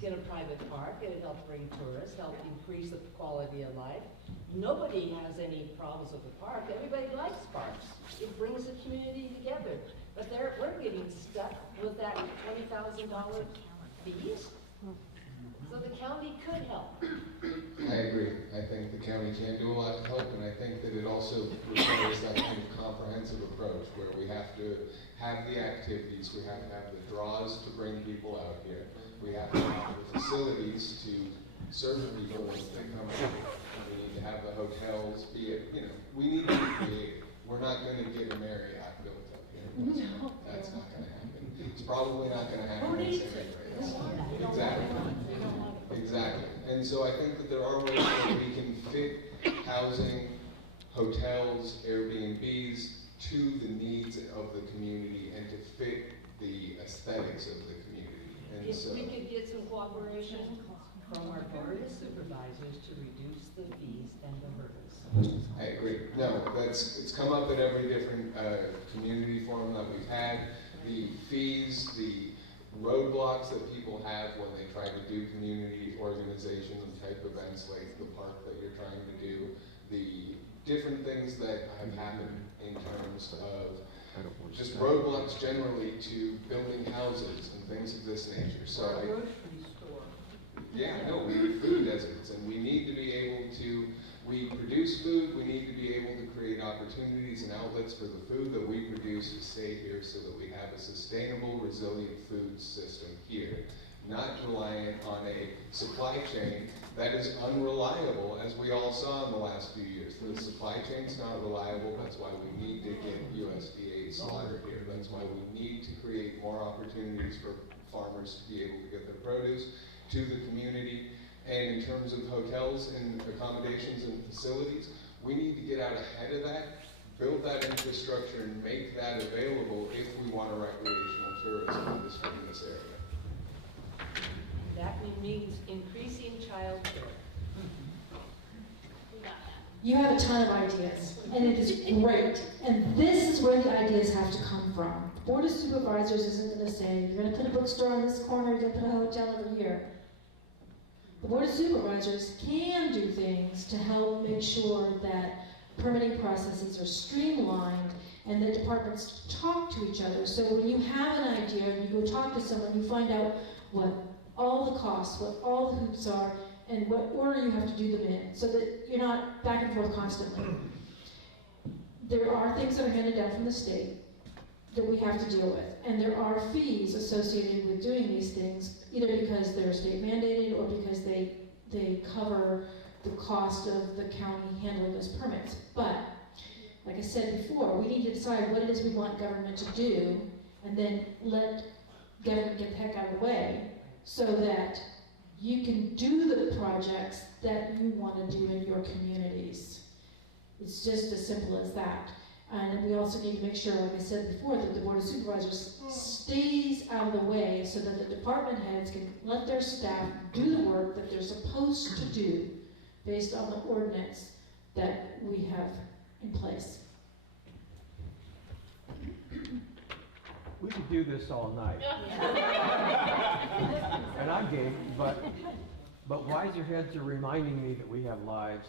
get a private park, it would help bring tourists, help increase the quality of life. Nobody has any problems with the park. Everybody likes parks. It brings the community together. But we're getting stuck with that $20,000 fees. So the county could help. I agree. I think the county can do a lot to help, and I think that it also requires that kind of comprehensive approach where we have to have the activities, we have to have the draws to bring people out here, we have to have the facilities to serve people as they come in. We need to have the hotels, be it, you know, we need to be creative. We're not going to get a Marriott built up here. That's not going to happen. It's probably not going to happen. Who needs it? Exactly. Exactly. And so I think that there are ways that we can fit housing, hotels, Airbnbs to the needs of the community and to fit the aesthetics of the community. And If so, we could get some cooperation from our board of supervisors to reduce the fees and the hurdles. I agree. No, it's come up in every different community forum that we've had. The fees, the roadblocks that people have when they try to do community organization and type events like the park that you're trying to do, the different things that have happened in terms of just roadblocks generally to building houses and things of this nature. So Or a grocery store. yeah, no, we're food deserts, and we need to be able to, we produce food, we need to be able to create opportunities and outlets for the food that we produce to stay here so that we have a sustainable, resilient food system here, not reliant on a supply chain that is unreliable, as we all saw in the last few years. The supply chain's not reliable, that's why we need to get USDA slaughter here. That's why we need to create more opportunities for farmers to be able to get their produce to the community. And in terms of hotels and accommodations and facilities, we need to get out ahead of that, build that infrastructure, and make that available if we want a recreational tourism industry in this area. That means increasing childcare. You have a ton of ideas, and it is great. And this is where the ideas have to come from. The Board of Supervisors isn't going to say, you're going to put a bookstore on this corner, you're going to put a hotel over here. The Board of Supervisors can do things to help make sure that permitting processes are streamlined and that departments talk to each other. So when you have an idea and you go talk to someone, you find out what all the costs, what all the hoops are, and what order you have to do them in, so that you're not back and forth constantly. There are things that are handed down from the state that we have to deal with, and there are fees associated with doing these things, either because they're state mandated or because they cover the cost of the county handling those permits. But, like I said before, we need to decide what it is we want government to do, and then let government get the heck out of the way, so that you can do the projects that you want to do in your communities. It's just as simple as that. And we also need to make sure, like I said before, that the Board of Supervisors stays out of the way so that the department heads can let their staff do the work that they're supposed to do based on the ordinance that we have in place. We could do this all night. And I'm game, but wiser heads are reminding me that we have lives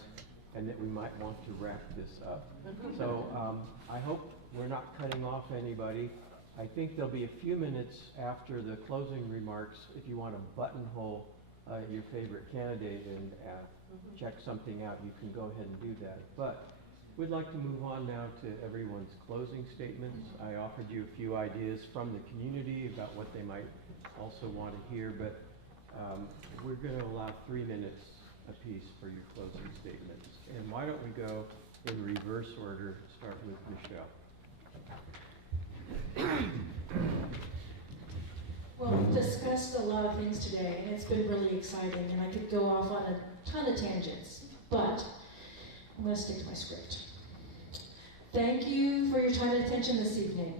and that we might want to wrap this up. So I hope we're not cutting off anybody. I think there'll be a few minutes after the closing remarks if you want to buttonhole your favorite candidate and check something out, you can go ahead and do that. But we'd like to move on now to everyone's closing statements. I offered you a few ideas from the community about what they might also want to hear, but we're going to allow 3 minutes apiece for your closing statements. And why don't we go in reverse order, start with Michelle. Well, we've discussed a lot of things today, and it's been really exciting, and I could go off on a ton of tangents, but I'm going to stick to my script. Thank you for your time and attention this evening.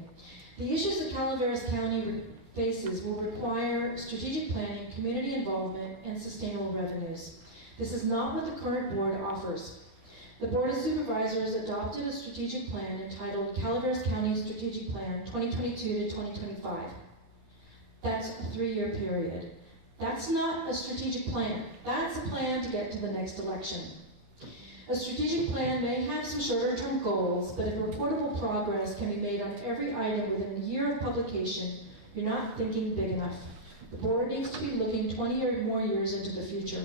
The issues that Calaveras County faces will require strategic planning, community involvement, and sustainable revenues. This is not what the current board offers. The Board of Supervisors adopted a strategic plan entitled Calaveras County Strategic Plan 2022 to 2025. That's a 3-year period. That's not a strategic plan. That's a plan to get to the next election. A strategic plan may have some shorter-term goals, but if reportable progress can be made on every item within a year of publication, you're not thinking big enough. The board needs to be looking 20 or more years into the future.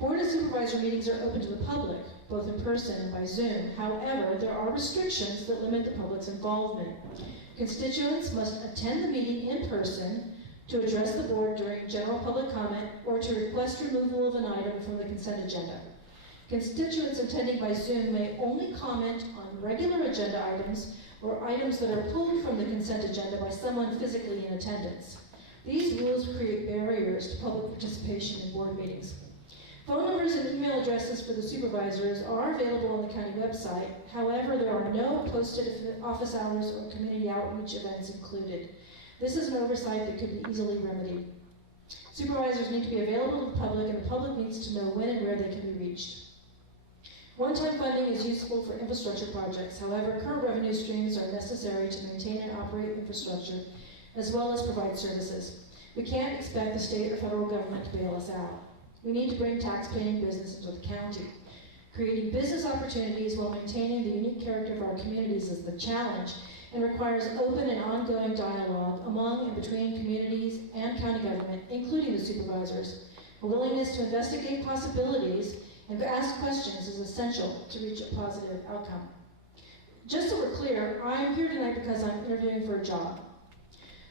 Board of Supervisor meetings are open to the public, both in person and by Zoom. However, there are restrictions that limit the public's involvement. Constituents must attend the meeting in person to address the board during general public comment or to request removal of an item from the consent agenda. Constituents attending by Zoom may only comment on regular agenda items or items that are pulled from the consent agenda by someone physically in attendance. These rules create barriers to public participation in board meetings. Phone numbers and email addresses for the supervisors are available on the county website. However, there are no posted office hours or community outreach events included. This is an oversight that could be easily remedied. Supervisors need to be available to the public, and the public needs to know when and where they can be reached. One-time funding is useful for infrastructure projects. However, current revenue streams are necessary to maintain and operate infrastructure, as well as provide services. We can't expect the state or federal government to bail us out. We need to bring tax-paying business into the county. Creating business opportunities while maintaining the unique character of our communities is the challenge, and requires open and ongoing dialogue among and between communities and county government, including the supervisors. A willingness to investigate possibilities and to ask questions is essential to reach a positive outcome. Just so we're clear, I am here tonight because I'm interviewing for a job.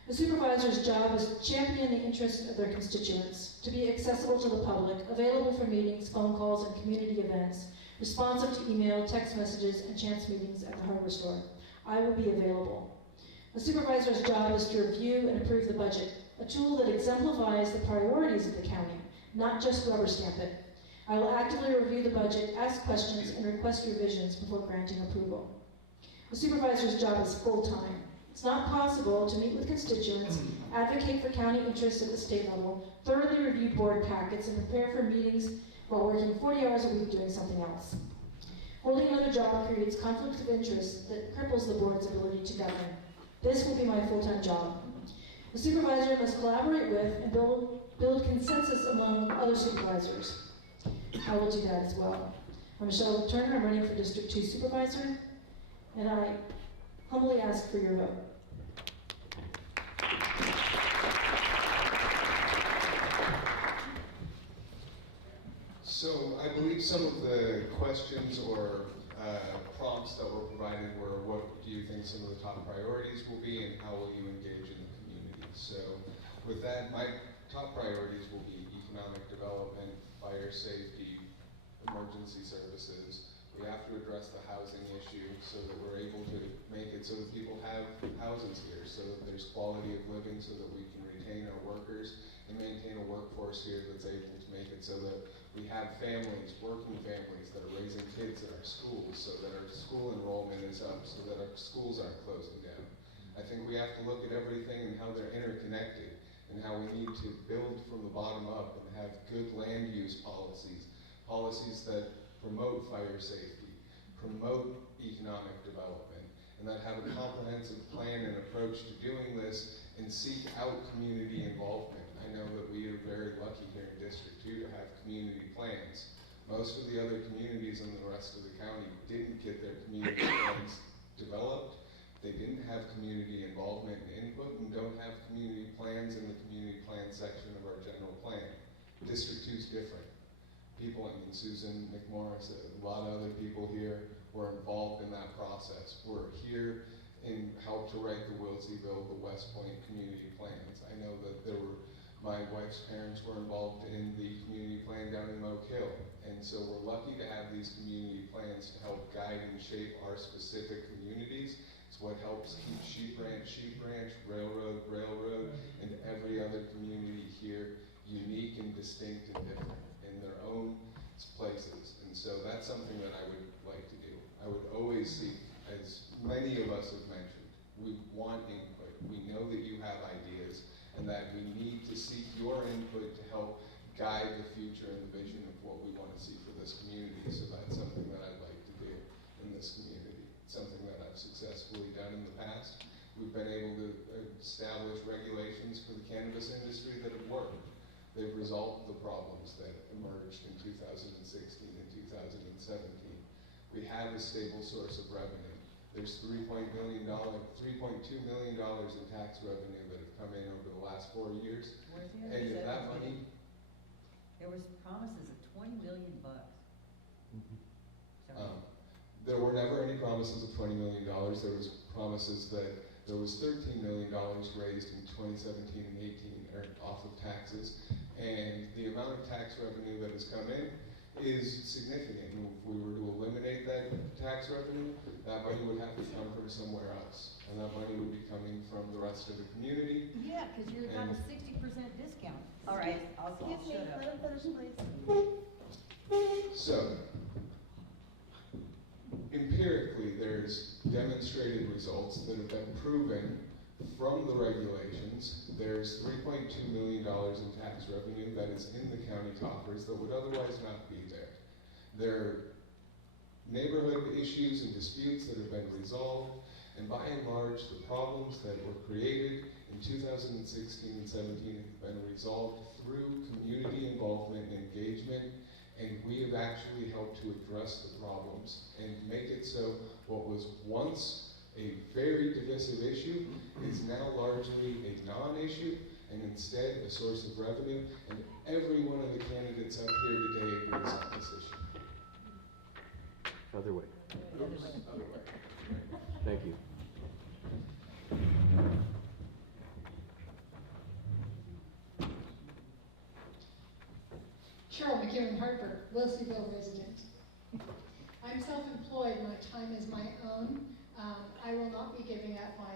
The supervisor's job is to champion the interests of their constituents, to be accessible to the public, available for meetings, phone calls, and community events, responsive to email, text messages, and chance meetings at the hardware store. I will be available. The supervisor's job is to review and approve the budget, a tool that exemplifies the priorities of the county, not just rubber stamp it. I will actively review the budget, ask questions, and request revisions before granting approval. The supervisor's job is full-time. It's not possible to meet with constituents, advocate for county interests at the state level, thoroughly review board packets, and prepare for meetings while working 40 hours a week doing something else. Holding another job creates conflicts of interest that cripples the board's ability to govern. This will be my full-time job. The supervisor must collaborate with and build consensus among other supervisors. I will do that as well. I'm Michelle Turner, I'm running for District 2 Supervisor, and I humbly ask for your vote. So I believe some of the questions or prompts that were provided were, what do you think some of the top priorities will be, and how will you engage in the community? So with that, my top priorities will be economic development, fire safety, emergency services. We have to address the housing issue so that we're able to make it so that people have houses here, so that there's quality of living, so that we can retain our workers and maintain a workforce here that's able to make it so that we have families, working families, that are raising kids in our schools, so that our school enrollment is up, so that our schools aren't closing down. I think we have to look at everything and how they're interconnected, and how we need to build from the bottom up and have good land use policies, policies that promote fire safety, promote economic development, and that have a comprehensive plan and approach to doing this, and seek out community involvement. I know that we are very lucky here in District 2 to have community plans. Most of the other communities in the rest of the county didn't get their community plans developed. They didn't have community involvement and input, and don't have community plans in the community plan section of our general plan. District 2 is different. People, I mean, Susan McMorris, a lot of other people here were involved in that process. We're here and helped to write the Wilseyville, the West Point community plans. I know that my wife's parents were involved in the community plan down in Oak Hill. And so we're lucky to have these community plans to help guide and shape our specific communities. It's what helps keep Sheep Ranch, Railroad, and every other community here unique and distinct and different in their own places. And so that's something that I would like to do. I would always seek, as many of us have mentioned, we want input. We know that you have ideas, and that we need to seek your input to help guide the future and the vision of what we want to see for this community. So that's something that I'd like to do in this community. It's something that I've successfully done in the past. We've been able to establish regulations for the cannabis industry that have worked. They've resolved the problems that emerged in 2016 and 2017. We have a stable source of revenue. There's $3.2 million in tax revenue that have come in over the last 4 years. And if that money, there was promises of $20 million bucks. there were never any promises of $20 million. There was promises that there was $13 million raised in 2017 and 18 off of taxes. And the amount of tax revenue that has come in is significant. And if we were to eliminate that tax revenue, that money would have to come from somewhere else. And that money would be coming from the rest of the community. Yeah, because you have a 60% discount. All right, I'll shut up. Let him finish, please. So, empirically, there's demonstrated results that have been proven From the regulations, there's $3.2 million in tax revenue that is in the county coffers that would otherwise not be there. There are neighborhood issues and disputes that have been resolved, and by and large, the problems that were created in 2016 and 17 have been resolved through community involvement and engagement, and we have actually helped to address the problems and make it so what was once a very divisive issue is now largely a non-issue and instead a source of revenue, and every one of the candidates up here today agrees on this issue. Other way. Oops, other way. Thank you. Cheryl McEwen Harper, Wilseyville resident. I'm self-employed, my time is my own. I will not be giving up my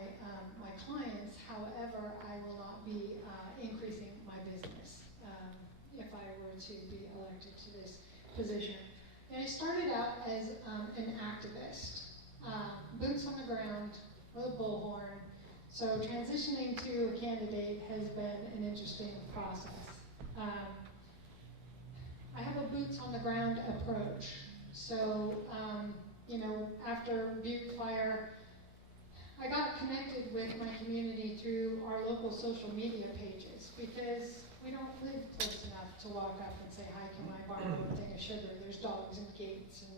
clients, however, I will not be increasing my business if I were to be elected to this position. And I started out as an activist, boots on the ground with a bullhorn, so transitioning to a candidate has been an interesting process. I have a boots on the ground approach. So, after Butte Fire, I got connected with my community through our local social media pages because we don't live close enough to walk up and say, hi, can I borrow a thing of sugar? There's dogs and gates and,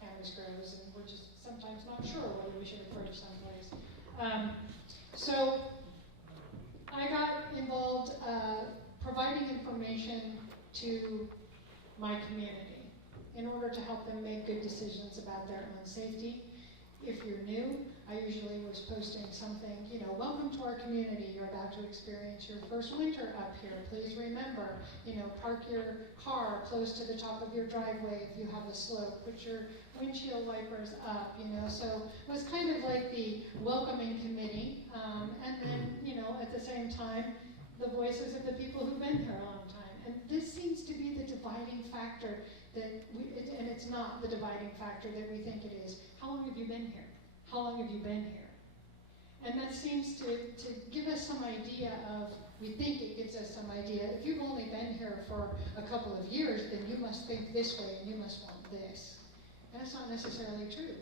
cameras grows, and we're just sometimes not sure whether we should approach someplace. So I got involved providing information to my community in order to help them make good decisions about their own safety. If you're new, I usually was posting something, welcome to our community, you're about to experience your first winter up here. Please remember, park your car close to the top of your driveway if you have a slope, put your windshield wipers up, So it was kind of like the welcoming committee, and then, at the same time, the voices of the people who've been here a long time. And this seems to be the dividing factor and it's not the dividing factor that we think it is. How long have you been here? How long have you been here? And that seems to give us some idea of, we think it gives us some idea. If you've only been here for a couple of years, then you must think this way and you must want this. And that's not necessarily true.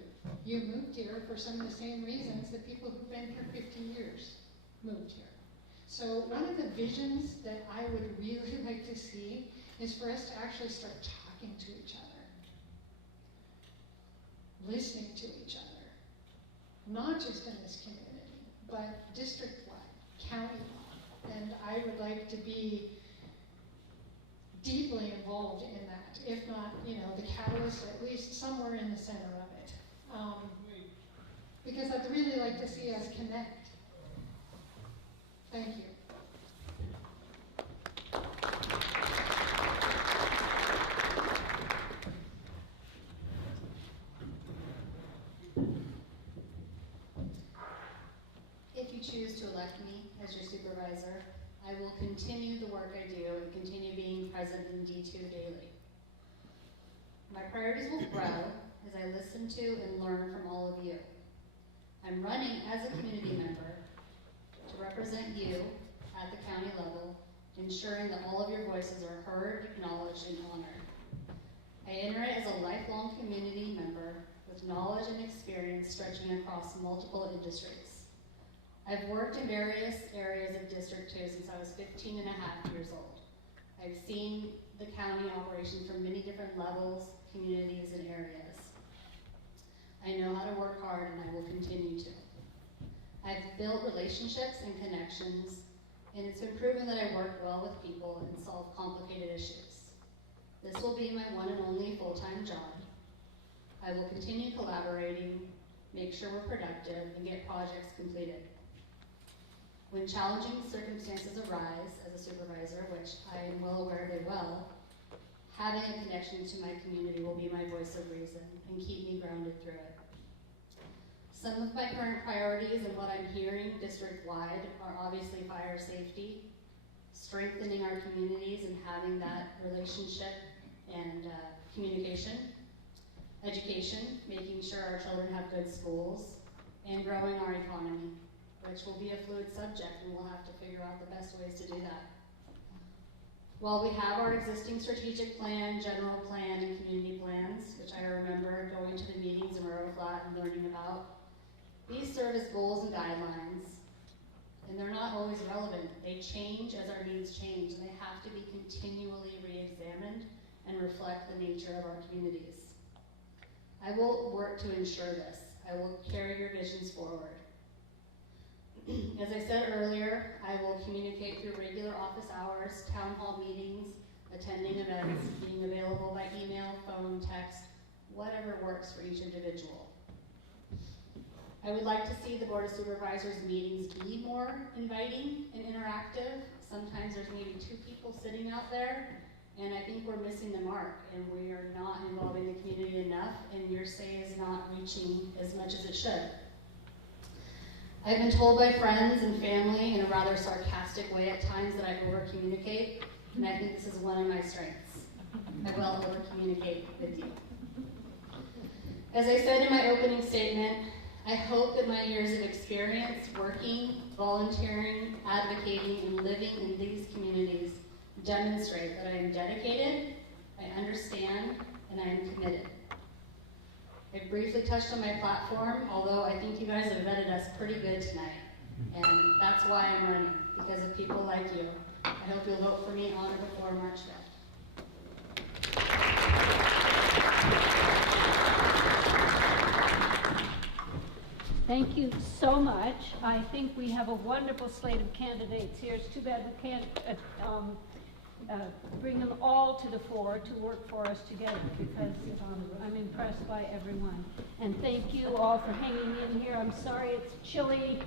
You moved here for some of the same reasons that people who've been here 50 years moved here. So one of the visions that I would really like to see is for us to actually start talking to each other, listening to each other, not just in this community, but district-wide, county-wide. And I would like to be deeply involved in that, if not, the catalyst, at least somewhere in the center of it. Because I'd really like to see us connect. Thank you. If you choose to elect me as your supervisor, I will continue the work I do and continue being present in D2 daily. My priorities will grow as I listen to and learn from all of you. I'm running as a community member to represent you at the county level, ensuring that all of your voices are heard, acknowledged, and honored. I enter it as a lifelong community member with knowledge and experience stretching across multiple industries. I've worked in various areas of District 2 since I was 15 and a half years old. I've seen the county operation from many different levels, communities, and areas. I know how to work hard, and I will continue to. I've built relationships and connections, and it's been proven that I work well with people and solve complicated issues. This will be my one and only full-time job. I will continue collaborating, make sure we're productive, and get projects completed. When challenging circumstances arise as a supervisor, which I am well aware they will, having a connection to my community will be my voice of reason and keep me grounded through it. Some of my current priorities and what I'm hearing district-wide are obviously fire safety, strengthening our communities and having that relationship and communication, education, making sure our children have good schools, and growing our economy. which will be a fluid subject, and we'll have to figure out the best ways to do that. While we have our existing strategic plan, general plan, and community plans, which I remember going to the meetings in Railroad Flat and learning about, these serve as goals and guidelines, and they're not always relevant. They change as our needs change, and they have to be continually re-examined and reflect the nature of our communities. I will work to ensure this. I will carry your visions forward. As I said earlier, I will communicate through regular office hours, town hall meetings, attending events, being available by email, phone, text, whatever works for each individual. I would like to see the Board of Supervisors meetings be more inviting and interactive. Sometimes there's maybe 2 people sitting out there, and I think we're missing the mark, and we are not involving the community enough, and your say is not reaching as much as it should. I've been told by friends and family in a rather sarcastic way at times that I over-communicate, and I think this is one of my strengths. I will over-communicate with you. As I said in my opening statement, I hope that my years of experience working, volunteering, advocating, and living in these communities demonstrate that I am dedicated, I understand, and I am committed. I briefly touched on my platform, although I think you guys have vetted us pretty good tonight. And that's why I'm running, because of people like you. I hope you'll vote for me on or before March 5th. Thank you so much. I think we have a wonderful slate of candidates here. It's too bad we can't bring them all to the fore to work for us together, because I'm impressed by everyone. And thank you all for hanging in here. I'm sorry it's chilly,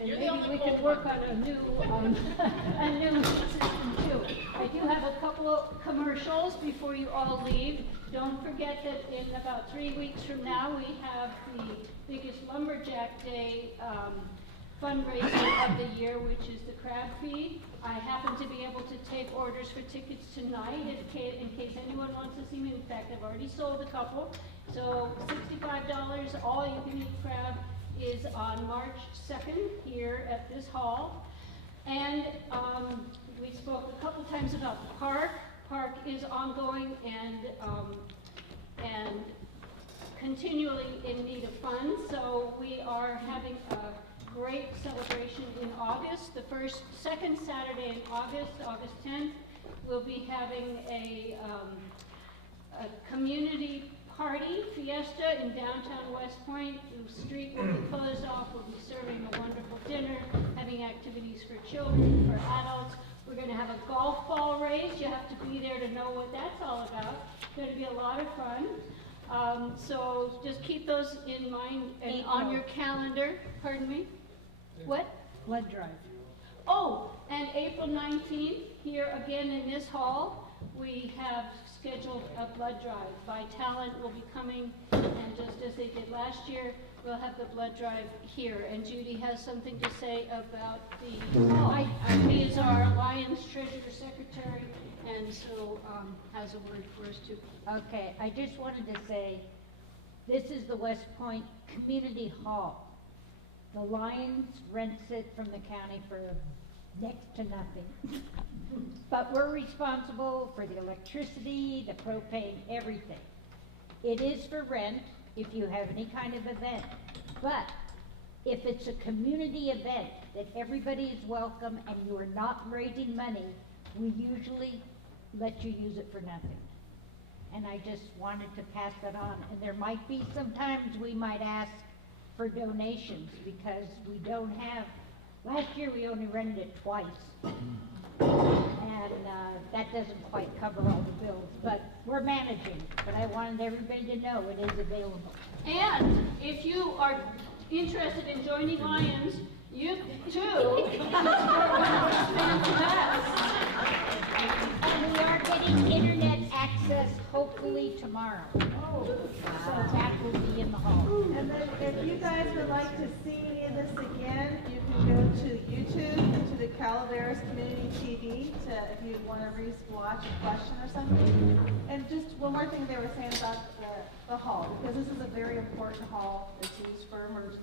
and maybe we can work on a new system too. I do have a couple of commercials before you all leave. Don't forget that in about 3 weeks from now, we have the biggest Lumberjack Day fundraiser of the year, which is the crab feed. I happen to be able to take orders for tickets tonight in case anyone wants to see me. In fact, I've already sold a couple. So $65, all you can eat crab, is on March 2nd here at this hall. And we spoke a couple times about the park. Park is ongoing and continually in need of funds. So we are having a great celebration in August. The second Saturday in August, August 10th, we'll be having a community party fiesta in downtown West Point. The street will be closed off. We'll be serving a wonderful dinner, having activities for children, for adults. We're going to have a golf ball race. You have to be there to know what that's all about. It's going to be a lot of fun. So just keep those in mind and on your calendar. Pardon me? What? Blood drive. Oh, and April 19th, here again in this hall, we have scheduled a blood drive. Vitalent will be coming, and just as they did last year, we'll have the blood drive here. And Judy has something to say about the, she is our Alliance Treasurer Secretary, and so has a word for us too. Okay, I just wanted to say, this is the West Point Community Hall. The Lions rents it from the county for next to nothing. But we're responsible for the electricity, the propane, everything. It is for rent if you have any kind of event. But if it's a community event that everybody is welcome and you are not raising money, we usually let you use it for nothing. And I just wanted to pass that on. And there might be sometimes we might ask for donations because we don't have, last year we only rented it twice. And that doesn't quite cover all the bills, but we're managing. But I wanted everybody to know it is available. And if you are interested in joining Lions, you too can support one of our fancy best. And we are getting internet access hopefully tomorrow. So that will be in the hall. And then if you guys would like to see this again, you can go to YouTube, to the Calaveras Community TV, if you want to watch a question or something. And just one more thing they were saying about the hall, because this is a very important hall that's used for emergencies.